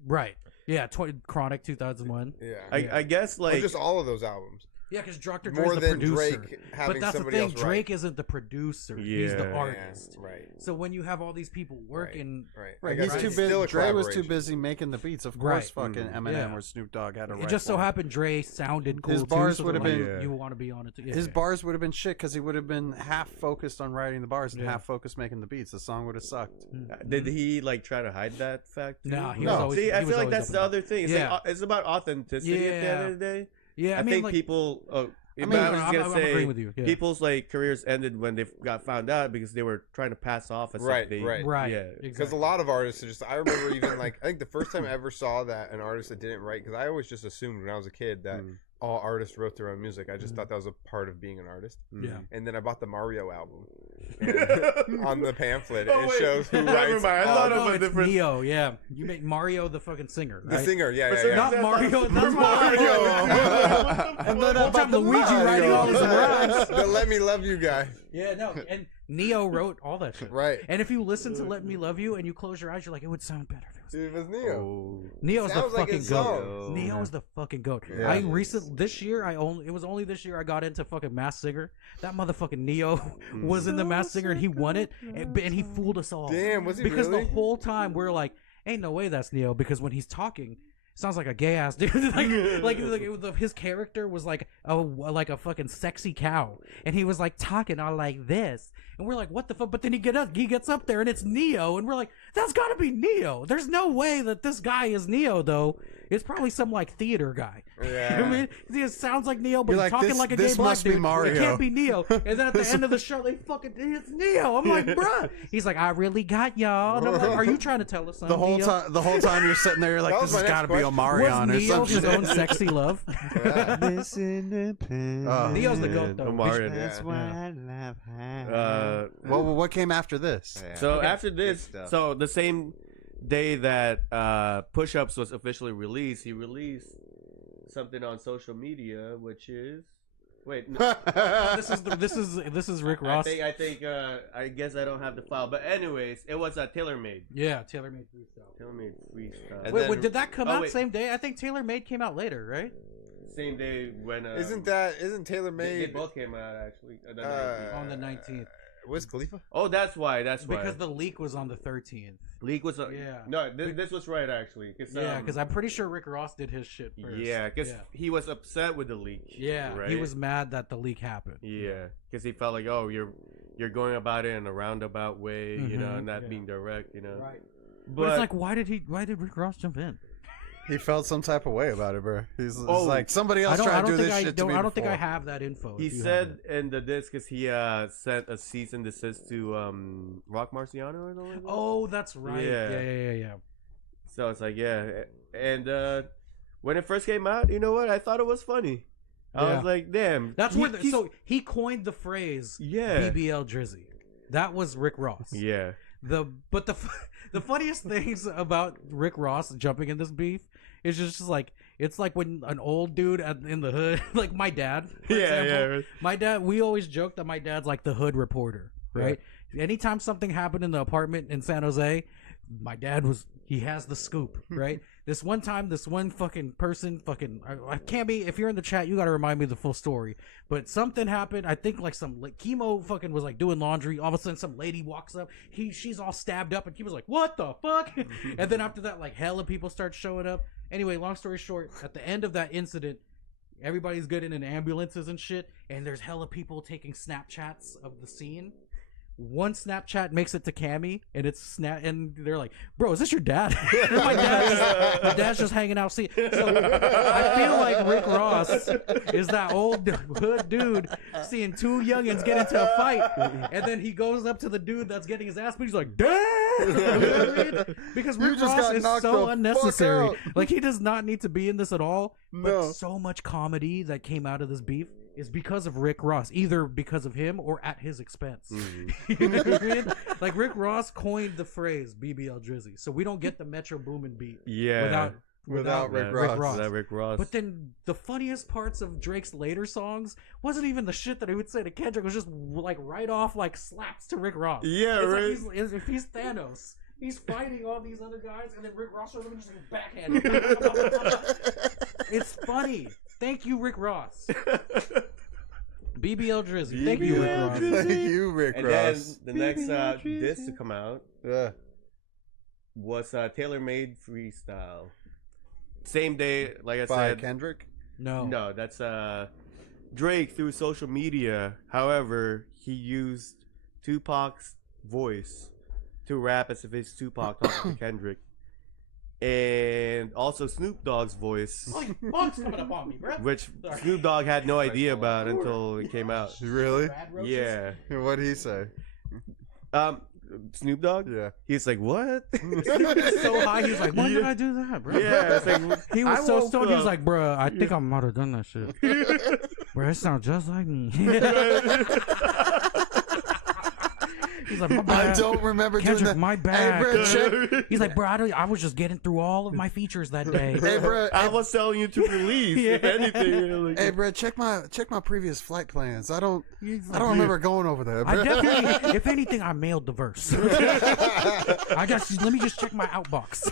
Right? Yeah. Chronic 2001. Yeah. I guess Or like just all of those albums. Yeah, because Dr. Dre's More the than producer. Drake having But that's the somebody thing. else write. Drake isn't the producer. He's the Yeah. artist. Yeah, right. So when you have all these people working, Right. Right, I he's guess too it's busy. still a Dre was too collaboration. busy making the beats. Of Right. course, fucking Eminem Yeah. or Snoop Dogg had to it write. just so for him. happened Dre sounded cool His too, bars so would have they're been- like, you want to be on it too. Yeah. His bars would have been shit because he would have been half focused on writing the bars and Yeah. half focused making the beats. The song would have sucked. did he like try to hide that fact? Too? Nah, he was always- See, he I was feel like always that's up the with other thing. It's Yeah. like it's about authenticity at the end Yeah. of the day. Yeah, I think like, people. I mean, was I'm- just gonna I'm say, agreeing with you, yeah. people's like careers ended when they got found out because they were trying to pass off as Right, something. right. right, Yeah. Because exactly. a lot of artists are just. I remember even like I think the first time I ever saw that an artist that didn't write, because I always just assumed when I was a kid that all artists wrote their own music. I just thought that was a part of being an artist. Yeah. And then I bought the Mario album. And on the pamphlet, Oh, it wait. shows who Never writes. mind. I all thought the- it was it's different. Neo, yeah. You make Mario the fucking singer, the right? singer, yeah, For yeah, some yeah. Not reason, I Mario. thought- That's Mario. And then the whole about time the Luigi Mario. writing all his raps. The Let Me Love You guy. Yeah, no, and Neo wrote all that shit. Right. And if you listen to "Let Me Love You" and you close your eyes, you're like, it would sound better if it was. It was Neo. Neo's the Sounds like fucking his goat. song. Neo is the fucking goat. Yeah. I this year it was only this year I got into fucking Masked Singer. That motherfucking Neo was in the Masked Singer and he won it and he fooled us all. Damn, was he because really? the whole time we're like, ain't no way that's Neo, because when he's talking, sounds like a gay ass dude. His character was like a fucking sexy cow, and he was like talking all like this, and we're like, what the fuck? But then he gets up there, and it's Neo, and we're like, that's got to be Neo. There's no way that this guy is Neo, though. It's probably some like theater guy. Yeah. You know what I mean, he sounds like Neo, but You're he's like, talking this- like a this gay black must be dude. Mario. It can't be Neo. And then at the end of the show, it's Neo. I'm like, bruh. He's like, I really got y'all. And I'm like, are you trying to tell us something? The whole time you're sitting there, you're like, That this was has my got next to be question. Omarion or Was Neo some his shit. own sexy love? Listen to pain. Neo's the goat, though. Omarion. That's Yeah. what I love. Uh, What came after this? Yeah. So Okay. after this, Good stuff. so the same day that Push-Ups was officially released, he released something on social media, which is this is Rick Ross. I guess I don't have the file, but anyways, it was TaylorMade. Yeah, TaylorMade freestyle. TaylorMade freestyle. And Wait, then- did that come out wait. same day? I think TaylorMade came out later, right? Same day when isn't they TaylorMade both came out actually. On the 19th. Wiz Khalifa? Oh, that's why. Because the leak was on the 13th. leak was. Yeah. No, this was right actually. Because I'm pretty sure Rick Ross did his shit first. Yeah, because he was upset with the leak. Yeah, right? he was mad that the leak happened. Yeah, because he felt like, oh, you're going about it in a roundabout way, you know, and not being direct, you know. Right. But it's like, why did Rick Ross jump in? He felt some type of way about it, bro. He's Oh, like, somebody else tried to do this shit to me I don't think I before. have that info. He if you said in the disc because he sent a cease and desist to Rock Marciano or something. Like that. Oh, that's right. Yeah. Yeah. So it's like, yeah, and when it first came out, you know what? I thought it was funny. I Yeah. was like, damn. That's where. So he coined the phrase Yeah. BBL Drizzy. That was Rick Ross. Yeah. The funniest things about Rick Ross jumping in this beef is just like, it's like when an old dude in the hood, like my dad, for example. My dad, we always joke that my dad's like the hood reporter, right? Anytime something happened in the apartment in San Jose, my dad he has the scoop, right? This one time, this one fucking person, I can't be, if you're in the chat, you gotta remind me the full story. But something happened, I think like some, Chemo fucking was like doing laundry, all of a sudden some lady walks up, she's all stabbed up, and Chemo's like, what the fuck? And then after that, like hella people start showing up. Anyway, long story short, at the end of that incident, everybody's getting in ambulances and shit, and there's hella people taking Snapchats of the scene. One Snapchat makes it to Cammy, and and they're like, "Bro, is this your dad?" my dad's just hanging out. So I feel like Rick Ross is that old hood dude seeing two youngins get into a fight, and then he goes up to the dude that's getting his ass beat. He's like, "Dad!" You know what I mean? Because Rick just Ross got is knocked the so fuck unnecessary. out. Like he does not need to be in this at all. But No. so much comedy that came out of this beef is because of Rick Ross, either because of him or at his expense. You know what I mean? Like Rick Ross coined the phrase BBL Drizzy, so we don't get the Metro Boomin beat Yeah. Without Rick Ross. That Rick Ross. But then the funniest parts of Drake's later songs wasn't even the shit that he would say to Kendrick. It was just like right off like slaps to Rick Ross. Yeah, It's right. Like if he's Thanos, he's fighting all these other guys, and then Rick Ross shows up and just backhand him. It's funny. Thank you, Rick Ross. BBL Drizzy. Thank you, Rick Ross. Thank you, Rick And Ross. then the next disc to come out Yeah. was TaylorMade Freestyle. Same day, like I By said. Kendrick. No, that's Drake through social media. However, he used Tupac's voice to rap as if it's Tupac talking to Kendrick. And also Snoop Dogg's voice, Bugs coming up on me, bro. which Snoop Dogg had no idea about until it came out. Really? Yeah. What'd he say? Snoop Dogg? Yeah. He's like, what? So high, he was like, "Why did I do that, bro?" Yeah, it's like, He was I so woke stoned. He was up. like, "Bro, I think I might have done that shit." Bro, it sounds just like me. He's like, "My I bad. don't remember doing Kendrick, that. my Hey, bad." bro, check. He's like, "Bro, I was just getting through all of my features that day." Hey, bro. I was telling you to release, if anything. Like, Hey, bro, check my previous flight plans. I don't He's like, remember going over there, I bro. definitely, if anything, I mailed the verse. Let me just check my outbox.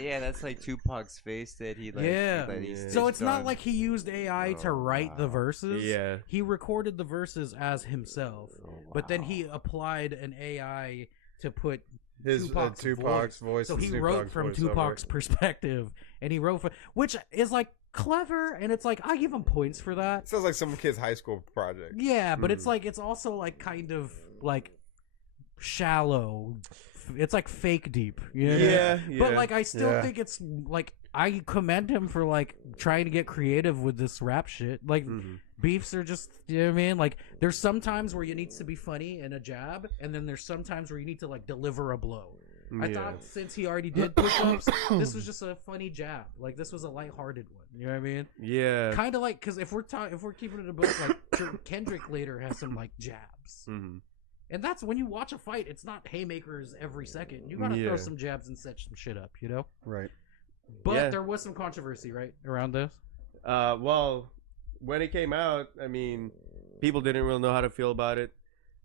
Yeah, that's like Tupac's face that he like. Yeah. He So stitched it's not on. like he used AI to write the verses. Yeah. He recorded the verses as himself, but then he applied an AI to put His Tupac's voice. So and he Snoop wrote Dogg's from voice over Tupac's it. perspective, and he wrote for, which is like clever, and it's like I give him points for that. Sounds like some kid's high school project. Yeah, but it's like it's also like kind of like shallow. It's like fake deep. You know? Yeah, But yeah. like I still Yeah. think it's like I commend him for like trying to get creative with this rap shit. Like beefs are just, you know what I mean? Like there's some times where you need to be funny and a jab, and then there's some times where you need to like deliver a blow. I Yeah. thought since he already did push-ups, this was just a funny jab. Like this was a lighthearted one. You know what I mean? Yeah. Kind of like, because if we're keeping it a book, like Kendrick later has some like jabs. Mhm. And that's when you watch a fight, it's not haymakers every second. You gotta throw some jabs and set some shit up, you know? Right. But there was some controversy, right, around this? Well, when it came out, I mean, people didn't really know how to feel about it.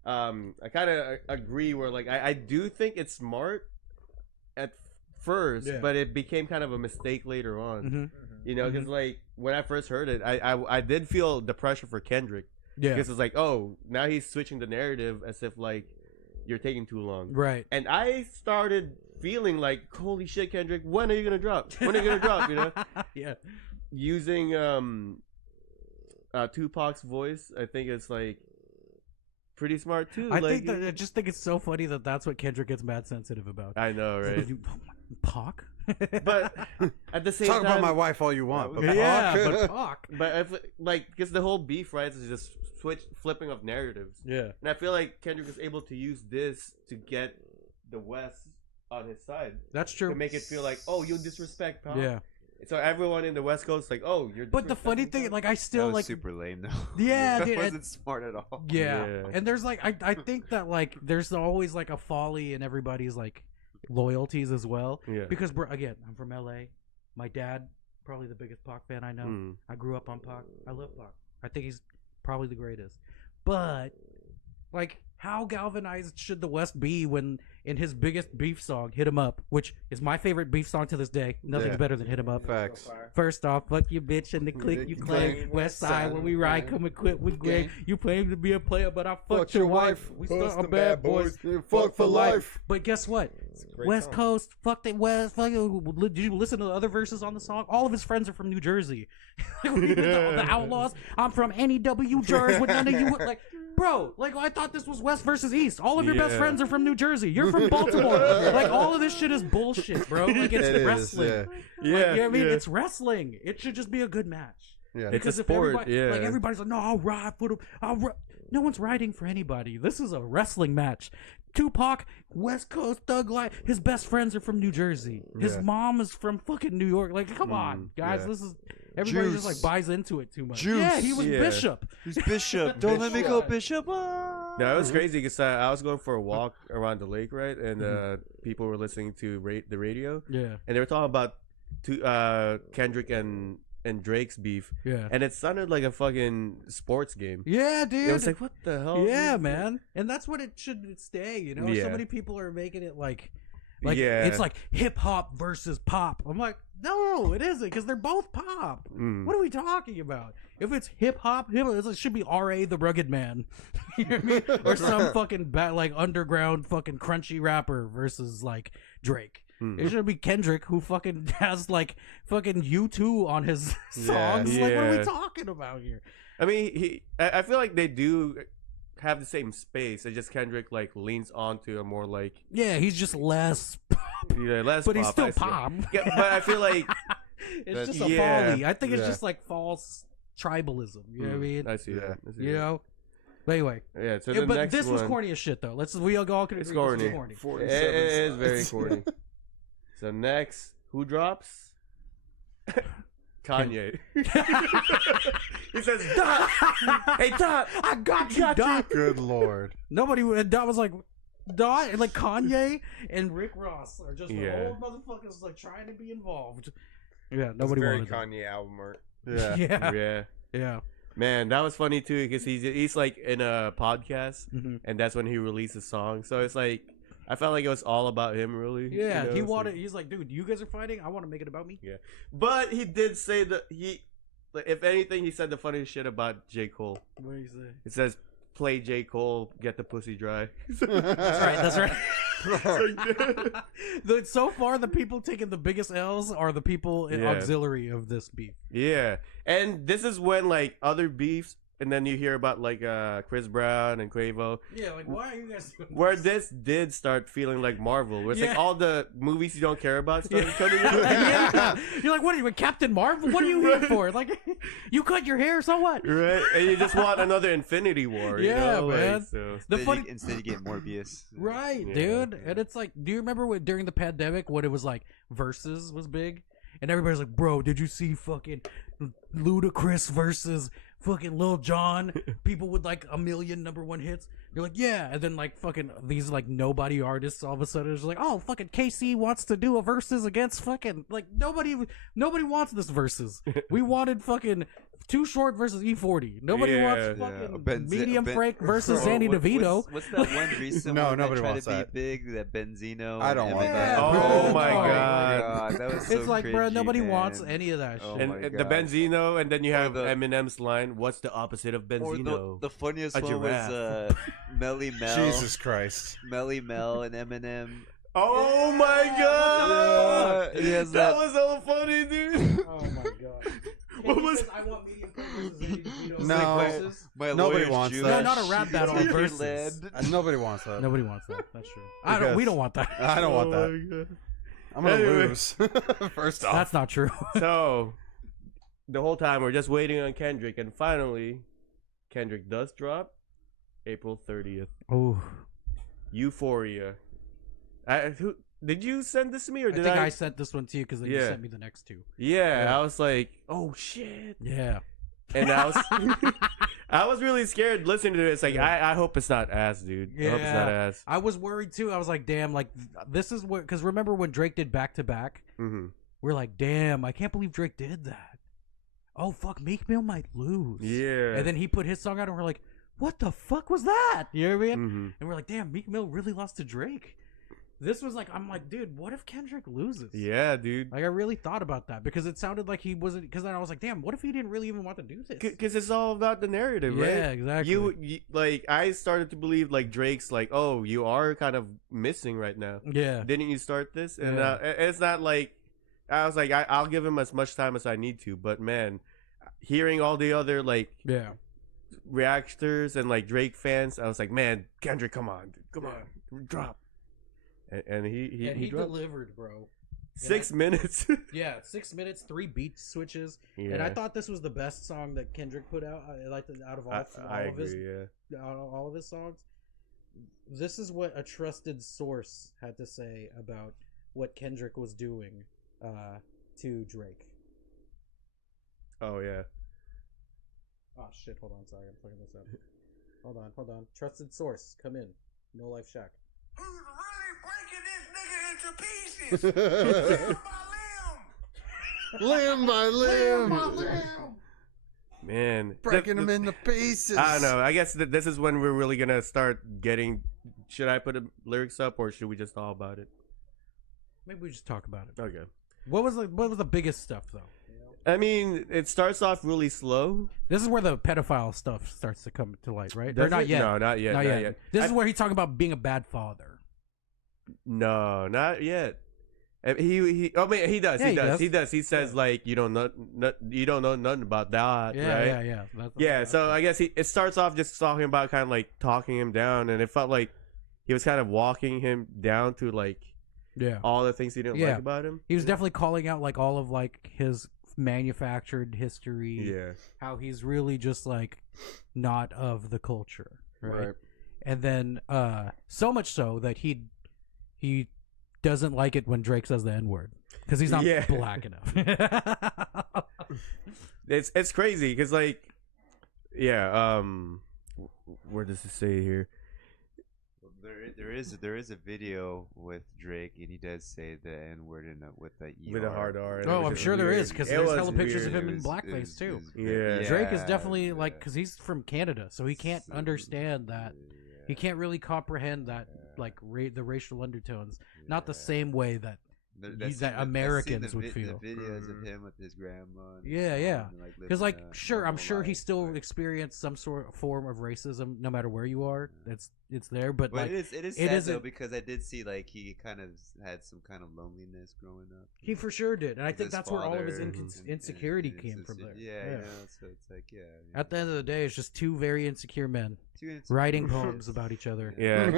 I kind of agree where, like, I do think it's smart at first, but it became kind of a mistake later on. Mm-hmm. You know, because, like, when I first heard it, I did feel the pressure for Kendrick. Yeah. Because it's like, oh, now he's switching the narrative as if, like, you're taking too long. Right. And I started feeling like, holy shit, Kendrick, when are you going to drop? When are you going to drop, you know? Yeah. Using Tupac's voice, I think it's, like, pretty smart, too. I just think it's so funny that that's what Kendrick gets mad sensitive about. I know, right? Pac? But at the same Talk time... about my wife all you want. But Yeah, but Pac. But, if, like, because the whole beef, right, is just flipping of narratives. Yeah. And I feel like Kendrick is able to use this to get the West on his side. That's true. To make it feel like, oh, you disrespect Pac. Yeah. So everyone in the West Coast like, oh, you're. But the funny thing, like, I still That was like. super lame though. Yeah, that dude, wasn't smart at all. Yeah. Yeah. And there's like, I think that like, there's always like a folly in everybody's like loyalties as well. Yeah. Because again, I'm from LA. My dad, probably the biggest Pac fan I know. Mm. I grew up on Pac. I love Pac. I think he's probably the greatest. But like, how galvanized should the West be when in his biggest beef song, "Hit 'Em Up," which is my favorite beef song to this day. Nothing's Yeah. better than "Hit 'Em Up." Facts. First off, fuck you, bitch, and the click you claim. West side, when we ride, come equipped with gang. You claim to be a player, but I fucked your wife. We still are bad boys. Fuck for life. But guess what? West Coast, fuck the West. Fuck, did you listen to the other verses on the song? All of his friends are from New Jersey. the Outlaws. I'm from NEW Jersey with none of you. Like, bro, like, I thought this was West versus East. All of your best Yeah. friends are from New Jersey. You're from Baltimore. Like, all of this shit is bullshit, bro. Like, it's It is, wrestling. yeah. Like, Yeah, you know what I mean? yeah. It's wrestling. It should just be a good match. Yeah. Because if sport, everybody, yeah. like, everybody's like, no, I'll ride for them. No one's riding for anybody. This is a wrestling match. Tupac, West Coast thug life. His best friends are from New Jersey. His Yeah. mom is from fucking New York. Like, come on, guys. yeah. This is everybody just Juice. like buys into it too much. Juice. Yeah, he was Yeah. Bishop. Who's Bishop? Don't let me go, Bishop. No, it was crazy because I was going for a walk around the lake, right? And people were listening to the radio, Yeah, and they were talking about Kendrick and Drake's beef, yeah, and it sounded like a fucking sports game. yeah, dude. It was like, what the hell? yeah, man, and that's what it should stay. You know, Yeah. so many people are making it like Yeah. it's like hip hop versus pop. I'm like, no, it isn't, because they're both pop. Mm. What are we talking about? If it's hip hop, it should be R.A. the Rugged Man, you know what I mean? Or some fucking like underground fucking crunchy rapper versus like Drake. It should be Kendrick, who fucking has like fucking U2 on his songs. Like, what are we Yeah. talking about here? I mean, I feel like they do have the same space. It's just Kendrick like leans onto a more like Yeah, he's just less, less, but he's pop, still I see. pop. Yeah, but I feel like It's just a Yeah. folly. I think it's Yeah. just like false tribalism. You know what I mean? I see Yeah. that. I see You that. know. But anyway, Yeah. So yeah, the but next this was one, corny as shit, though. We all can It's agree this was corny. corny. It is very corny. So next, who drops? Kanye. He says, "Dot, hey Dot, I got you, Dot. Good lord. Nobody. Dot was like, Dot, and like Kanye and Rick Ross are just Yeah. the old motherfuckers like trying to be involved. Yeah, It's nobody very wanted that. Kanye album art. Yeah. Yeah, Yeah, yeah. man, that was funny too because he's like in a podcast, Mhm. and that's when he released a song. So it's like I felt like it was all about him, really. Yeah, you know? he So- wanted. He's like, dude, you guys are fighting. I want to make it about me. Yeah, but he did say that like, if anything, he said the funniest shit about J. Cole. What do you say? It says, "Play J. Cole, get the pussy dry." That's right. That's right. So far, the people taking the biggest L's are the people in Yeah. auxiliary of this beef. Yeah, and this is when like other beefs, and then you hear about like Chris Brown and Quavo, Yeah, like why are you guys doing where this did start feeling like Marvel, where it's Yeah. like all the movies you don't care about started Yeah. coming out. Yeah. You're like, what are you, Captain Marvel? What are you here for? Like, you cut your hair, so what? Right, and you just want another Infinity War. You Yeah, know? man. Like, so. The funny, Instead you get Morbius. right, Yeah. dude. And it's like, do you remember when, during the pandemic when it was like Versus was big, and everybody's like, bro, did you see fucking Ludacris versus fucking Lil Jon, people with like 1 million #1 hits. You're like, yeah, and then like fucking these like nobody artists all of a sudden is like, oh, fucking KC wants to do a versus against fucking like nobody wants this versus. We wanted fucking Too Short versus E40. Nobody wants fucking Medium Frank versus Danny DeVito. What's that one recent No, one nobody that tried wants to that. be big? That Benzino. I don't and want Eminem? that. Oh my Oh, god. That was so It's like, bro, cringy, nobody man. wants any of that Oh shit. my And the God. Benzino, and then you have the- Eminem's line, "What's the opposite of Or Benzino?" the funniest A one giraffe. was Melly Mel. Jesus Christ. Melly Mel and Eminem. Oh my god! Yeah, he has that that- was so funny, dude. Oh my god. What was- I want Medium Frank versus Danny DeVito. No. My Nobody lawyer's wants Jewish. that. No, not a rap battle, He versus. led. Nobody wants that. Nobody wants that. That's true. We don't want that. I don't want that. my god. I'm gonna Anyway. lose. First off. That's not true. So, the whole time we're just waiting on Kendrick, and finally, Kendrick does drop April 30th. Oh, Euphoria. Did you send this to me, or I did think I sent this one to you because then you Yeah. sent me the next two. Yeah, Yeah. I was like, oh shit. Yeah. And I was I was really scared listening to it. It's like I hope it's not ass, dude. I hope it's not Yeah. ass. I was worried too. I was like, damn, like this is what, because remember when Drake did back to back? Mm-hmm. We're like, damn, I can't believe Drake did that. Oh fuck, Meek Mill might lose. Yeah. And then he put his song out, and we're like, what the fuck was that? You know what I mean? Mm-hmm. And we're like, damn, Meek Mill really lost to Drake. This was like, I'm like, dude, what if Kendrick loses? Yeah, dude. Like I really thought about that because it sounded like he wasn't. Because then I was like, damn, what if he didn't really even want to do this? Because it's all about the narrative, right? Yeah, exactly. You like, I started to believe like Drake's like, oh, you are kind of missing right now. Yeah. Didn't you start this? And Yeah. it's not like I was like, I'll give him as much time as I need to. But man, hearing all the other like Yeah. reactors and like Drake fans, I was like, man, Kendrick, come on, dude, come on, drop. And he dropped delivered, bro. 6 minutes. Yeah, 6 minutes, 3 beat switches, Yeah. and I thought this was the best song that Kendrick put out. I liked it out of all, I of his agree, yeah. out of all of his songs. This is what a trusted source had to say about what Kendrick was doing to Drake. Oh yeah. Oh shit! Hold on, sorry, I'm fucking this up. Hold on. Trusted source, come in. No Life Shack. Who's really breaking this nigga into pieces? Limb by limb. Limb by limb. Man, Breaking them into pieces. I don't know. I guess this is when we're really gonna start getting. Should I put the lyrics up, or should we just talk about it? Maybe we just talk about it. Okay. What was the biggest stuff though? I mean, it starts off really slow. This is where the pedophile stuff starts to come to light, right? Or Does not it? yet. No, not yet. Not yet. This is I- where he's talking about being a bad father. No, not yet. He oh man, he does. Yeah, he he does. does. He does. He says like you don't know nothing about that, Yeah, right? yeah. That's- Yeah, so I guess it starts off just talking about kind of like talking him down, and it felt like he was kind of walking him down to like yeah. all the things he didn't Yeah. like about him. He was definitely calling out like all of like his manufactured history. Yeah. How he's really just like not of the culture, right? Right. And then so much so that he doesn't like it when Drake says the N-word because he's not Yeah. black enough. It's crazy because like yeah where does it say here? There is a video with Drake, and he does say the N word with the ER. With a hard R. and it Oh, was I'm just sure there weird. is because It there's was hella pictures of weird. him It in was- blackface it was- too. Yeah. Drake is definitely yeah. like because he's from Canada, so he can't understand that. He can't really comprehend that like the racial undertones, not the same way that that Americans would feel. The videos of him with his grandma. and Yeah, his yeah. mom, and, Because living like a sure, I'm normal sure he life, still but- experienced some sort of form of racism, no matter where you are. It's there, but But like it is it sad isn't- though, because I did see like he kind of had some kind of loneliness growing up. he for sure did, and I With think his that's where all of his father insecurity and came his from sister. there. Yeah, you know, so it's like At the end of the day, it's just two very insecure men Too insecure. writing poems about each other. Yeah.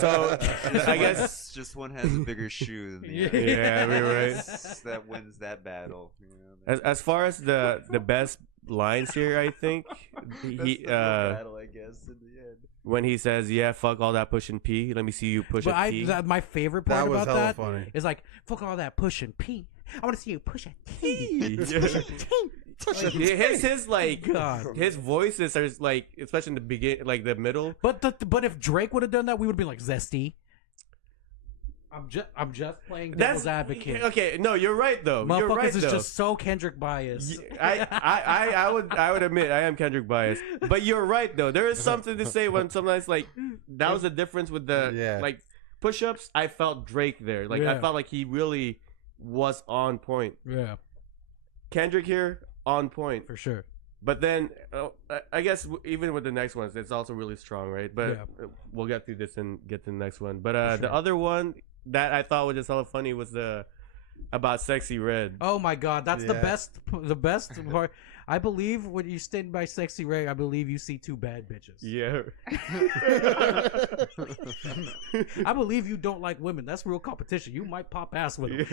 So I guess just one has a bigger shoe than the Yeah. other. Yeah, we're right. That wins that battle. You know? as far as the best lines here, I think That's he the real battle, I guess, in the end. when he says, "Yeah, fuck all that pushing P. Let me see you push But a P." my favorite part That was about hella that funny. is like fuck all that pushing P. I want to see you push a T. Yeah. Push a T. his like God. his voices are like, especially in the beginning, like the middle. But if Drake would have done that, we would be like zesty. I'm just playing devil's advocate. Okay, no, you're right though. You're Motherfuckers right is though. just so Kendrick biased. I would admit I am Kendrick biased, but you're right though. There is something to say when sometimes like that was the difference with the like push-ups. I felt Drake there. Like I felt like he really was on point. Yeah, Kendrick here on point. for sure. But then I guess even with the next ones, it's also really strong, right? But we'll get through this and get to the next one. But the other one that I thought was just hella funny was the about Sexy Red. Oh my God, that's the best part. I believe when you stand by Sexy Red, I believe you see two bad bitches. Yeah. I believe you don't like women. That's real competition. You might pop ass with them.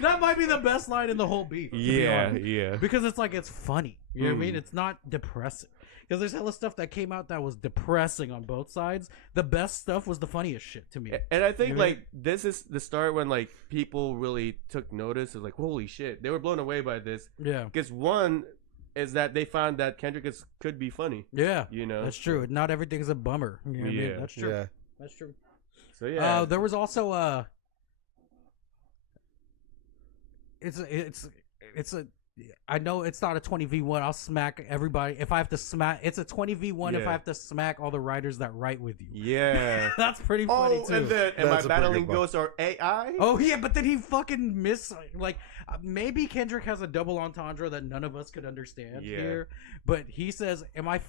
That might be the best line in the whole beat. Yeah. Because it's like, it's funny. You know what I mean? It's not depressing. Because there's hella stuff that came out that was depressing on both sides. The best stuff was the funniest shit to me. And I think like this is the start when like people really took notice. It's like, holy shit, they were blown away by this. Yeah. Because one is that they found that Kendrick could be funny. Yeah. You know, That's true. Not everything's a bummer. You know what I mean? That's true. Yeah. That's true. So yeah. There was also it's a I know it's not a 20v1. I'll smack everybody if I have to smack. It's a 20v1 if I have to smack all the writers that write with you. Yeah. That's pretty funny too. And then am I That's a pretty battling good one. ghosts or AI? Oh yeah, but then he fucking like maybe Kendrick has a double entendre that none of us could understand here. But he says, "Am I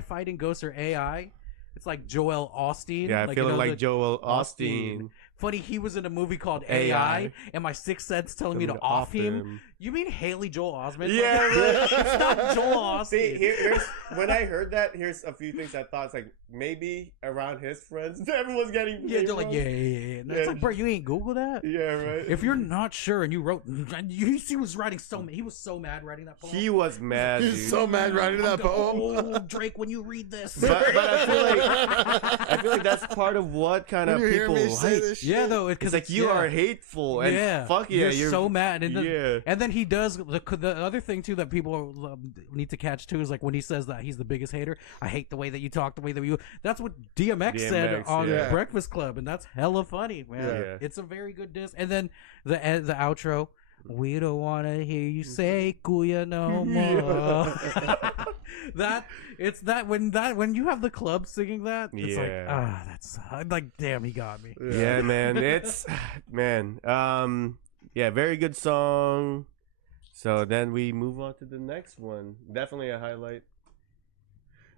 fighting ghosts or AI?" It's like Joel Osteen. Yeah, I feel like Joel Osteen. Osteen. Funny, he was in a movie called AI, and my sixth sense telling me to off him. You mean Haley Joel Osment? Yeah, right. It's not Joel Osteen. See, here's when I heard that. Here's a few things I thought. It's like maybe around his friends, everyone's getting. Yeah, they're like, yeah. And it's like, bro, you ain't Google that. Yeah, right. If you're not sure and you wrote, he was writing he was so mad writing that poem. He was mad, dude. He's so mad writing that poem. Oh, Drake, when you read this. But I feel like that's part of what kind of You hear people me say like. this shit? Yeah, though, It's because like you are hateful and fuck yeah, you're so mad. And then, and then he does the other thing too that people need to catch too is like when he says that he's the biggest hater. I hate the way that you talk, the way that you. That's what DMX said on Breakfast Club, and that's hella funny, man. Yeah. It's a very good disc. And then the outro. We don't want to hear you say "kuya" no more. When you have the club singing that, it's like that's like damn, he got me. Yeah, man. It's yeah, very good song. So then we move on to the next one. Definitely a highlight.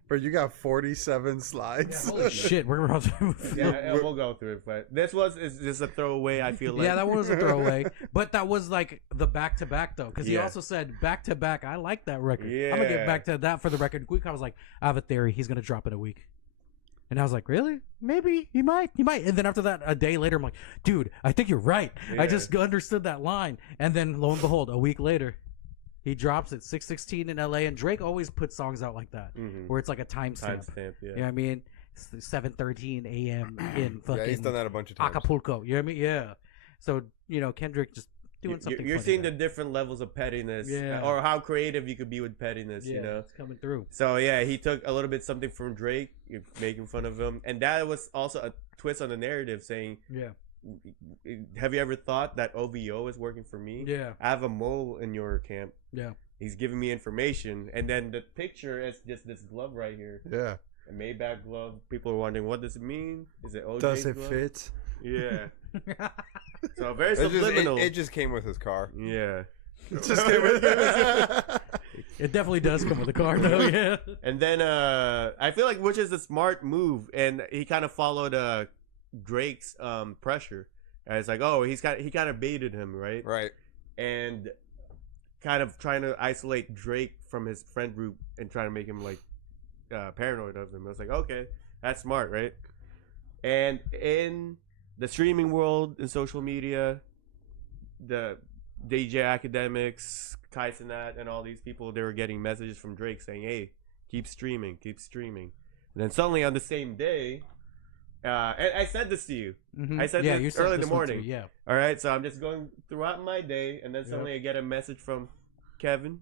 But you got 47 slides. Holy shit, we're about to. Yeah, we'll go through it, but this is just a throwaway. I feel like Yeah, that one was a throwaway, but that was like the back to back though, because he also said back to back. I like that record. I'm gonna get back to that for the record. Quick, I was like, I have a theory. He's gonna drop in a week. And I was like, really? Maybe he might. And then after that, a day later, I'm like, dude, I think you're right. Yeah. I just understood that line. And then lo and behold, a week later, he drops it 6:16 in LA. And Drake always puts songs out like that, where it's like a timestamp. Yeah. You know what I mean? 7:13 a.m. in fucking Yeah, he's done that a bunch of times. Acapulco. You know what I mean? Yeah. So Kendrick just doing something. You're funny seeing there. the different levels of pettiness, Yeah. or how creative you could be with pettiness. You know, it's coming through. So yeah, he took a little bit something from Drake, making fun of him, and that was also a twist on the narrative, saying, Yeah. have you ever thought that OVO is working for me? Yeah. I have a mole in your camp. Yeah. He's giving me information, and then the picture is just this glove right here, Yeah. a Maybach glove. People are wondering, what does it mean? Is it OJ's Does it glove? fit? Yeah. So very It subliminal. just came with his car. Yeah. Just came with It definitely does come with a car, though. Yeah. And then I feel like which is a smart move, and he kind of followed Drake's pressure. And it's like, oh, he kind of baited him, right? Right. And kind of trying to isolate Drake from his friend group and trying to make him like paranoid of him. I was like, okay, that's smart, right? And in the streaming world and social media, the DJ academics, Kai Cenat, and all these people, they were getting messages from Drake saying, hey, keep streaming. And then suddenly on the same day, And I said this to you. Mhm. I said yeah, this you said early in this the one too, morning. Yeah. All right, so I'm just going throughout my day, and then suddenly I get a message from Kevin.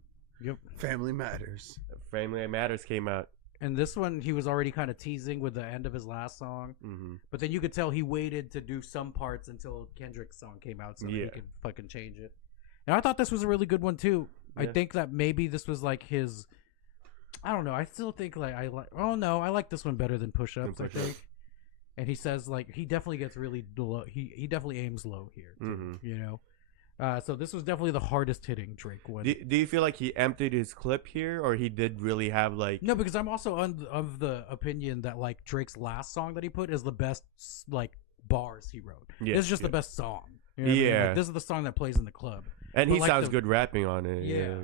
Family matters. Family Matters came out. And this one, he was already kind of teasing with the end of his last song. Mm-hmm. But then you could tell he waited to do some parts until Kendrick's song came out so that he Yeah. could fucking change it. And I thought this was a really good one too. I Yeah. think that maybe this was like his. I don't know. I still think like I like. Oh no, I like this one better than Push Ups. I Push Ups. think. And he says like he definitely gets really low. He definitely aims low here. Too, Mm-hmm. You know. So this was definitely the hardest hitting Drake one. Do you feel like he emptied his clip here, or he did really have like? No, because I'm also of the opinion that like Drake's last song that he put is the best like bars he wrote. Yeah, It's just yeah. the best song. You know what I mean? Yeah. Like, this is the song that plays in the club. And but he like sounds the- good rapping on it. Yeah.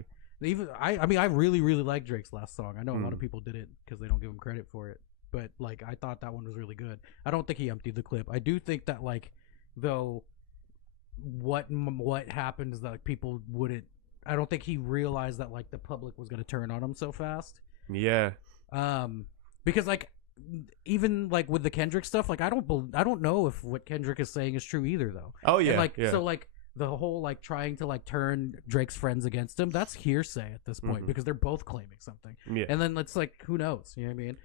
Even I mean I really like Drake's last song. I know a lot of people didn't because they don't give him credit for it. But like I thought that one was really good. I don't think he emptied the clip. I do think that like though what happened is that like, people wouldn't. I don't think he realized that like the public was going to turn on him so fast. Yeah. Because like even like with the Kendrick stuff, like I don't know if what Kendrick is saying is true either though. Oh yeah. And, like yeah. so like the whole like trying to like turn Drake's friends against him, that's hearsay at this point Mhm. because they're both claiming something. Yeah. And then it's like who knows, you know what I mean?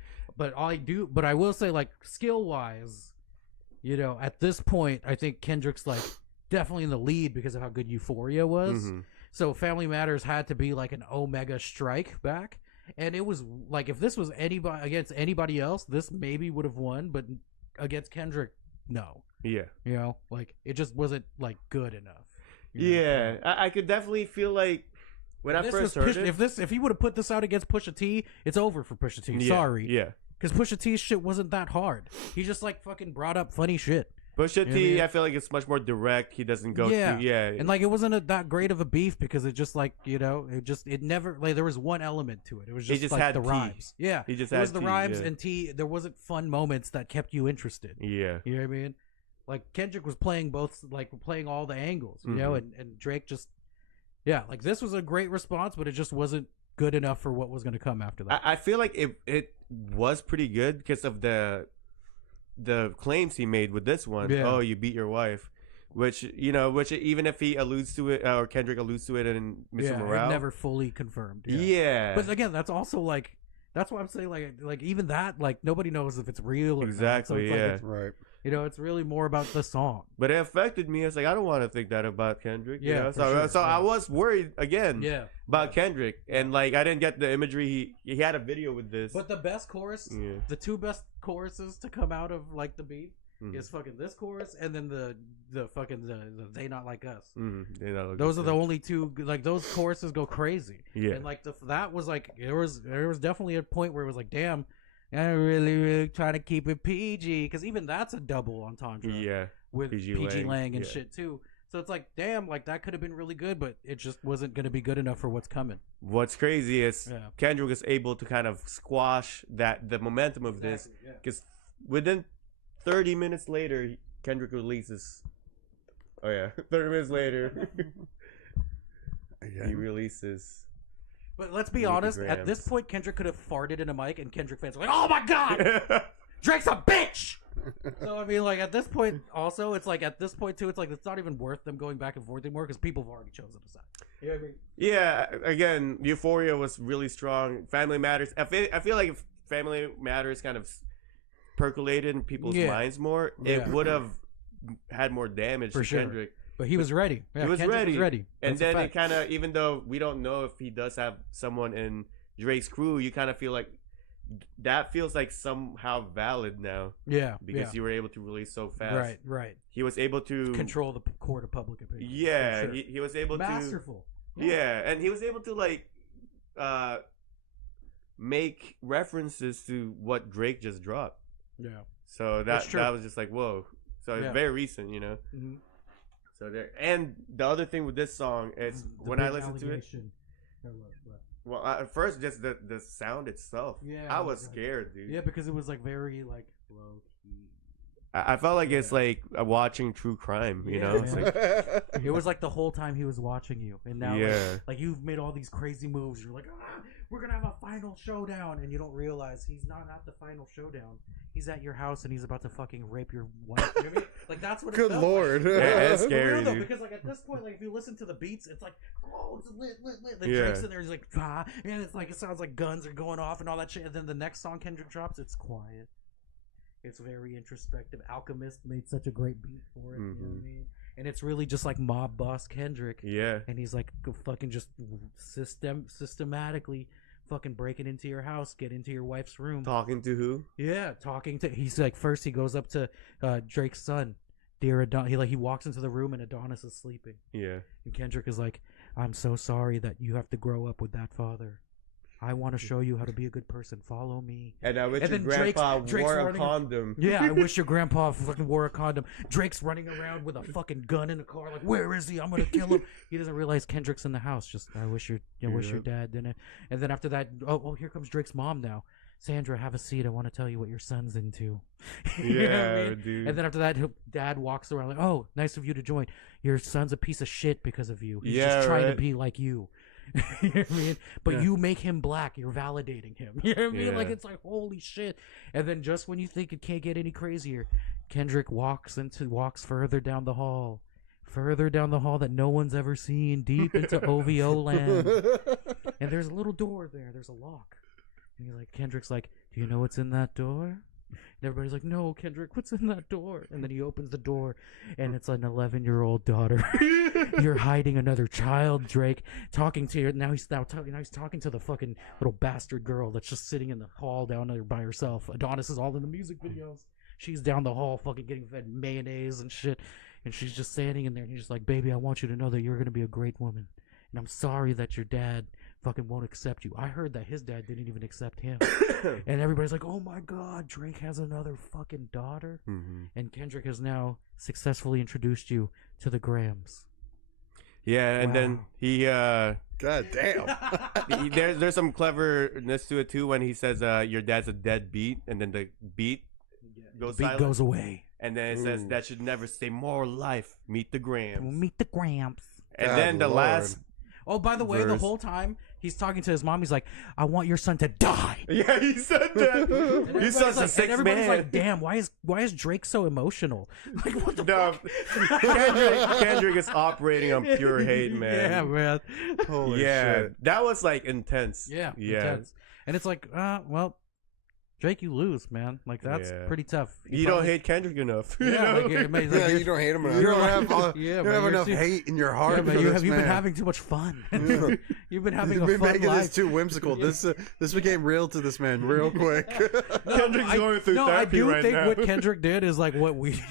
But I will say like skill wise, you know, at this point I think Kendrick's like definitely in the lead because of how good Euphoria was. Mhm. So Family Matters had to be like an Omega strike back. And it was like if this was anybody against anybody else, this maybe would have won, but against Kendrick, no. Yeah. You know, like it just wasn't like good enough. you know? Yeah. I could definitely feel like when I This first was heard it. if he would have put this out against Pusha T, it's over for Pusha T. Yeah, Sorry, Yeah. because Pusha T's shit wasn't that hard. He just like fucking brought up funny shit. Pusha Yeah, T, man. I feel like it's much more direct. He doesn't go Yeah. through. Yeah. And like it wasn't that great of a beef because it just like you know it never like there was one element to it. It was He just, just like had the T. rhymes. Yeah, He just it was had the T, rhymes yeah. and T. There wasn't fun moments that kept you interested. Yeah. You know what I mean? Like Kendrick was playing both, like playing all the angles, you know, and Drake just, yeah, like this was a great response, but it just wasn't good enough for what was going to come after that. I feel like it was pretty good because of the claims he made with this one. Yeah. Oh, you beat your wife, which even if he alludes to it or Kendrick alludes to it in Mr. yeah, Morale, it never fully confirmed. Yeah. yeah, But again, that's also like, that's why I'm saying like even that, like nobody knows if it's real or not. So exactly, it's like, yeah. it's- Right. you know, it's really more about the song. But it affected me. It's like I don't want to think that about Kendrick. you Yeah, know? for So sure, so I yeah. was worried again Yeah. about Kendrick, and like I didn't get the imagery. He had a video with this. But the best chorus, Yeah. the two best choruses to come out of like the beat Mhm. is fucking this chorus and then the fucking the They Not Like Us. You know, Those are the only two, like those choruses go crazy. Yeah. And like that was like there was definitely a point where it was like, damn, I'm really trying to keep it PG because even that's a double entendre. Yeah. With PG PG Lang, Lang and yeah. shit too. So it's like, damn, like that could have been really good, but it just wasn't going to be good enough for what's coming. What's crazy is Yeah. Kendrick was able to kind of squash the momentum of this yeah. because within 30 minutes later, Kendrick releases. Oh yeah, 30 minutes later, Again. he releases. But let's be Maybe honest, at grams. this point, Kendrick could have farted in a mic, and Kendrick fans are like, "Oh my god, Drake's a bitch." So I mean, like at this point, also, it's like at this point too, it's like it's not even worth them going back and forth anymore because people have already chosen a side. You know what I mean? Yeah, again, Euphoria was really strong. Family Matters. I feel like if Family Matters kind of percolated in people's Yeah. minds more, Yeah. it would have had more damage For to sure. Kendrick. But he was ready. Yeah, He was Kendrick ready. Was ready. And That's a then it fact. kind of, even though we don't know if he does have someone in Drake's crew, you kind of feel like that feels like somehow valid now yeah, because yeah. you were able to release so fast. Right, right. He was able to Control the court of public opinion. Yeah, For sure. he was able Masterful. to. Yeah, and he was able to like make references to what Drake just dropped. Yeah. So That's true. that was just like whoa. So it's Yeah. very recent, you know. Mhm. So there, and the other thing with this song is The when I big listened to it. allegation. Well, at first, just the sound itself. Yeah, I was right. scared, dude. Yeah, because it was like very like low key. I felt like it's like watching true crime, you know? It's like, It was like the whole time he was watching you, and now Yeah. like you've made all these crazy moves. You're like, we're gonna have a final showdown, and you don't realize he's not at the final showdown. He's at your house, and he's about to fucking rape your wife. You know what I mean? Like that's what. Good it felt lord. Like. Yeah, that's For real, scary, though, dude. because like at this point, like if you listen to the beats, it's like, oh, it's lit. Then Yeah. Drake's in there, he's like, and it's like it sounds like guns are going off and all that shit. And then the next song Kendrick drops, it's quiet. It's very introspective. Alchemist made such a great beat for it. You know what I mean? And it's really just like mob boss Kendrick. yeah. And he's like fucking just systematically fucking breaking into your house, get into your wife's room. Talking to who? Yeah, talking to. He's like first he goes up to Drake's son, dear Adonis. He walks into the room and Adonis is sleeping. Yeah. And Kendrick is like, I'm so sorry that you have to grow up with that father. I want to show you how to be a good person. Follow me. And I wish And your then Drake's grandpa wore a running- condom. Yeah, I wish your grandpa fucking wore a condom. Drake's running around with a fucking gun in the car, like, where is he? I'm gonna kill him. He doesn't realize Kendrick's in the house. Just, I wish your dad didn't. And then after that, oh, here comes Drake's mom now. Sandra, have a seat. I want to tell you what your son's into. You know what I Yeah, mean? dude. And then after that, dad walks around like, oh, nice of you to join. Your son's a piece of shit because of you. He's Yeah, just trying to right. be like you. You know what I mean? But you make him black. You're validating him. You know what I mean? Yeah. Like, it's like, holy shit. And then just when you think it can't get any crazier, Kendrick walks further down the hall. Further down the hall that no one's ever seen, deep into OVO land. And there's a little door there. There's a lock. And he's like, Kendrick's like, do you know what's in that door? And everybody's like, no, Kendrick, what's in that door? And then he opens the door, and it's an 11-year-old daughter. You're hiding another child, Drake. Talking to you now. He's talking to the fucking little bastard girl that's just sitting in the hall down there by herself. Adonis is all in the music videos. She's down the hall, fucking getting fed mayonnaise and shit, and she's just standing in there. And he's just like, baby, I want you to know that you're gonna be a great woman, and I'm sorry that your dad fucking won't accept you. I heard that his dad didn't even accept him. And everybody's like, oh my god, Drake has another fucking daughter. And Kendrick has now successfully introduced you to the Grams. Yeah, and then he God damn. there's some cleverness to it too when he says your dad's a deadbeat, and then the beat goes Beat silent. goes away. And then it says that should never say more life. Meet the Grams. Meet the Grams. And God then the Lord. last Oh, by the way, the Verse. whole time he's talking to his mom, he's like, I want your son to die. Yeah, he said that. And He says a and six everybody's man. like, damn, why is Drake so emotional? Like, what the No, fuck? Kendrick is operating on pure hate, man. Yeah, man. Holy yeah, shit. that was like intense. Yeah, yeah. intense. And it's like, well, Drake, you lose, man. Like, that's Yeah. pretty tough. You don't hate Kendrick enough. you Yeah, know? like, it may- like, Yeah, you're- you don't hate him enough. You don't like- have, yeah, you man, don't have you're enough too- hate in your heart Yeah, for man, this you've man. been having too much fun. Yeah. You've been having You've a been fun making life. this too whimsical. This became real to this man real quick. Kendrick's going through I therapy do right think now. what Kendrick did is like what we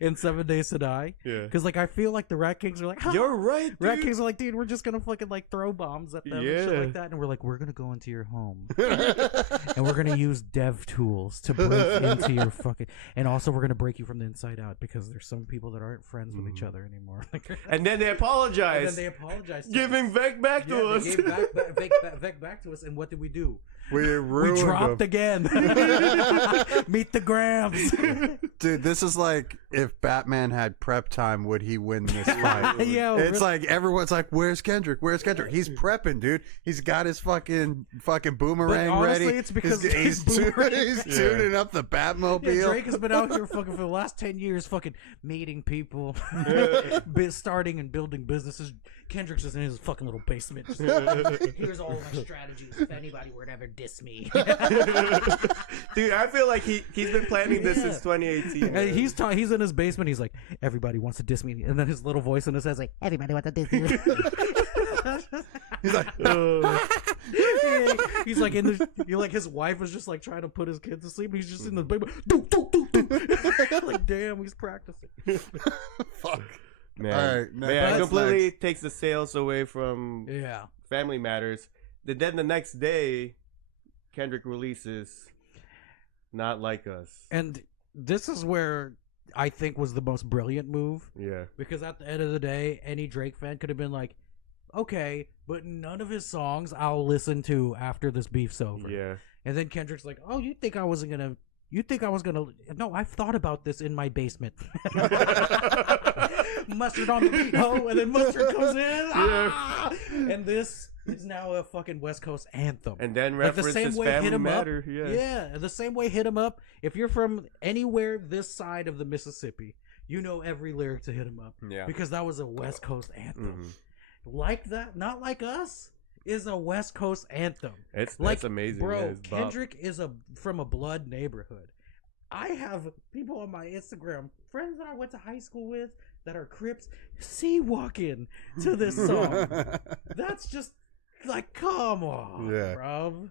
in 7 Days to Die. Yeah. Because like I feel like the Rat Kings are like, huh? You're right, dude. Rat Kings are like, dude, we're just gonna fucking like throw bombs at them and shit Yeah. like that, and we're like, we're gonna go into your home and we're gonna use dev tools to break into your fucking, and also we're gonna break you from the inside out because there's some people that aren't friends with each other anymore. And then they And apologize. then they apologized. To Giving us. Vec back to Yeah, us. They gave Vec back to us, and what did we do? We ruined We dropped him. again. Meet the Grams. Dude, this is like if Batman had prep time, would he win this fight? Yeah, It's really. like everyone's like, "Where's Kendrick? Where's Kendrick?" He's prepping, dude. He's got his fucking boomerang But honestly, ready. it's because he's, his he's, boomerang- he's tuning up the Batmobile. Yeah, Drake has been out here fucking for the last 10 years, fucking meeting people, starting and building businesses. Kendrick's just in his fucking little basement. Just, here's all my strategies if anybody were to ever diss me. Dude, I feel like he's been planning this Yeah. since 2018. And man. he's in his basement. He's like, everybody wants to diss me, and then his little voice in his head's like, everybody wants to diss you. He's like, He's like in the, like his wife is just like trying to put his kid to sleep. And he's just in the basement, do, do, do, do. Like, damn, he's practicing. "Fuck." Man. All right, But yeah, it next. completely takes the sales away from Yeah. Family Matters. Then the next day, Kendrick releases Not Like Us. And this is where I think was the most brilliant move, Yeah. because at the end of the day, any Drake fan could have been like, okay, but none of his songs I'll listen to after this beef's over. Yeah. And then Kendrick's like, oh, you think I wasn't gonna, You think I was gonna? No, I've thought about this in my basement. Mustard on the beat, ho, and then Mustard comes in. Ah! And this is now a fucking West Coast anthem. And then Like the reference same his way Hit family 'Em matter. Up. Yeah. Yeah, the same way Hit 'Em Up. If you're from anywhere this side of the Mississippi, you know every lyric to Hit 'Em Up. Yeah. Because that was a West Coast anthem. Mhm. Like that, not like us, is a West Coast anthem. It's Like, that's amazing. bro, yeah, it's bop. Kendrick is from a blood neighborhood. I have people on my Instagram, friends that I went to high school with, that are Crips, sea walking to this song. That's just like, come on, Yeah. bro.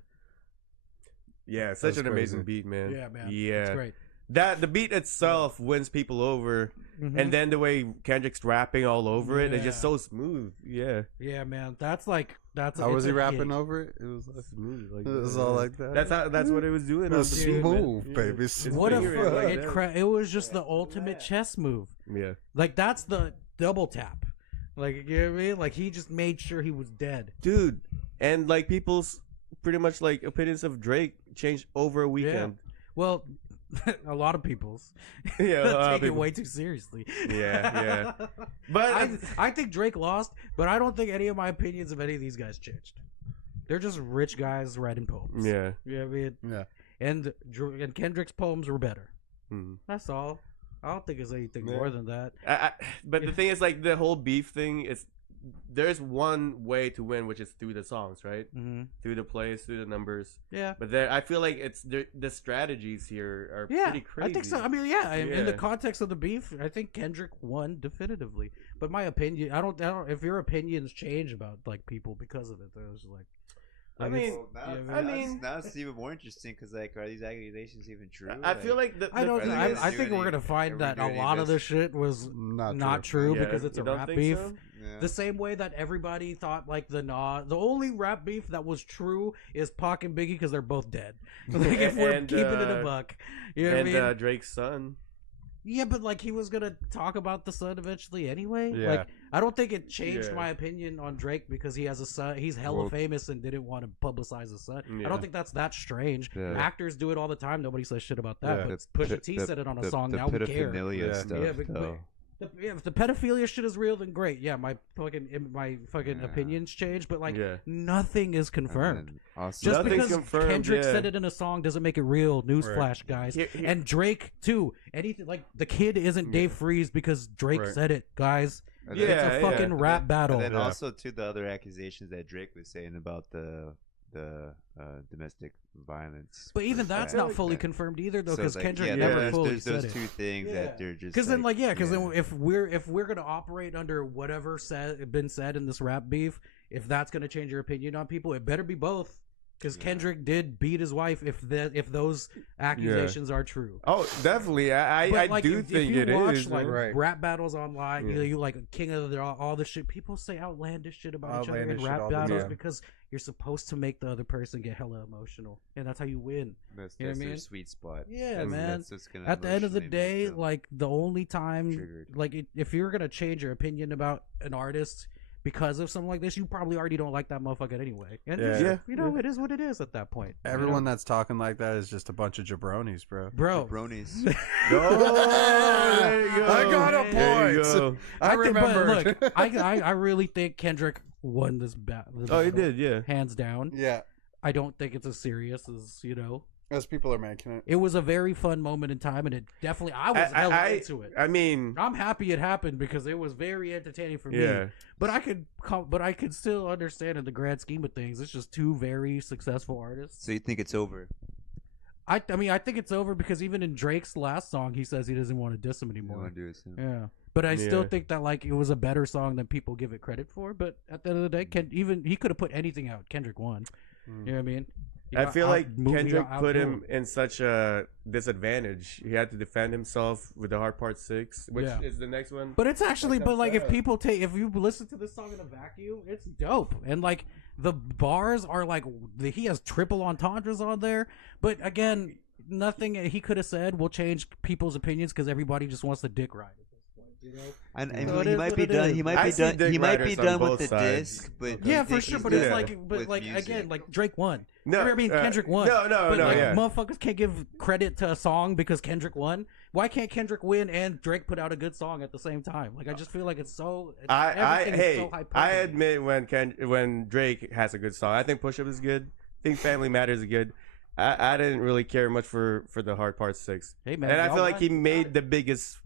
Yeah, such That's an amazing crazy. beat, man. Yeah, man. Yeah. It's great. That the beat itself wins people over, Mhm. and then the way Kendrick's rapping all over it, it's just Yeah. so smooth. Yeah, Yeah, man. That's like that's. How was it's he a rapping hit. over it? It was like, smooth. Like it was all like that. That's what it was doing. It on was the beat, man. smooth, Yeah. baby. It's What a fingering fuck! like It, that. it was just the ultimate chess move. Yeah. Like that's the double tap. Like, you know what I mean? Like he just made sure he was dead. Dude, and like people's pretty much like opinions of Drake changed over a weekend. Well, a lot of people's Yeah, a lot of take it people. way too seriously. Yeah. But I think Drake lost, but I don't think any of my opinions of any of these guys changed. They're just rich guys writing poems. yeah. You know what I mean? Yeah. And Kendrick's poems were better. Mm. That's all. I don't think it's anything Yeah. more than that. But the thing is, like the whole beef thing is, there's one way to win, which is through the songs, right? Mm-hmm. Through the plays, through the numbers. Yeah. But there, I feel like it's the strategies here are Yeah, pretty crazy. I think so. I mean, yeah, in the Yeah. context of the beef, I think Kendrick won definitively. But my opinion, I don't. If your opinions change about like people because of it, there's like. I like, mean, it's- Well, now, yeah, I now mean- now it's even more interesting because like, are these accusations even true? I feel like I don't. Are they I, gonna I do think we're any- gonna find are we that a doing any lot of this? this shit was Not not true Yeah, because it's you a don't rap think beef. so? Yeah. The same way that everybody thought like the only rap beef that was true is Pac and Biggie because they're both dead. Like if we're And, keeping it a buck, you know what I And mean? Drake's son. Yeah, but like he was gonna talk about the son eventually anyway. Yeah. Like I don't think it changed Yeah. my opinion on Drake because he has a son. He's hella Well- famous and didn't want to publicize his son. I Yeah. don't think that's that strange. Yeah. Actors do it all the time. Nobody says shit about that. Yeah. But Pusha T said it on a song. The Now we care. pedophilia Yeah. stuff, Yeah, but- though. If the pedophilia shit is real, then great. Yeah, my fucking Yeah. opinions change, but like Yeah. nothing is confirmed. And then also, Just Nothing's because confirmed, Kendrick yeah. said it in a song doesn't make it real. Newsflash, guys. And Drake too. Anything like the kid isn't Dave Freeze because Drake Right. said it, guys. and Yeah, then- It's a fucking and rap then- battle. And then Yeah. also to the other accusations that Drake was saying about the domestic violence. But even stuff that's like not that. fully confirmed either, though, So because it's like, Kendrick yeah, never there's, fully there's said those it. two things that they're just Because then, like, like, because yeah. then if we're gonna operate under whatever been said in this rap beef, if that's gonna change your opinion on people, it better be both. Because Yeah. Kendrick did beat his wife. If those accusations are true. Oh, definitely. I But, like, do if think you it watch, is. like man. Right. rap battles online, Yeah. you like King of all the shit. People say outlandish shit about each other in Outlandish shit rap all the battles time. because you're supposed to make the other person get hella emotional, and that's how you win. That's, You know that's what I their mean? sweet spot. Yeah, That's- man. that's what's gonna At the end of the emotionally day, make them like the only time, triggered. like if you're gonna change your opinion about an artist because of something like this, you probably already don't like that motherfucker anyway. And Yeah. just, Yeah. you know, it is what it is at that point. you know? Everyone that's talking like that is just a bunch of jabronis, bro. bro. Bronies. Oh, there you go. I got a There you point. go. I think, remember. but look, I really think Kendrick won this battle. Oh, he did, yeah. hands down. Yeah, I don't think it's as serious as as people are making it. It was a very fun moment in time, and it definitely I was hella into it. I mean, I'm happy it happened because it was very entertaining for yeah. me. But I could still understand in the grand scheme of things. It's just two very successful artists. So you think it's over? I mean, I think it's over because even in Drake's last song, he says he doesn't want to diss him You anymore. want to do it soon? Yeah, but I still Yeah. think that like it was a better song than people give it credit for. But at the end of the day, he could have put anything out. Kendrick won. You know what I mean? He I got feel like he Kendrick got put outdueled. him in such a disadvantage. He had to defend himself with the Hard Part 6, which Yeah. is the next one. But it's actually, Like but like if that. people if you listen to this song in a vacuum, it's dope. And like the bars are like he has triple entendres on there. But again, nothing he could have said will change people's opinions because everybody just wants the dick ride at this point. You know. And So it he is might what be it done. is. He might I be see done. dick He might be riders on done with both the sides. disc, but Yeah, I for think sure. he's But done it's with like music. again, like Drake won. No, I mean Kendrick won. No, but like, yeah. motherfuckers can't give credit to a song because Kendrick won. Why can't Kendrick win and Drake put out a good song at the same time? Like I just feel like it's so. Everything is so hyperbole. I admit when Drake has a good song. I think Push Up is good. I think Family Matters is good. I didn't really care much for the Hard Part 6. Hey man, And I y'all feel like won. he You got made it. the biggest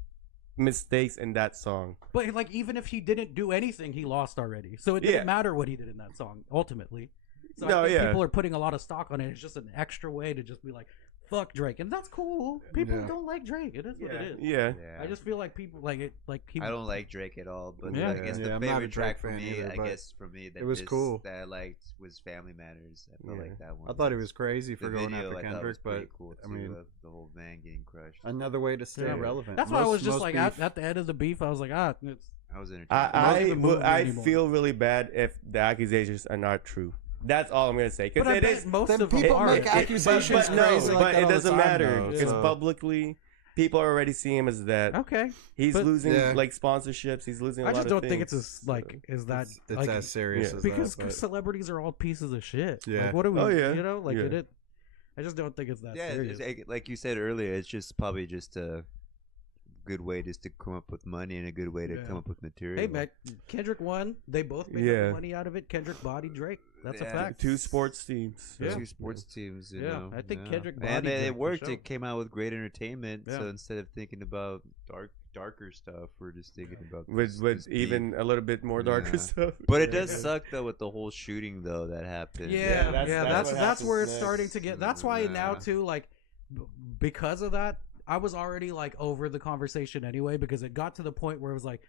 mistakes in that song. But like even if he didn't do anything, he lost already. So it Yeah. didn't matter what he did in that song ultimately. So No, I think yeah. people are putting a lot of stock on it. It's just an extra way to just be like, fuck Drake, and that's cool. People Yeah. don't like Drake. It is what it is. Yeah. Yeah. I just feel like people like it. Like he. I don't like Drake at all, but Yeah. I guess Yeah, the I'm not a favorite track Drake for fan me, either, I but guess for me, that it was cool. that I liked was Family Matters. I felt Yeah. like that one. I thought he was crazy for the going video, after I thought Kendrick, was pretty but cool I too, mean, the whole van getting crushed. another way to stay Yeah. relevant. That's why I was just Most like beef- at the end of the beef, I was like, it's I was entertained. Not even moving I anymore. feel really bad if the accusations are not true. That's all I'm gonna say. But Because I it bet is. most Then of them people are. make accusations but no, crazy like but that it all the doesn't time, matter though, because so- publicly, people already see him as that. Okay, He's but- losing Yeah. like sponsorships. He's losing. A I lot just of don't think things. it's as like is that It's like as serious yeah. as because that. But celebrities are all pieces of shit. Yeah. Like, what are we? Oh, yeah. You know, like Yeah. it. I just don't think it's that Yeah, serious. like you said earlier, it's just probably just a good way just to come up with money and a good way to Yeah. come up with material. Hey, man, Kendrick won. They both made Yeah. money out of it. Kendrick bodied Drake. That's a Yeah. fact. two sports teams. Yeah. Two sports teams, you Yeah, know. I think yeah. Kendrick and bodied they Drake for worked. sure. It came out with great entertainment. Yeah. So instead of thinking about darker stuff, we're just thinking about With this beef. even a little bit more darker Yeah. stuff. But it does suck though with the whole shooting though that happened. Yeah, that's that's what that's where happens it's starting next. to get. That's why now Yeah. too, like because of that, I was already like over the conversation anyway because it got to the point where it was like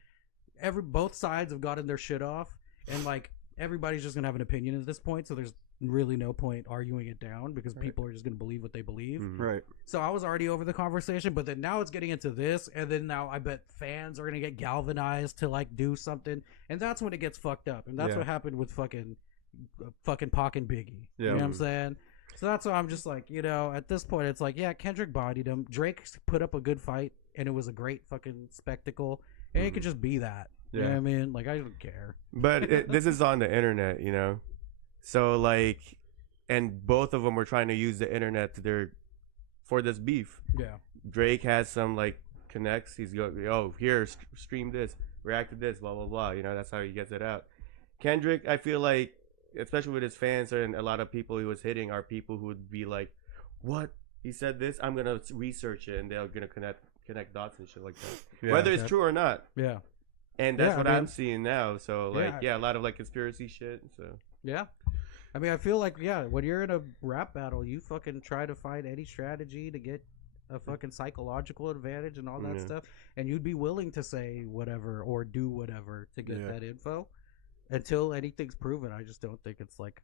both sides have gotten their shit off and like everybody's just gonna have an opinion at this point. So there's really no point arguing it down because people are just gonna believe what they believe. Mhm. right. So I was already over the conversation, but then now it's getting into this, and then now I bet fans are gonna get galvanized to like do something, and that's when it gets fucked up, and that's Yeah. what happened with fucking Pac and Biggie. You know Yeah. what I'm saying? So that's why I'm just like, you know, at this point, it's like, yeah, Kendrick bodied him. Drake put up a good fight, and it was a great fucking spectacle, and it could just be that. You know what I mean? Like, I don't care. But this is on the internet, you know. So like, and both of them were trying to use the internet for this beef. Yeah. Drake has some like connects. He's going, oh, here, stream this, react to this, blah blah blah. You know, that's how he gets it out. Kendrick, I feel like, especially with his fans and a lot of people he was hitting, are people who would be like, "What? He said this? I'm gonna research it," and they're gonna connect dots and shit like that, Yeah. whether it's true or not. Yeah. And that's Yeah, what I mean- I'm seeing now. So like, Yeah. yeah, a lot of like conspiracy shit. So Yeah. I mean, I feel like, yeah, when you're in a rap battle, you fucking try to find any strategy to get a fucking psychological advantage and all that Yeah. stuff. And you'd be willing to say whatever or do whatever to get Yeah. that info until anything's proven. I just don't think it's like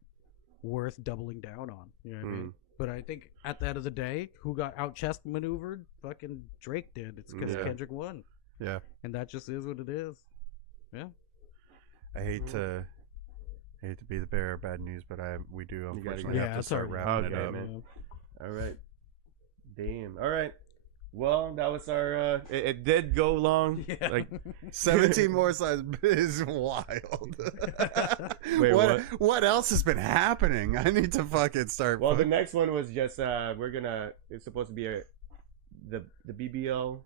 worth doubling down on. You know what I mean? But I think at the end of the day, who got out chest maneuvered? Fucking Drake did. It's because Yeah. Kendrick won. Yeah. And that just is what it is. Yeah. I hate to be the bearer of bad news, but we do gotta unfortunately go. have Yeah, to it's start already- wrapping Okay, it up. man. all right, damn, all right. Well, that was our. It did go long. Yeah. Like 17 more sides is wild. Wait, what else has been happening? I need to fucking start. well, the next one was just It's supposed to be the BBL.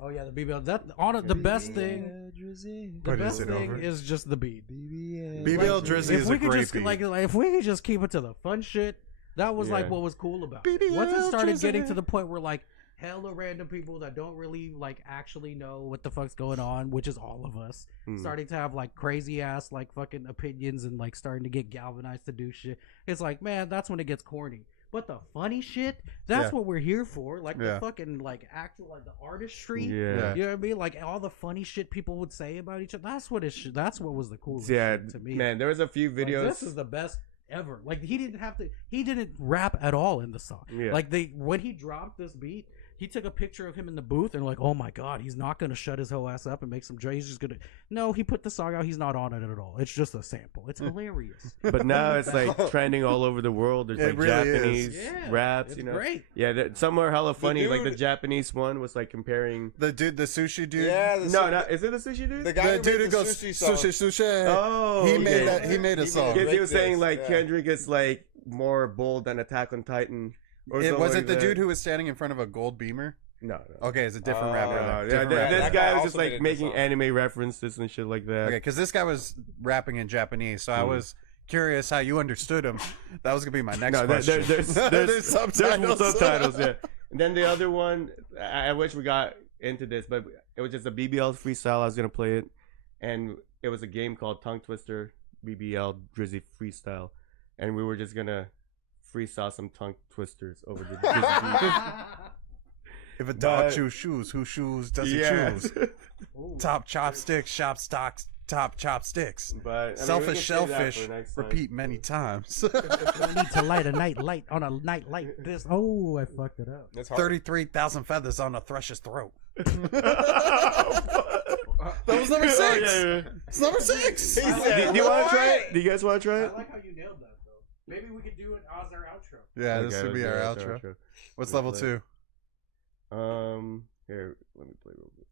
Oh yeah, the BBL. The best thing. The But is best it thing over? is just the beat. BBL Drizzy If is we a could great just beat. like if we could just keep it to the fun shit, that was like Yeah. what was cool about BBL it. Once it started getting Drizzy. to the point where like hella random people that don't really like actually know what the fuck's going on, which is all of us, starting to have like crazy ass like fucking opinions and like starting to get galvanized to do shit. It's like, man, that's when it gets corny. But the funny shit, that's Yeah. what we're here for. Like Yeah. the fucking like actual like the artistry. Yeah. You know what I mean? Like all the funny shit people would say about each other. That's what that's what was the coolest Yeah, shit to me. man. There was a few Like, videos. this is the best ever. Like he didn't rap at all in the song. Yeah. Like when he dropped this beat, he took a picture of him in the booth and like, oh my god, he's not gonna shut his whole ass up and make some joy. He's just gonna. No, he put the song out. He's not on it at all. It's just a sample. It's hilarious. But now it's like trending all over the world. There's It like really Japanese is. Yeah, raps, it's you know. great. Yeah, some are hella funny. Like the dude- Japanese one was like comparing. The sushi dude. Yeah, Is it the sushi dude? the guy The dude who who goes made the sushi song. sushi. Oh, he okay. made that. He made a He song. made Because he was Break saying this, like yeah. Kendrick is like more bold than Attack on Titan. Or It something was like it the that. dude who was standing in front of a gold beamer? No. Okay, it's a different Oh, rapper. No, then. yeah, Different this rapper. That guy guy was also just made like a diss making song. anime references and shit like that. Okay, because this guy was rapping in Japanese, so I was curious how you understood him. That was gonna be my next No, question. there's There's subtitles. subtitles, yeah. And then the other one, I wish we got into this, but it was just a BBL freestyle. I was gonna play it, and it was a game called Tongue Twister BBL Drizzy Freestyle, and we were just gonna freestyle some tongue twisters over the Drizzy beat. If a dog But- chews shoes, whose shoes does he Yeah. choose? Top chopsticks, shop stocks, top chopsticks. But I mean, Selfish we can save that shellfish. for next time. Repeat many times. Need to light a night light on a night like this. Oh, I fucked it up. That's hard. 33,000 feathers on a thrush's throat. That was number Oh, 6. yeah. It's number 6. Do you want to try it? Do you guys want to try I it? like how you nailed that though. Maybe we could do it as our outro. Yeah, this Okay, should be let's our do outro. it, What's We'll level play 2? Here, let me play real quick.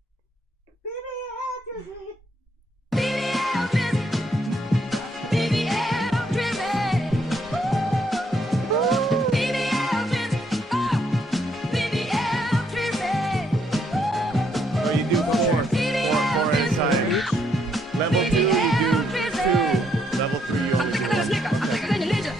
Oh, you do four at a time. Level 2, you do 2. Level 3, you only do 1.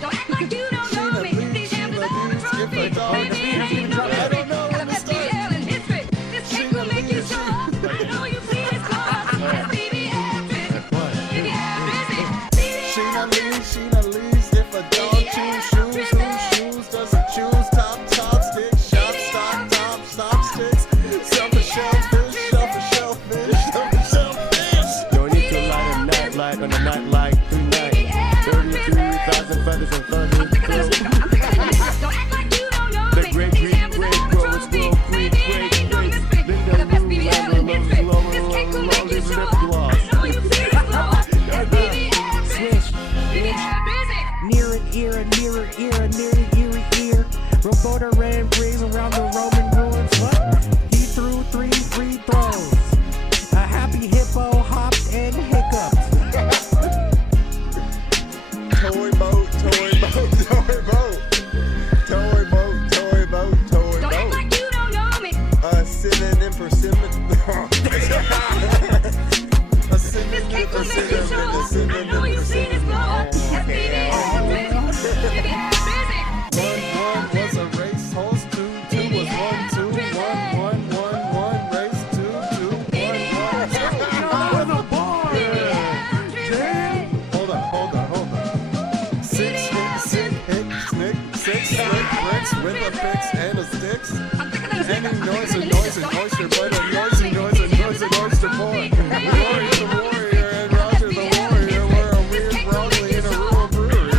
Sheena leaves if a dog chews shoes. Whose shoes does it choose? Top sticks, shop stop sticks. Selfish shellfish, shellfish. Don't need to light a night light on a night like tonight. 32,000 feathers and thunder. The great growers grow quick, Linda Lou, Lambo, low, lip gloss. Swish, bitch. Near an ear, near an ear, near an eerie ear. Roboto ran rings around the Roman ruins. What? He threw 3 free throws. A happy hippo hopped and hiccuped. Toy boat, toy boat, toy boat. Toy boat, toy boat, toy boat. A synonym for A synonym for One was a race horse, two was 1, 2, 1, 1, race 2, 2, 1, 1. Hold on. 6 bricks with a picks and a sticks. Any noise, oyster, but a noisy, oyster boy. Rory's the warrior and Roger the warrior were a weird broccoli in a rural brewery.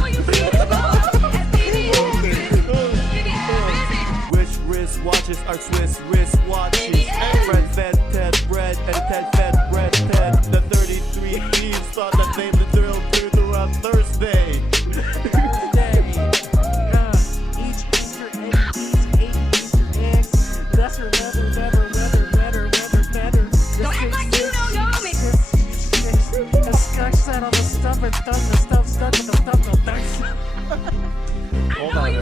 Wish wristwatches are Swiss wristwatches. Fred fed Ted bread and Ted fed bread Ted. The 33 thieves thought that they the drill throughout Thursday. Each Easter egg eats 8 Easter eggs. Lesser, better. A skunk sat on the stump and thumped the stump stuck with the thumb of ducks. Hold on.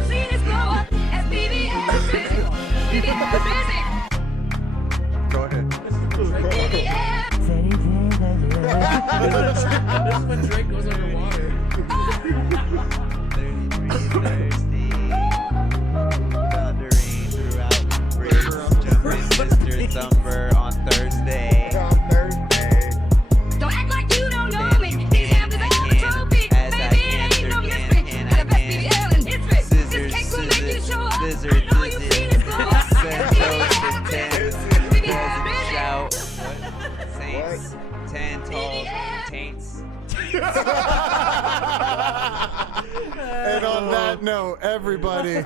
Go ahead. This is when Drake goes underwater. 33 thirsty, thundering throughout rivers, jumping Mr. Thumper on Thursday. Don't act like you don't know me. These hands are a trophy. As I Baby, it ain't no mystery. and Got the best BBL in history. This Scissors, cake will make you show up. scissors, I know you've seen this glow up. scissors, Everybody,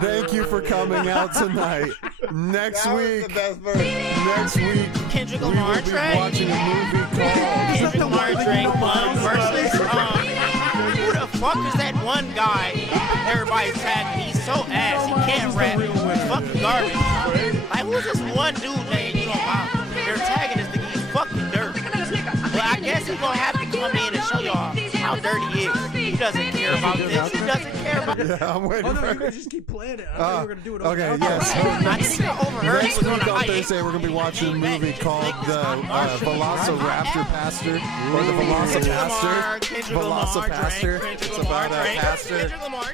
thank you for coming out tonight. Next That was week, the best verse. next week, Kendrick we Lamar will be Drake. watching a movie called Kendrick Lamar Drake versus who the fuck is that one guy? Everybody's tagging. He's so ass. He can't rap. He's fucking garbage. Like who's this one dude named you know about? They're tagging this nigga. He's fucking dirt. But I guess he's gonna have to come in and show y'all how dirty he is. He doesn't care about this. He doesn't care about. Yeah, I'm waiting Oh no, for you can just keep playing it. I thought you were gonna do it. Over okay, and yes. I think I overheard he Next was on week a on hike. Thursday, we're going to be watching a movie called the Velociraptor Pastor, or the Velocipaster. Velocipaster. It's about a pastor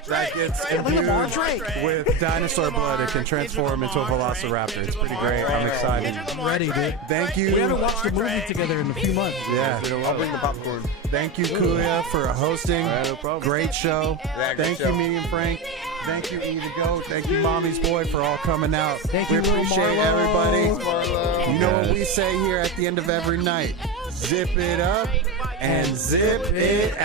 that gets imbued with dinosaur blood and can transform into a Velociraptor. It's pretty great. I'm excited. Ready, dude. Thank you. We haven't watched a movie together in a few months. Yeah. I'll bring the popcorn. Thank you, Kuya, for hosting. No problem. Great show. Yeah, good Thank show. you, me and Frank. Thank you, E to Go. Thank you, Mommy's Boy, for all coming out. Thank we you, Lil appreciate Marlo. everybody. Marlo. You know what we say here at the end of every night? Zip it up and zip it